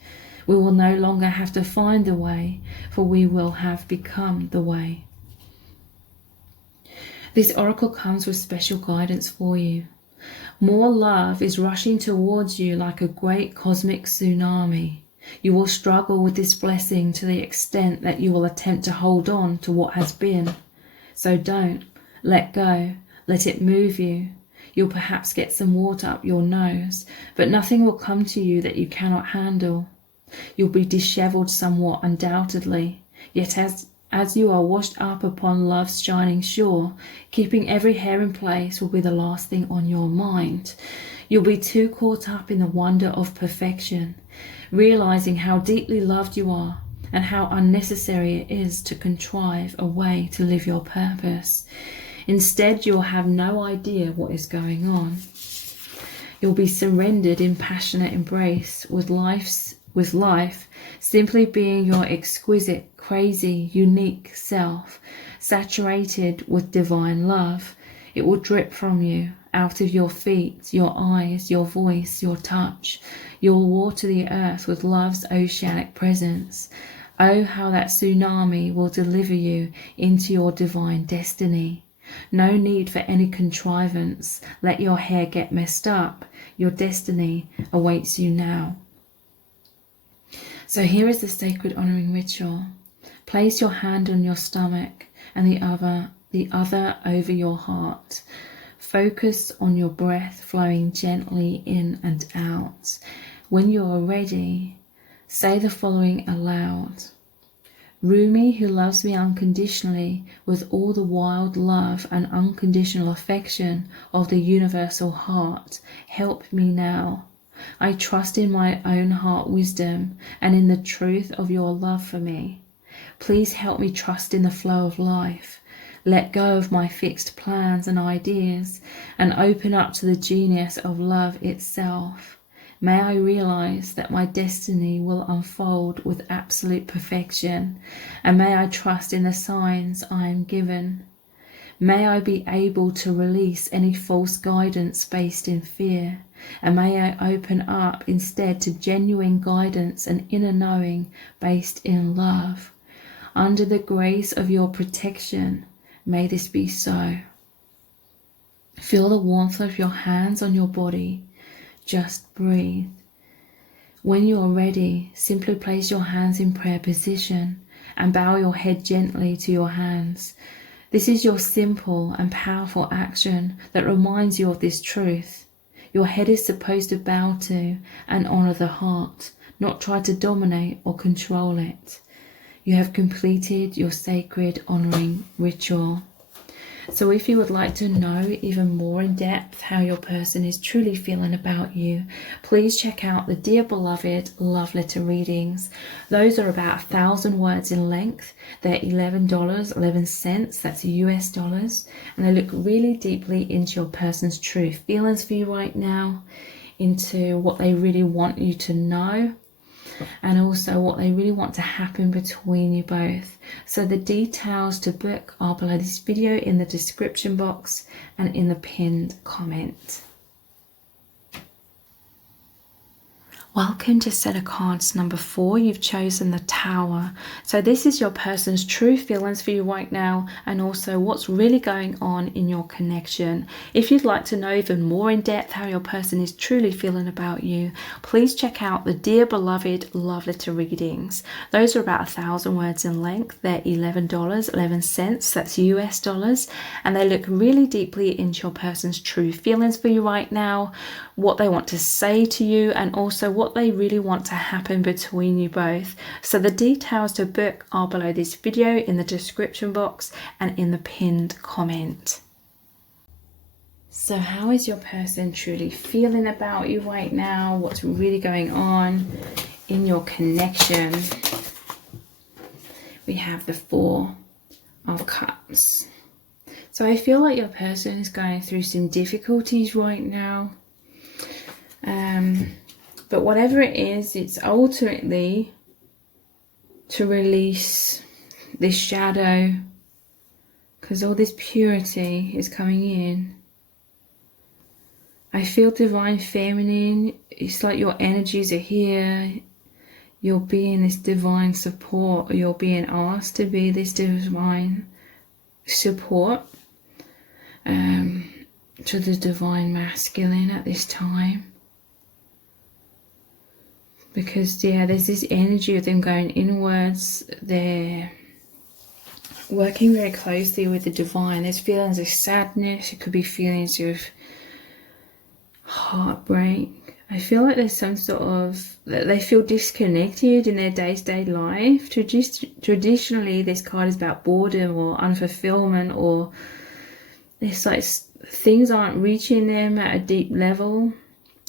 We will no longer have to find the way, for we will have become the way. This oracle comes with special guidance for you. More love is rushing towards you like a great cosmic tsunami. You will struggle with this blessing to the extent that you will attempt to hold on to what has been. So don't. Let go. Let it move you. You'll perhaps get some water up your nose, but nothing will come to you that you cannot handle. You'll be dishevelled somewhat undoubtedly, yet as you are washed up upon love's shining shore, keeping every hair in place will be the last thing on your mind. You'll be too caught up in the wonder of perfection, realizing how deeply loved you are and how unnecessary it is to contrive a way to live your purpose. Instead, you'll have no idea what is going on. You'll be surrendered in passionate embrace with life simply being your exquisite, crazy, unique self, saturated with divine love. It will drip from you, out of your feet, your eyes, your voice, your touch. You'll water the earth with love's oceanic presence. Oh, how that tsunami will deliver you into your divine destiny. No need for any contrivance. Let your hair get messed up. Your destiny awaits you now. So here is the sacred honoring ritual. Place your hand on your stomach and the other over your heart. Focus on your breath flowing gently in and out. When you are ready, say the following aloud. Rumi, who loves me unconditionally with all the wild love and unconditional affection of the universal heart, help me now. I trust in my own heart wisdom and in the truth of your love for me. Please help me trust in the flow of life, let go of my fixed plans and ideas, and open up to the genius of love itself. May I realize that my destiny will unfold with absolute perfection, and may I trust in the signs I am given. May I be able to release any false guidance based in fear, and may I open up instead to genuine guidance and inner knowing based in love. Under the grace of your protection, may this be so. Feel the warmth of your hands on your body. Just breathe. When you are ready, simply place your hands in prayer position and bow your head gently to your hands. This is your simple and powerful action that reminds you of this truth. Your head is supposed to bow to and honor the heart, not try to dominate or control it. You have completed your sacred honoring ritual. So if you would like to know even more in depth how your person is truly feeling about you, please check out the Dear Beloved Love Letter readings. Those are about 1,000 words in length. They're $11.11, that's US dollars, and they look really deeply into your person's true feelings for you right now, into what they really want you to know, and also what they really want to happen between you both. So the details to book are below this video in the description box and in the pinned comment. Welcome to set of cards number 4. You've chosen the Tower. So this is your person's true feelings for you right now, and also what's really going on in your connection. If you'd like to know even more in depth how your person is truly feeling about you, please check out the Dear Beloved Love Letter readings. Those are about 1,000 words in length. They're $11.11, that's US dollars, and they look really deeply into your person's true feelings for you right now, what they want to say to you, and also what they really want to happen between you both. So the details to book are below this video in the description box and in the pinned comment. So how is your person truly feeling about you right now? What's really going on in your connection? We have the 4 of Cups. So I feel like your person is going through some difficulties right now. But whatever it is, it's ultimately to release this shadow, because all this purity is coming in. I feel divine feminine. It's like your energies are here. You're being this divine support, or you're being asked to be this divine support to the divine masculine at this time. Because, yeah, there's this energy of them going inwards. They're working very closely with the divine. There's feelings of sadness. It could be feelings of heartbreak. I feel like there's some sort of, that they feel disconnected in their day-to-day life. Traditionally, this card is about boredom or unfulfillment, or it's like things aren't reaching them at a deep level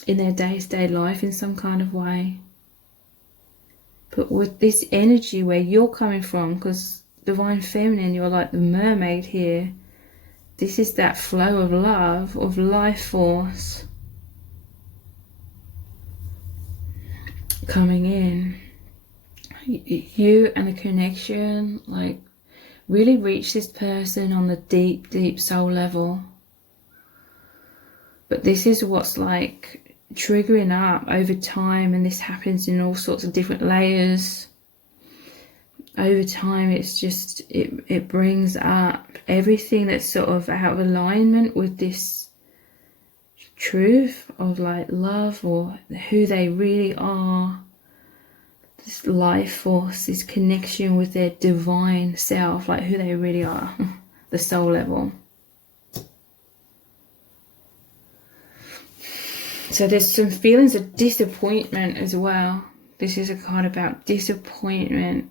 in their day-to-day life in some kind of way. But with this energy where you're coming from, because divine feminine, you're like the mermaid here. This is that flow of love, of life force coming in. You and the connection, like, really reach this person on the deep, deep soul level. But this is what's like triggering up over time, and this happens in all sorts of different layers. Over time, it's just, it brings up everything that's sort of out of alignment with this truth of like love, or who they really are, this life force, this connection with their divine self, like who they really are, the soul level. So there's some feelings of disappointment as well. This is a card about disappointment.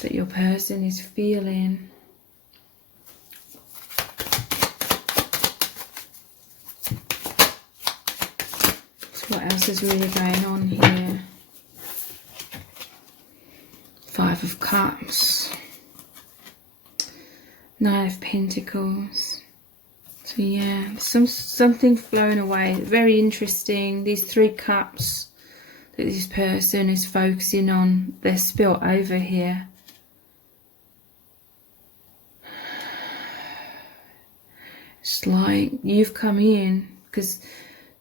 that your person is feeling. So what else is really going on here? Five of Cups. Nine of Pentacles. So yeah, something flown away. Very interesting. These 3 cups that this person is focusing on, they're spilt over here. It's like you've come in, because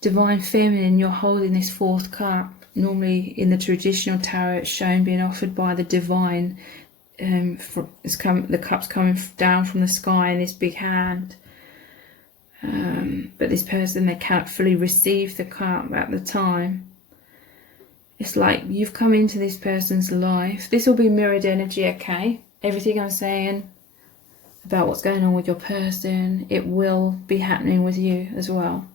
Divine Feminine, you're holding this 4th cup. Normally in the traditional tarot, it's shown being offered by the Divine. The cup's coming down from the sky in this big hand. But this person, they can't fully receive the cup at the time. It's like you've come into this person's life. This will be mirrored energy, okay? Everything I'm saying about what's going on with your person, it will be happening with you as well.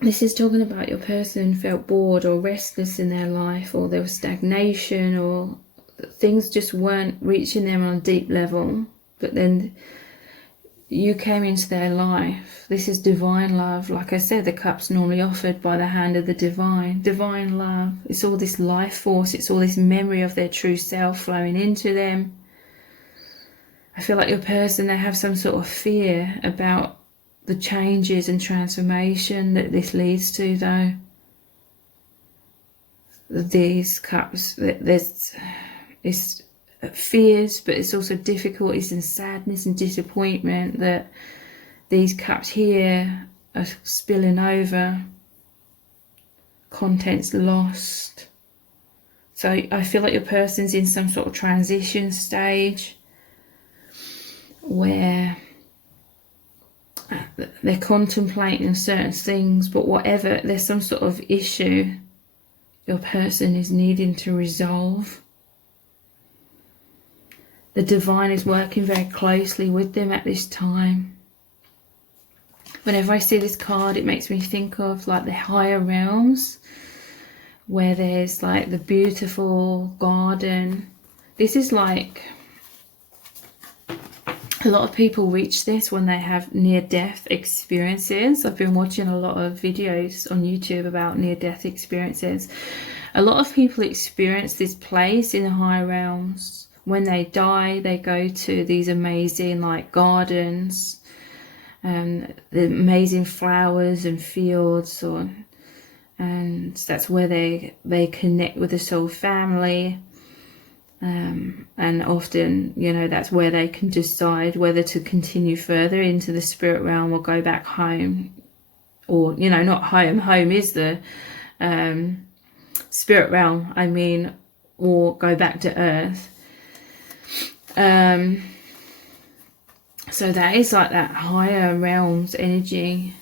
This is talking about your person felt bored or restless in their life, or there was stagnation, or things just weren't reaching them on a deep level. But then you came into their life. This is divine love. Like I said, the cup's normally offered by the hand of the divine. Divine love. It's all this life force. It's all this memory of their true self flowing into them. I feel like your person, they have some sort of fear about the changes and transformation that this leads to, though. These cups, there's fears, but it's also difficulties and sadness and disappointment that these cups here are spilling over. Contents lost. So I feel like your person's in some sort of transition stage where they're contemplating certain things, but whatever, there's some sort of issue your person is needing to resolve. The divine is working very closely with them at this time. Whenever I see this card, it makes me think of like the higher realms, where there's like the beautiful garden. This is like, a lot of people reach this when they have near-death experiences. I've been watching a lot of videos on YouTube about near-death experiences. A lot of people experience this place in the higher realms. When they die, they go to these amazing like gardens, the amazing flowers and fields, and that's where they connect with the soul family. And often, you know, that's where they can decide whether to continue further into the spirit realm or go back home. Or, you know, not home. Home is the spirit realm, I mean, or go back to earth. So that is like that higher realms energy,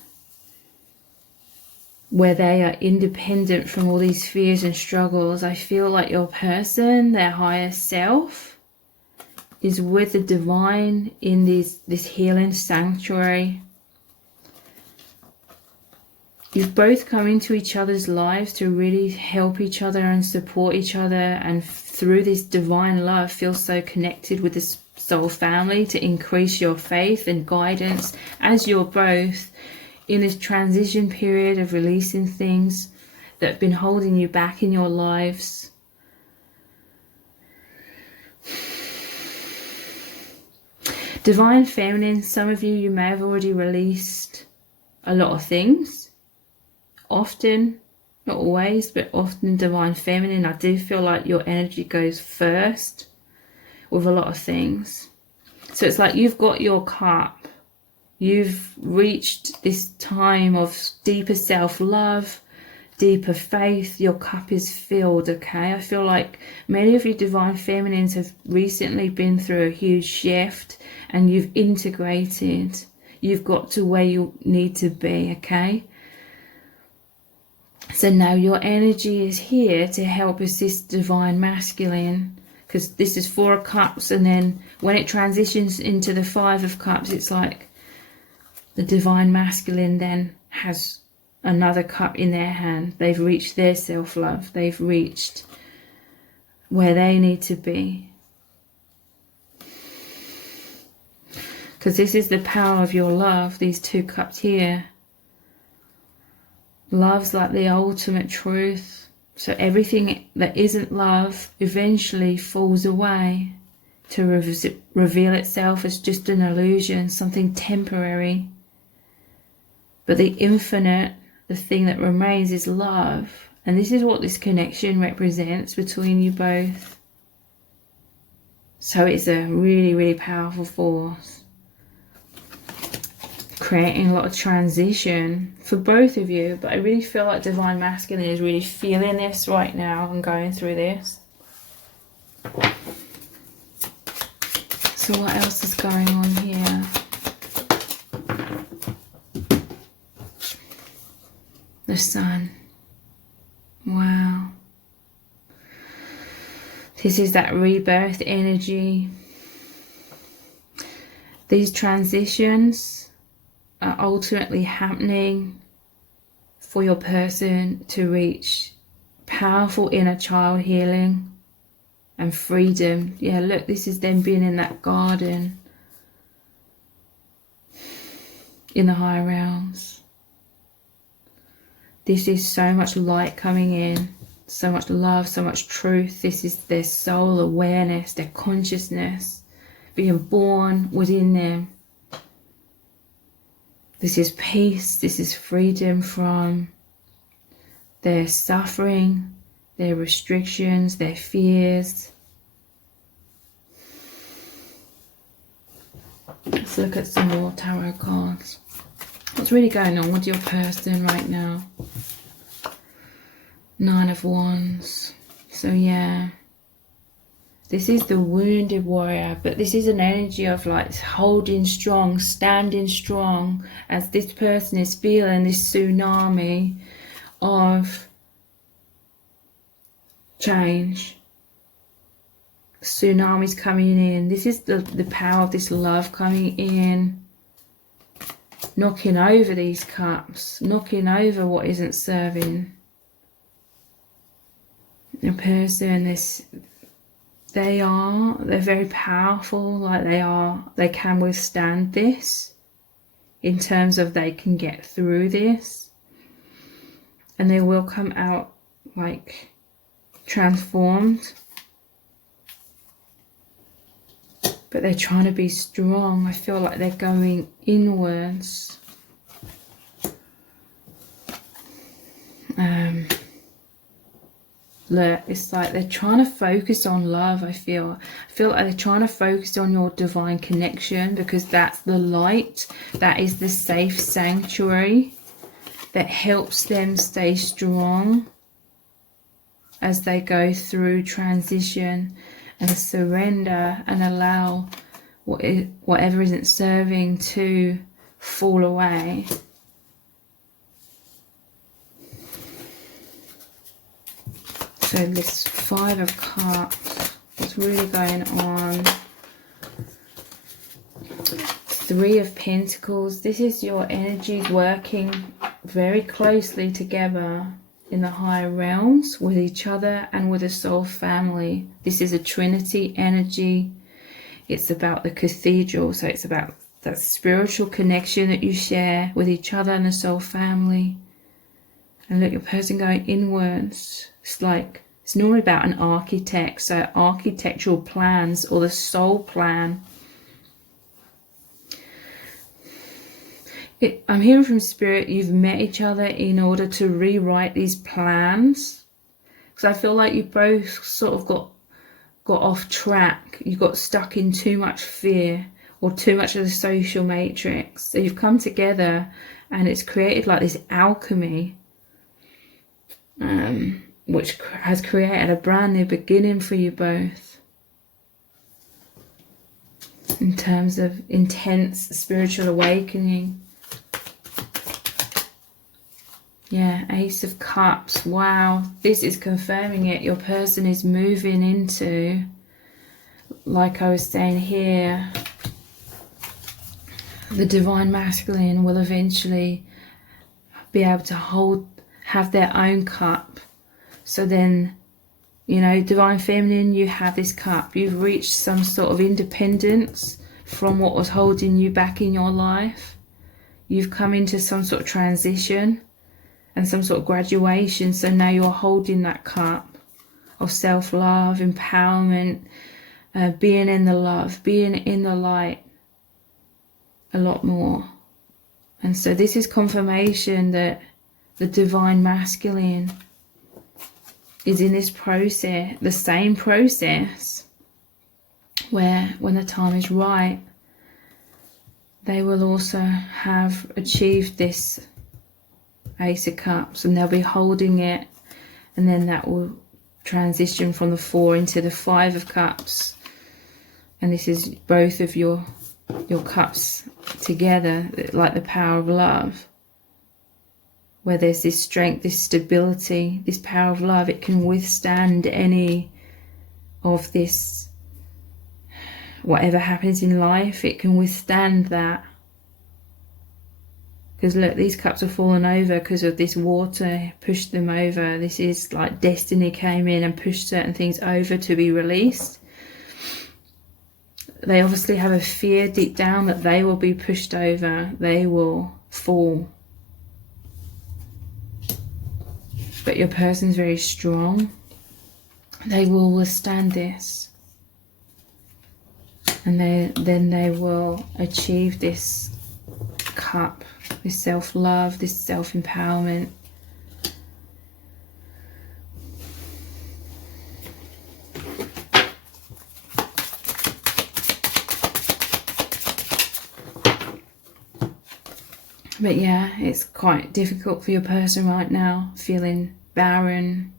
where they are independent from all these fears and struggles. I feel like your person, their higher self, is with the divine in this healing sanctuary. You've both come into each other's lives to really help each other and support each other, and through this divine love feel so connected with this soul family to increase your faith and guidance as you're both in this transition period of releasing things that have been holding you back in your lives. Divine Feminine, some of you may have already released a lot of things. Often, not always, but often Divine Feminine, I do feel like your energy goes first with a lot of things. So it's like you've got your cup. You've reached this time of deeper self-love, deeper faith. Your cup is filled, okay? I feel like many of you Divine Feminines have recently been through a huge shift, and you've integrated. You've got to where you need to be, okay? So now your energy is here to help assist Divine Masculine, because this is 4 of Cups, and then when it transitions into the 5 of Cups, it's like the Divine Masculine then has another cup in their hand. They've reached their self-love. They've reached where they need to be. Because this is the power of your love, these two cups here. Love's like the ultimate truth. So everything that isn't love eventually falls away to reveal itself as just an illusion, something temporary. But the infinite, the thing that remains, is love. And this is what this connection represents between you both. So it's a really, really powerful force, creating a lot of transition for both of you. But I really feel like Divine Masculine is really feeling this right now and going through this. So what else is going on here? The Sun. Wow. This is that rebirth energy. These transitions are ultimately happening for your person to reach powerful inner child healing and freedom. Yeah, look, this is them being in that garden in the higher realms. This is so much light coming in, so much love, so much truth. This is their soul awareness, their consciousness being born within them. This is peace, this is freedom from their suffering, their restrictions, their fears. Let's look at some more tarot cards. What's really going on with your person right now? Nine of Wands. So yeah, this is the wounded warrior, but this is an energy of like holding strong, standing strong, as this person is feeling this tsunami of change. Tsunamis coming in. This is the power of this love coming in, knocking over these cups, knocking over what isn't serving. The person, they're very powerful, like they can withstand this in terms of they can get through this, and they will come out like transformed. But they're trying to be strong. I feel like they're going inwards. Look, it's like they're trying to focus on love. I feel like they're trying to focus on your divine connection, because that's the light, that is the safe sanctuary that helps them stay strong as they go through transition and surrender and allow whatever isn't serving to fall away. So this Five of Cups, what's really going on? Three of Pentacles. This is your energies working very closely together in the higher realms with each other and with a soul family. This is a Trinity energy. It's about the cathedral, so it's about that spiritual connection that you share with each other and the soul family. And look, your person going inwards. It's normally about an architect, so architectural plans or the soul plan. I'm hearing from Spirit, you've met each other in order to rewrite these plans. Because I feel like you both sort of got off track. You got stuck in too much fear or too much of the social matrix. So you've come together and it's created like this alchemy, which has created a brand new beginning for you both in terms of intense spiritual awakening. Yeah, Ace of Cups. Wow, this is confirming it. Your person is moving into, like I was saying here, the Divine Masculine will eventually be able to have their own cup. So then, you know, Divine Feminine, you have this cup. You've reached some sort of independence from what was holding you back in your life. You've come into some sort of transition and some sort of graduation. So now you're holding that cup of self-love, empowerment, being in the love, being in the light a lot more. And so this is confirmation that the Divine Masculine is in this process, the same process, where when the time is right, they will also have achieved this Ace of Cups, and they'll be holding it, and then that will transition from the 4 into the 5 of Cups. And this is both of your cups together, like the power of love, where there's this strength, this stability, this power of love. It can withstand any of this, whatever happens in life, it can withstand that. Because look, these cups have fallen over because of this water pushed them over. This is like destiny came in and pushed certain things over to be released. They obviously have a fear deep down that they will be pushed over, they will fall. But your person's very strong. They will withstand this. And then they will achieve this cup, this self-love, this self-empowerment. But yeah, it's quite difficult for your person right now, feeling barren.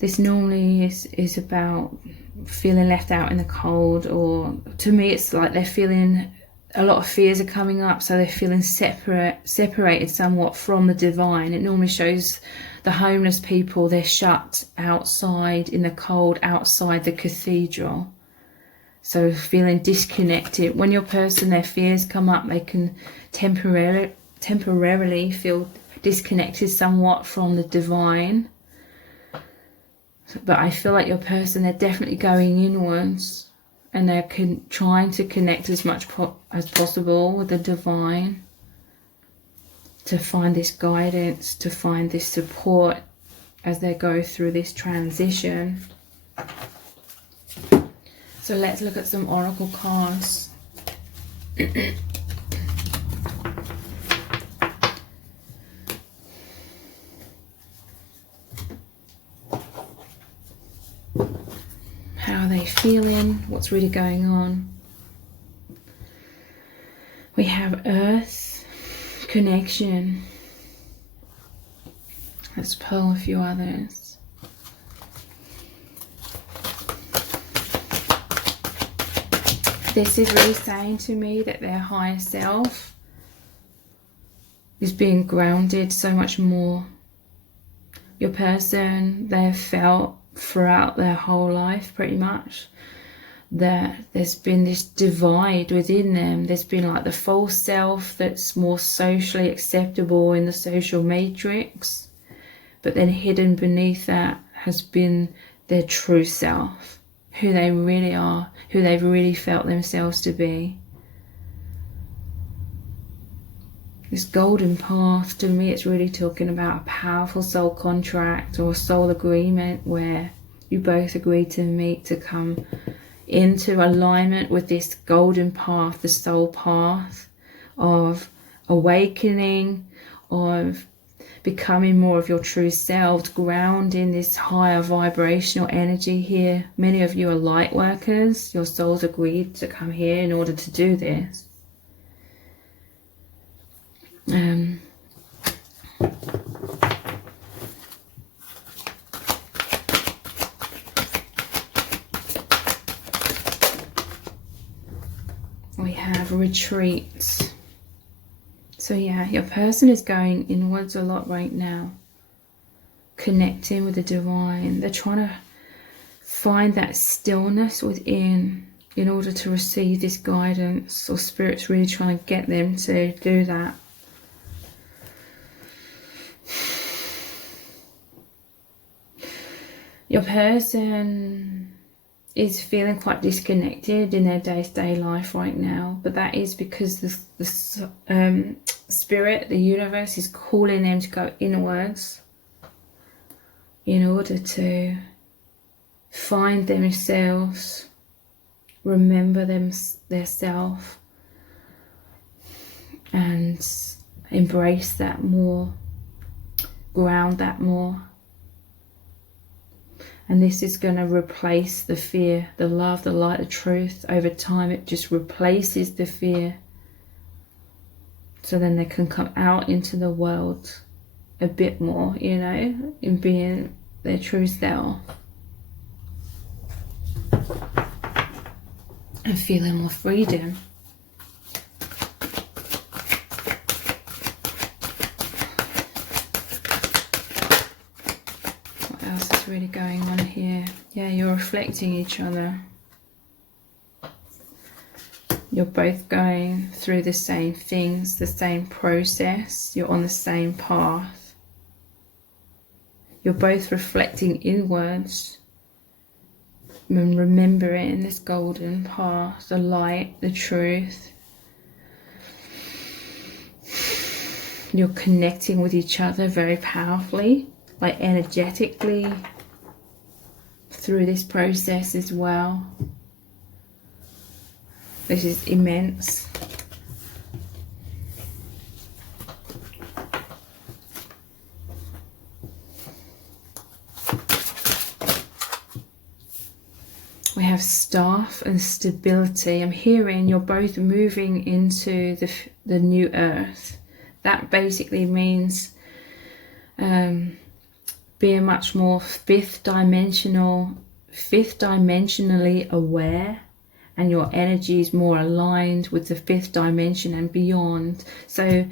This normally is about feeling left out in the cold, or to me it's like they're feeling, a lot of fears are coming up, so they're feeling separated somewhat from the divine. It normally shows the homeless people, they're shut outside in the cold, outside the cathedral. So feeling disconnected. When your person, their fears come up, they can temporarily feel disconnected somewhat from the divine. But I feel like your person, they're definitely going inwards, and they're trying to connect as much as possible with the divine, to find this guidance, to find this support as they go through this transition. So let's look at some oracle cards. How are they feeling? What's really going on? We have Earth, connection. Let's pull a few others. This is really saying to me that their higher self is being grounded so much more. Your person, they've felt throughout their whole life pretty much that there's been this divide within them. There's been like the false self that's more socially acceptable in the social matrix, but then hidden beneath that has been their true self, who they really are, who they've really felt themselves to be. This golden path, to me, it's really talking about a powerful soul contract or soul agreement where you both agree to meet, to come into alignment with this golden path, the soul path of awakening, of becoming more of your true self, ground in this higher vibrational energy here. Many of you are light workers. Your souls agreed to come here in order to do this. We have retreats. So yeah, your person is going inwards a lot right now, connecting with the divine. They're trying to find that stillness within in order to receive this guidance, or spirit's really trying to get them to do that. Your person is feeling quite disconnected in their day-to-day life right now, but that is because the spirit, the universe, is calling them to go inwards in order to find themselves, remember their self, and embrace that more, ground that more. And this is going to replace the fear, the love, the light, the truth. Over time, it just replaces the fear. So then they can come out into the world a bit more, you know, in being their true self. And feeling more freedom. Really going on here? Yeah, you're reflecting each other. You're both going through the same things, the same process. You're on the same path. You're both reflecting inwards and remembering this golden path, the light, the truth. You're connecting with each other very powerfully, like energetically, through this process as well. This is immense. We have staff and stability. I'm hearing you're both moving into the new earth. That basically means being much more fifth dimensionally aware, and your energy is more aligned with the fifth dimension and beyond. So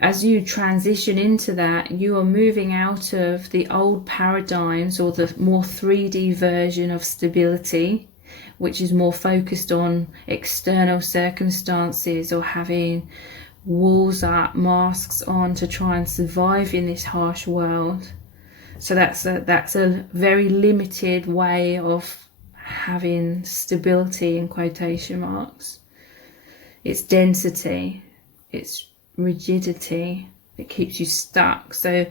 as you transition into that, you are moving out of the old paradigms, or the more 3D version of stability, which is more focused on external circumstances or having walls up, masks on to try and survive in this harsh world. So that's a very limited way of having stability, in quotation marks. It's density, it's rigidity, it keeps you stuck. So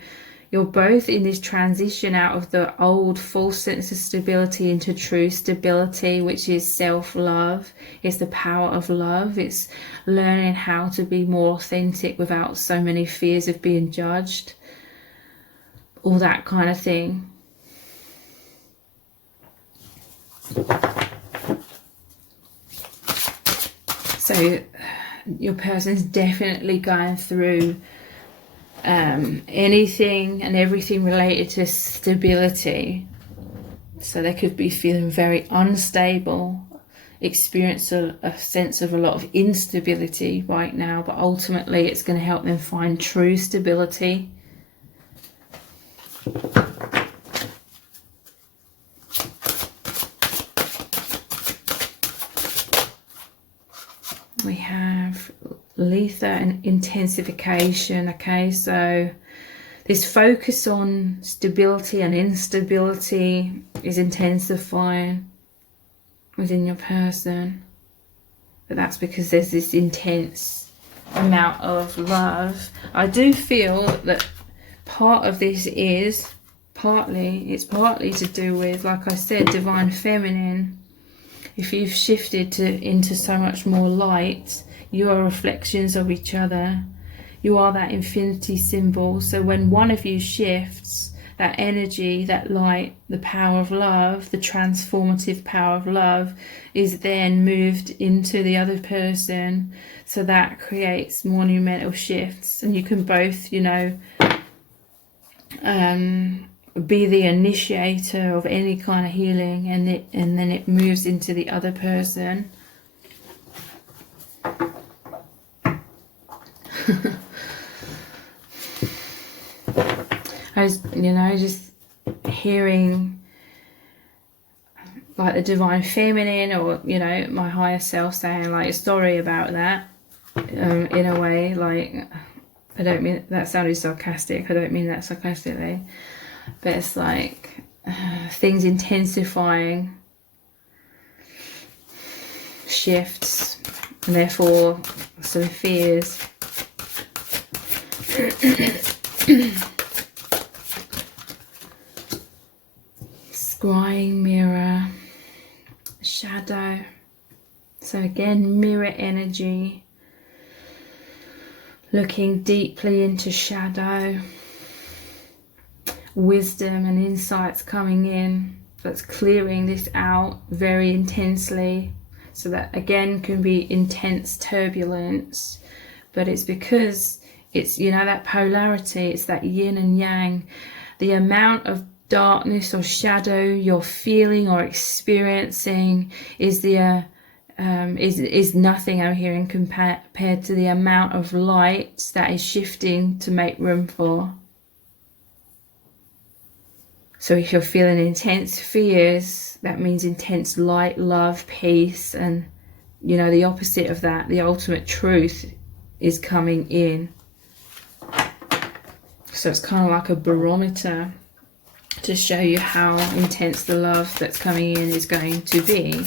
you're both in this transition out of the old false sense of stability into true stability, which is self-love. It's the power of love. It's learning how to be more authentic without so many fears of being judged. All that kind of thing. So your person's definitely going through anything and everything related to stability. So they could be feeling very unstable, experience a sense of a lot of instability right now, but ultimately it's going to help them find true stability. We have letha and intensification. Okay, so this focus on stability and instability is intensifying within your person, but that's because there's this intense amount of love. I do feel that part of this is partly to do with, like I said, divine feminine. If you've shifted into so much more light, you are reflections of each other. You are that infinity symbol. So when one of you shifts, that energy, that light, the power of love, the transformative power of love is then moved into the other person. So that creates monumental shifts, and you can both, you know, be the initiator of any kind of healing, and then it moves into the other person. I was, you know, just hearing like the divine feminine, or, you know, my higher self saying like, sorry about that, in a way, like, I don't mean that sounded sarcastic, I don't mean that sarcastically, but it's like, things intensifying, shifts, and therefore some fears. Scrying mirror, shadow. So again, mirror energy, looking deeply into shadow, wisdom and insights coming in, that's clearing this out very intensely. So that again can be intense turbulence, but it's because it's, you know, that polarity, it's that yin and yang. The amount of darkness or shadow you're feeling or experiencing is nothing out here in compared to the amount of light that is shifting to make room for. So if you're feeling intense fears, that means intense light, love, peace, and, you know, the opposite of that, the ultimate truth, is coming in. So it's kind of like a barometer to show you how intense the love that's coming in is going to be.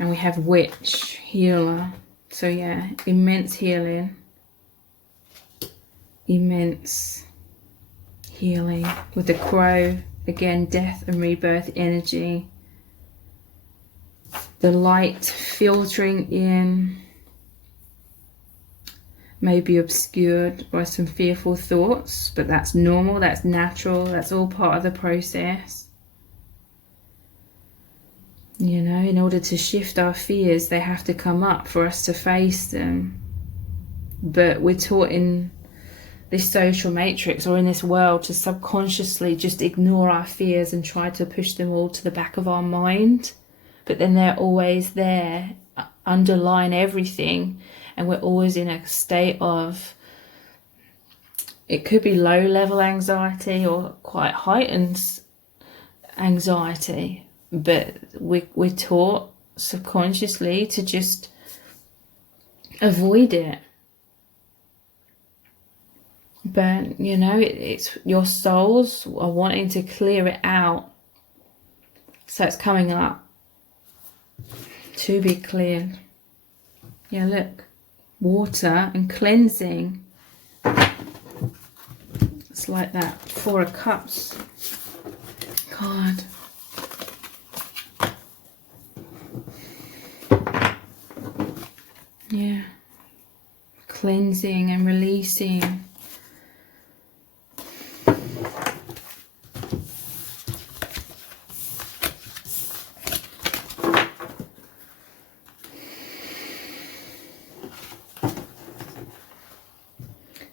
And we have witch, healer. So yeah, immense healing. Immense healing. With the crow, again, death and rebirth energy. The light filtering in, may be obscured by some fearful thoughts, but that's normal, that's natural, that's all part of the process. You know, in order to shift our fears, they have to come up for us to face them. But we're taught in this social matrix or in this world to subconsciously just ignore our fears and try to push them all to the back of our mind. But then they're always there, underline everything, and we're always in a state of, it could be low level anxiety or quite heightened anxiety, but we're taught subconsciously to just avoid it. But, you know, it's your souls are wanting to clear it out. So it's coming up to be cleared. Yeah, look. Water and cleansing. It's like that Four of Cups card. Yeah. Cleansing and releasing.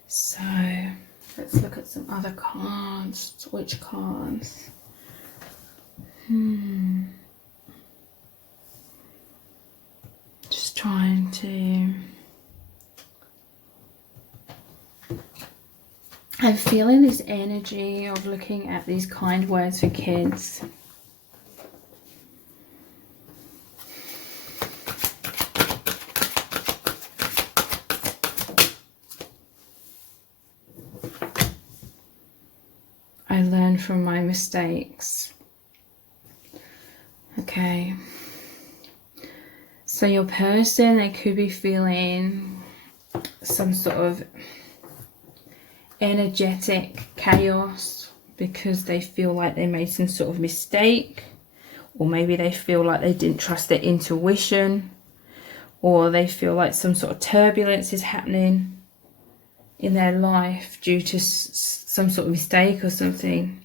So let's look at some other cards. Which cards? Just trying to. I'm feeling this energy of looking at these kind words for kids. I learn from my mistakes. Okay. So your person, they could be feeling some sort of energetic chaos because they feel like they made some sort of mistake, or maybe they feel like they didn't trust their intuition, or they feel like some sort of turbulence is happening in their life due to some sort of mistake or something.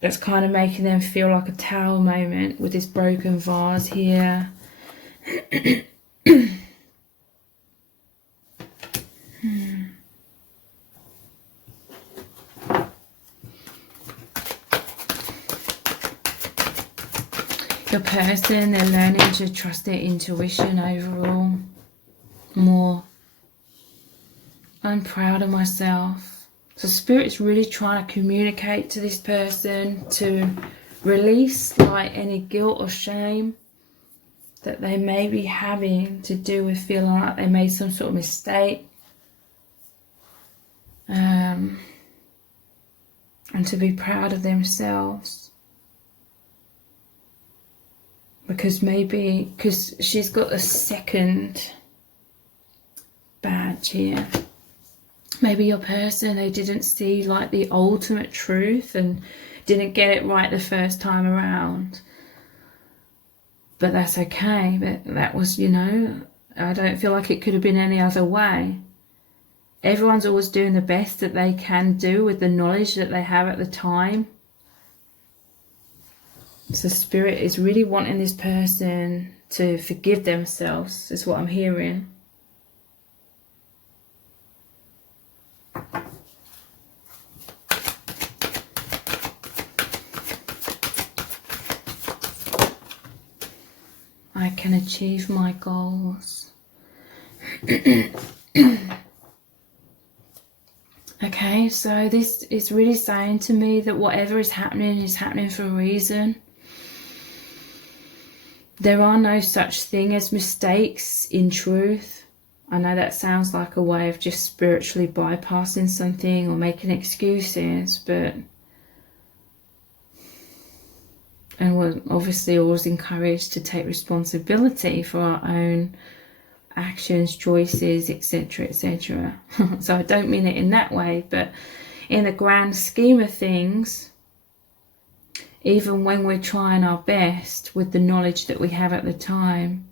That's kind of making them feel like a tower moment with this broken vase here. Your person, they're learning to trust their intuition overall more. I'm proud of myself. So Spirit's really trying to communicate to this person to release like any guilt or shame that they may be having to do with feeling like they made some sort of mistake. and to be proud of themselves. Because she's got a second badge here. Maybe your person, they didn't see like the ultimate truth and didn't get it right the first time around. But that's okay. But that was, I don't feel like it could have been any other way. Everyone's always doing the best that they can do with the knowledge that they have at the time. So Spirit is really wanting this person to forgive themselves, is what I'm hearing. I can achieve my goals. Okay, so this is really saying to me that whatever is happening for a reason. There are no such thing as mistakes in truth. I know that sounds like a way of just spiritually bypassing something or making excuses, but and we're obviously always encouraged to take responsibility for our own actions, choices, etc., etc. So I don't mean it in that way, but in the grand scheme of things, even when we're trying our best with the knowledge that we have at the time,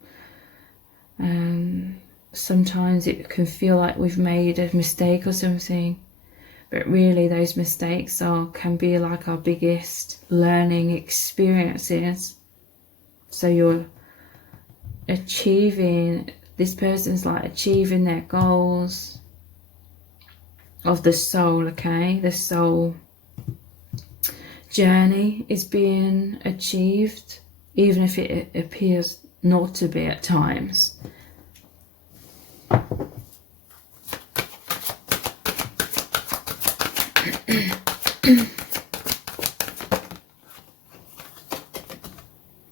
sometimes it can feel like we've made a mistake or something, but really those mistakes can be like our biggest learning experiences. So you're achieving, this person's like achieving their goals of the soul, okay? The soul journey is being achieved, even if it appears not to be at times.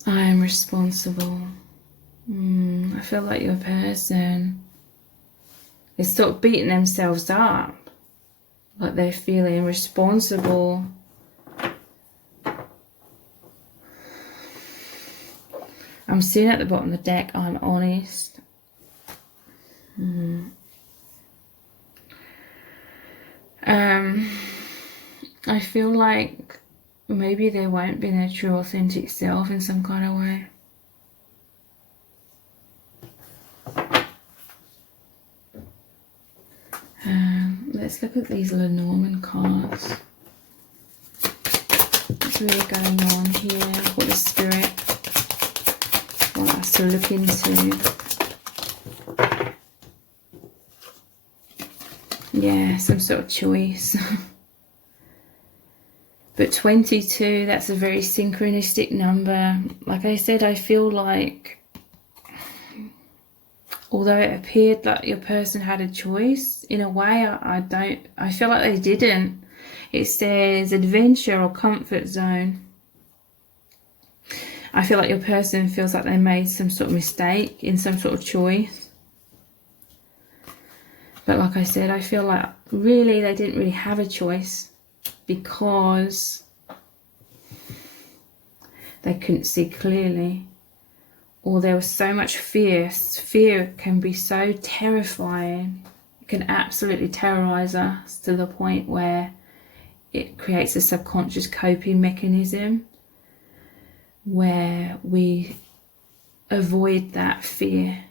I am responsible. I feel like your person is sort of beating themselves up, like they're feeling responsible. I'm seeing at the bottom of the deck, I'm honest. I feel like maybe they won't be their true authentic self in some kind of way. Let's look at these Lenormand cards. What's really going on here? What the Spirit wants us to look into. Yeah, some sort of choice. But 22, that's a very synchronistic number. Like I said, I feel like, although it appeared like your person had a choice, in a way, I feel like they didn't. It says adventure or comfort zone. I feel like your person feels like they made some sort of mistake in some sort of choice. But like I said, I feel like really they didn't really have a choice, because they couldn't see clearly, or there was so much fear. Fear can be so terrifying. It can absolutely terrorize us to the point where it creates a subconscious coping mechanism where we avoid that fear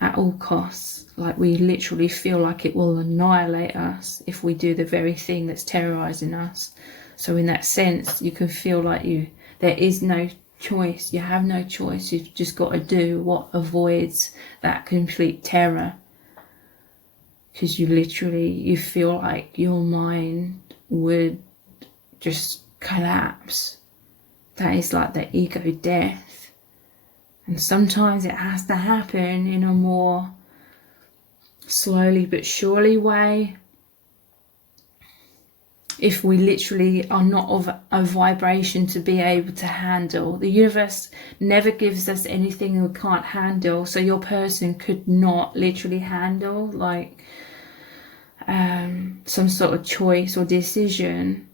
at all costs. Like we literally feel like it will annihilate us if we do the very thing that's terrorizing us. So in that sense, you can feel like there is no choice. You have no choice. You've just got to do what avoids that complete terror. Because you feel like your mind would just collapse. That is like the ego death. And sometimes it has to happen in a more slowly but surely way. If we literally are not of a vibration to be able to handle. The universe never gives us anything we can't handle. So your person could not literally handle like some sort of choice or decision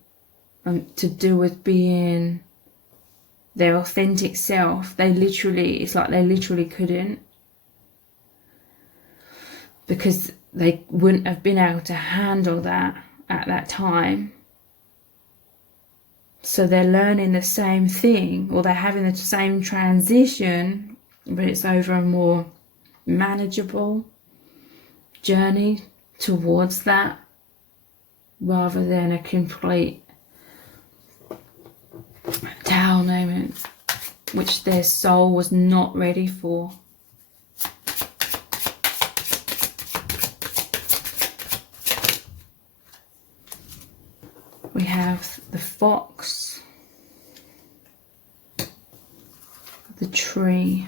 to do with being their authentic self. It's like they literally couldn't, because they wouldn't have been able to handle that at that time. So they're learning the same thing, or they're having the same transition, but it's over a more manageable journey towards that, rather than a complete Tao moment, which their soul was not ready for. We have the fox, the tree,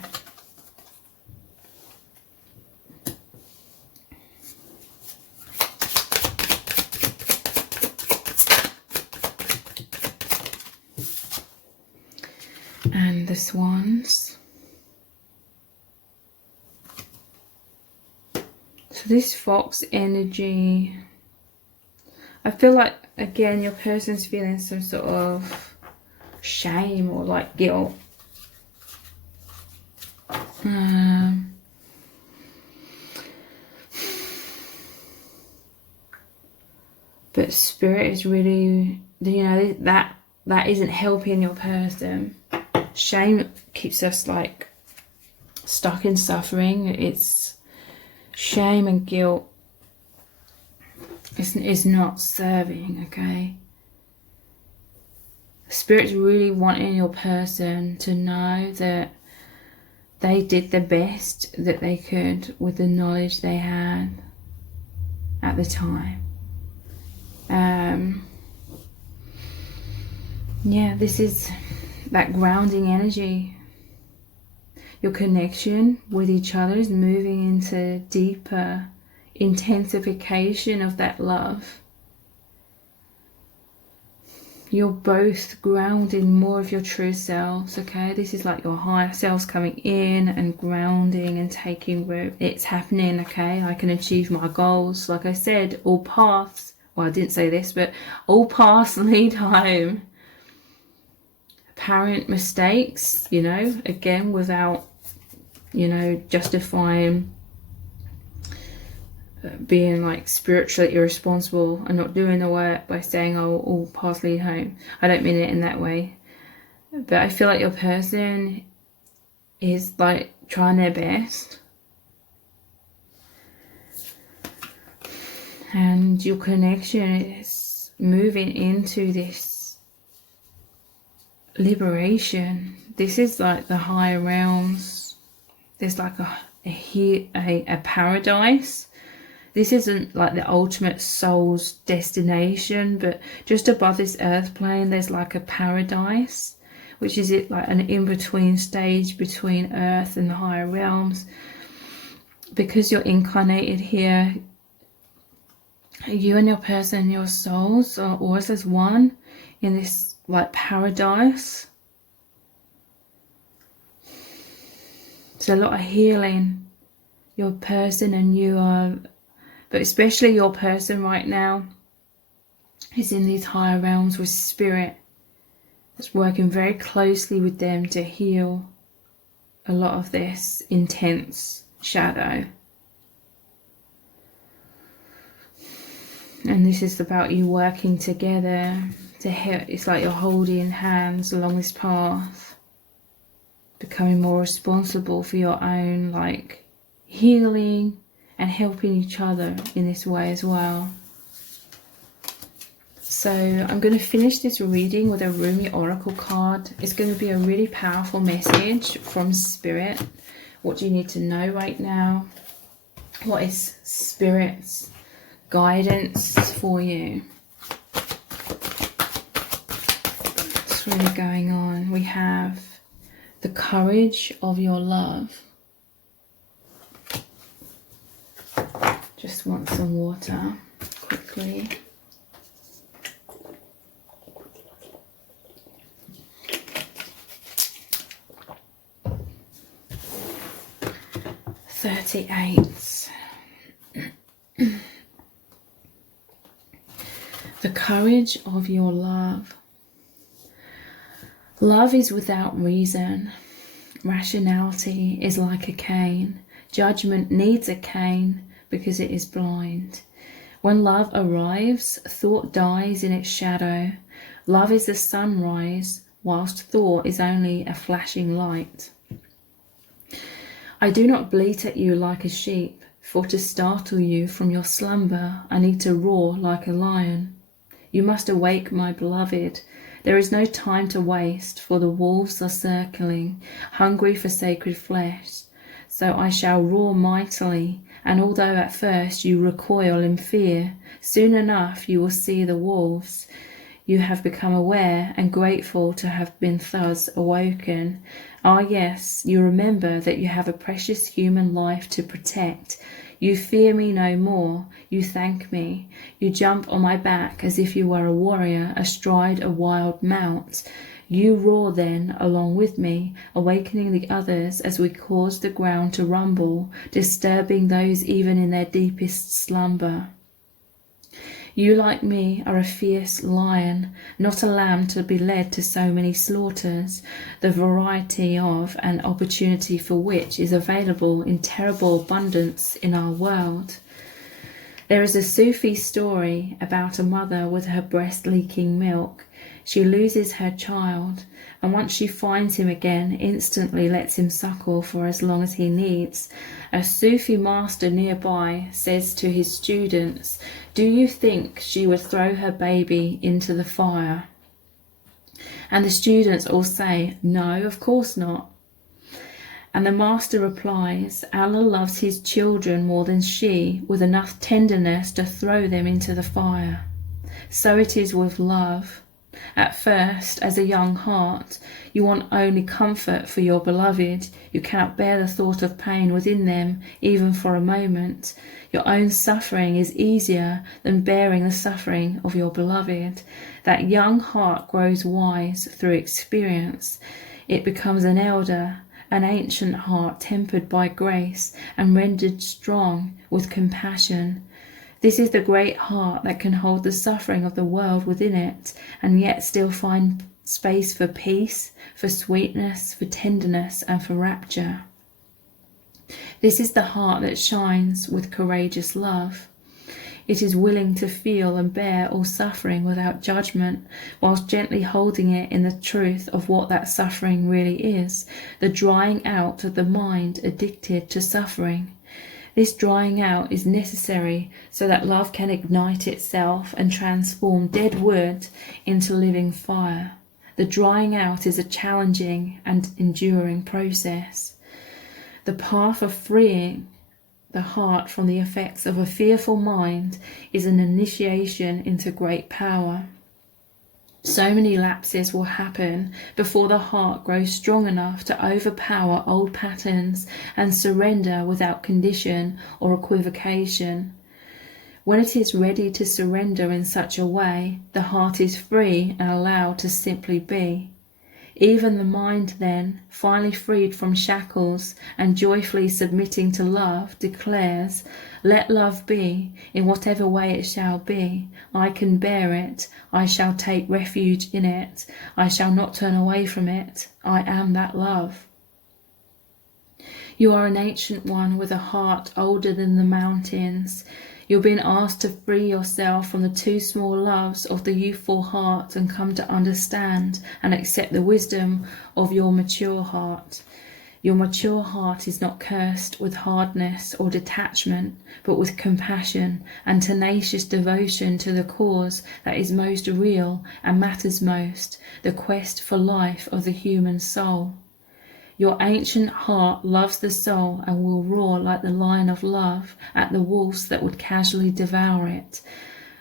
and the swans. So this fox energy, I feel like, again, your person's feeling some sort of shame or like guilt. But spirit is really, you know, that isn't helping your person. Shame keeps us like stuck in suffering. It's shame and guilt is not serving, okay? Spirit's really wanting your person to know that they did the best that they could with the knowledge they had at the time. Yeah, this is that grounding energy. Your connection with each other is moving into deeper intensification of that love. You're both grounding more of your true selves, okay? This is like your higher selves coming in and grounding and taking root. It's happening, okay? I can achieve my goals. Like I said, all paths, well, I didn't say this, but all paths lead home. Apparent mistakes, you know, again, without, you know, justifying being like spiritually irresponsible and not doing the work by saying, oh, all paths lead home. I don't mean it in that way, but I feel like your person is like trying their best, and your connection is moving into this liberation. This is like the higher realms. There's like a paradise. This isn't like the ultimate soul's destination, but just above this earth plane, there's like a paradise, which is it like an in-between stage between earth and the higher realms. Because you're incarnated here, you and your person, your souls are always as one in this like paradise. It's a lot of healing. Your person and you are, but especially your person right now, is in these higher realms with spirit. It's working very closely with them to heal a lot of this intense shadow. And this is about you working together to help. It's like you're holding hands along this path, becoming more responsible for your own like healing and helping each other in this way as well. So I'm going to finish this reading with a Rumi Oracle card. It's going to be a really powerful message from Spirit. What do you need to know right now? What is Spirit's guidance for you? What's really going on? We have the courage of your love. Just want some water quickly. $38. courage of your love. Love is without reason. Rationality is like a cane. Judgment needs a cane because it is blind. When love arrives, thought dies in its shadow. Love is the sunrise, whilst thought is only a flashing light. I do not bleat at you like a sheep, for to startle you from your slumber I need to roar like a lion. You must awake, my beloved. There is no time to waste, for the wolves are circling, hungry for sacred flesh. So I shall roar mightily, and although at first you recoil in fear, soon enough you will see the wolves. You have become aware and grateful to have been thus awoken. Ah yes, you remember that you have a precious human life to protect. You fear me no more, you thank me. You jump on my back as if you were a warrior astride a wild mount. You roar then along with me, awakening the others as we cause the ground to rumble, disturbing those even in their deepest slumber. You, like me, are a fierce lion, not a lamb to be led to so many slaughters, the variety of and opportunity for which is available in terrible abundance in our world. There is a Sufi story about a mother with her breast leaking milk. She loses her child, and once she finds him again, instantly lets him suckle for as long as he needs. A Sufi master nearby says to his students, "Do you think she would throw her baby into the fire?" And the students all say, "No, of course not." And the master replies, "Allah loves his children more than she, with enough tenderness to throw them into the fire." So it is with love. At first, as a young heart, you want only comfort for your beloved. You cannot bear the thought of pain within them, even for a moment. Your own suffering is easier than bearing the suffering of your beloved. That young heart grows wise through experience. It becomes an elder, an ancient heart tempered by grace and rendered strong with compassion. This is the great heart that can hold the suffering of the world within it and yet still find space for peace, for sweetness, for tenderness, and for rapture. This is the heart that shines with courageous love. It is willing to feel and bear all suffering without judgment, whilst gently holding it in the truth of what that suffering really is, the drying out of the mind addicted to suffering. This drying out is necessary so that love can ignite itself and transform dead wood into living fire. The drying out is a challenging and enduring process. The path of freeing the heart from the effects of a fearful mind is an initiation into great power. So many lapses will happen before the heart grows strong enough to overpower old patterns and surrender without condition or equivocation. When it is ready to surrender in such a way, the heart is free and allowed to simply be. Even the mind then, finally freed from shackles and joyfully submitting to love, declares, "Let love be, in whatever way it shall be. I can bear it. I shall take refuge in it. I shall not turn away from it. I am that love." You are an ancient one with a heart older than the mountains. You're being asked to free yourself from the too small loves of the youthful heart and come to understand and accept the wisdom of your mature heart. Your mature heart is not cursed with hardness or detachment, but with compassion and tenacious devotion to the cause that is most real and matters most, the quest for life of the human soul. Your ancient heart loves the soul and will roar like the lion of love at the wolves that would casually devour it.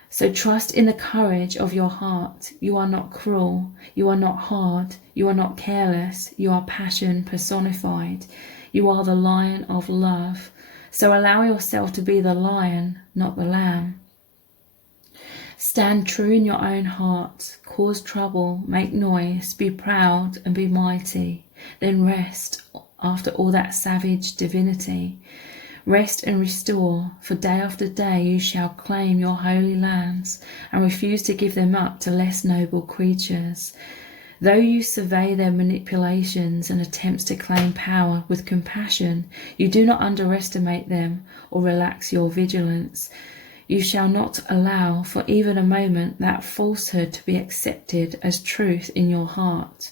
So trust in the courage of your heart. You are not cruel, you are not hard, you are not careless, you are passion personified. You are the lion of love. So allow yourself to be the lion, not the lamb. Stand true in your own heart, cause trouble, make noise, be proud and be mighty. Then rest after all that savage divinity. Rest and restore, for day after day you shall claim your holy lands and refuse to give them up to less noble creatures. Though you survey their manipulations and attempts to claim power with compassion, you do not underestimate them or relax your vigilance. You shall not allow for even a moment that falsehood to be accepted as truth in your heart.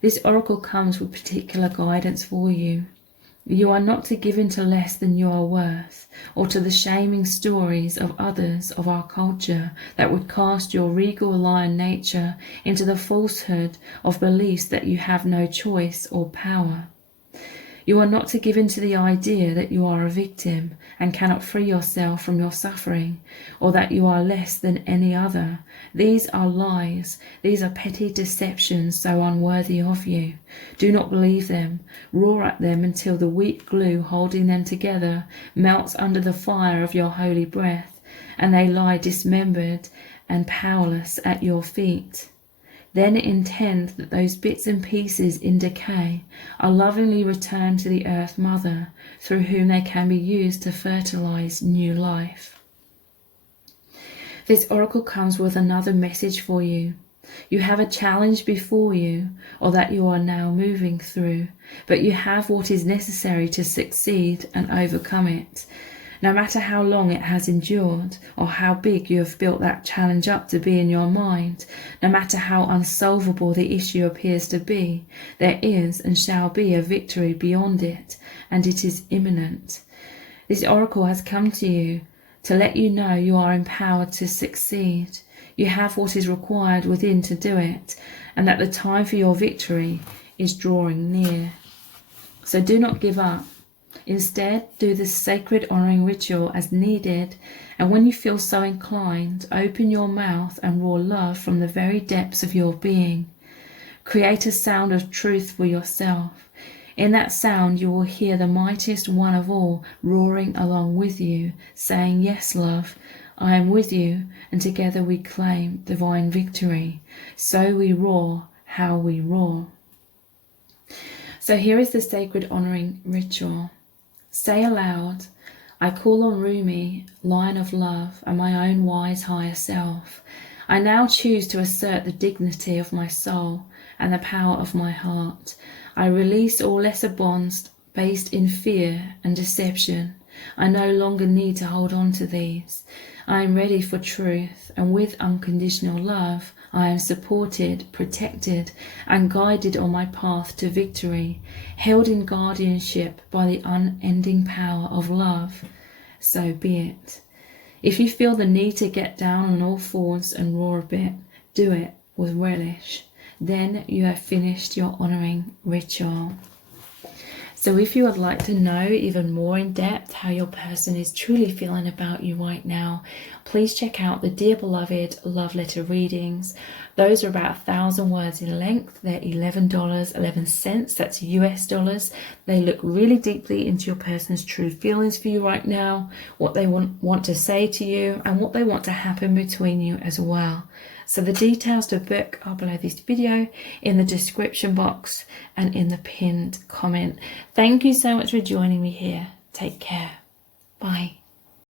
This oracle comes with particular guidance for you. You are not to give in to less than you are worth, or to the shaming stories of others of our culture that would cast your regal lion nature into the falsehood of beliefs that you have no choice or power. You are not to give in to the idea that you are a victim and cannot free yourself from your suffering, or that you are less than any other. These are lies. These are petty deceptions so unworthy of you. Do not believe them. Roar at them until the weak glue holding them together melts under the fire of your holy breath, and they lie dismembered and powerless at your feet. Then intend that those bits and pieces in decay are lovingly returned to the Earth Mother, through whom they can be used to fertilize new life. This oracle comes with another message for you. You have a challenge before you, or that you are now moving through, but you have what is necessary to succeed and overcome it. No matter how long it has endured, or how big you have built that challenge up to be in your mind, no matter how unsolvable the issue appears to be, there is and shall be a victory beyond it, and it is imminent. This oracle has come to you to let you know you are empowered to succeed. You have what is required within to do it, and that the time for your victory is drawing near. So do not give up. Instead, do this sacred honoring ritual as needed, and when you feel so inclined, open your mouth and roar love from the very depths of your being. Create a sound of truth for yourself. In that sound you will hear the mightiest one of all roaring along with you, saying, "Yes, love, I am with you, and together we claim divine victory." So we roar how we roar. So here is the sacred honoring ritual. Say aloud, "I call on Rumi, Lion of Love, and my own wise higher self. I now choose to assert the dignity of my soul and the power of my heart. I release all lesser bonds based in fear and deception. I no longer need to hold on to these. I am ready for truth, and with unconditional love, I am supported, protected, and guided on my path to victory, held in guardianship by the unending power of love." So be it. If you feel the need to get down on all fours and roar a bit, do it with relish. Then you have finished your honoring ritual. So if you would like to know even more in depth how your person is truly feeling about you right now, please check out the Dear Beloved Love Letter readings. Those are about 1,000 words in length. They're $11.11. That's US dollars. They look really deeply into your person's true feelings for you right now, what they want to say to you, and what they want to happen between you as well. So the details to book are below this video, in the description box, and in the pinned comment. Thank you so much for joining me here. Take care. Bye.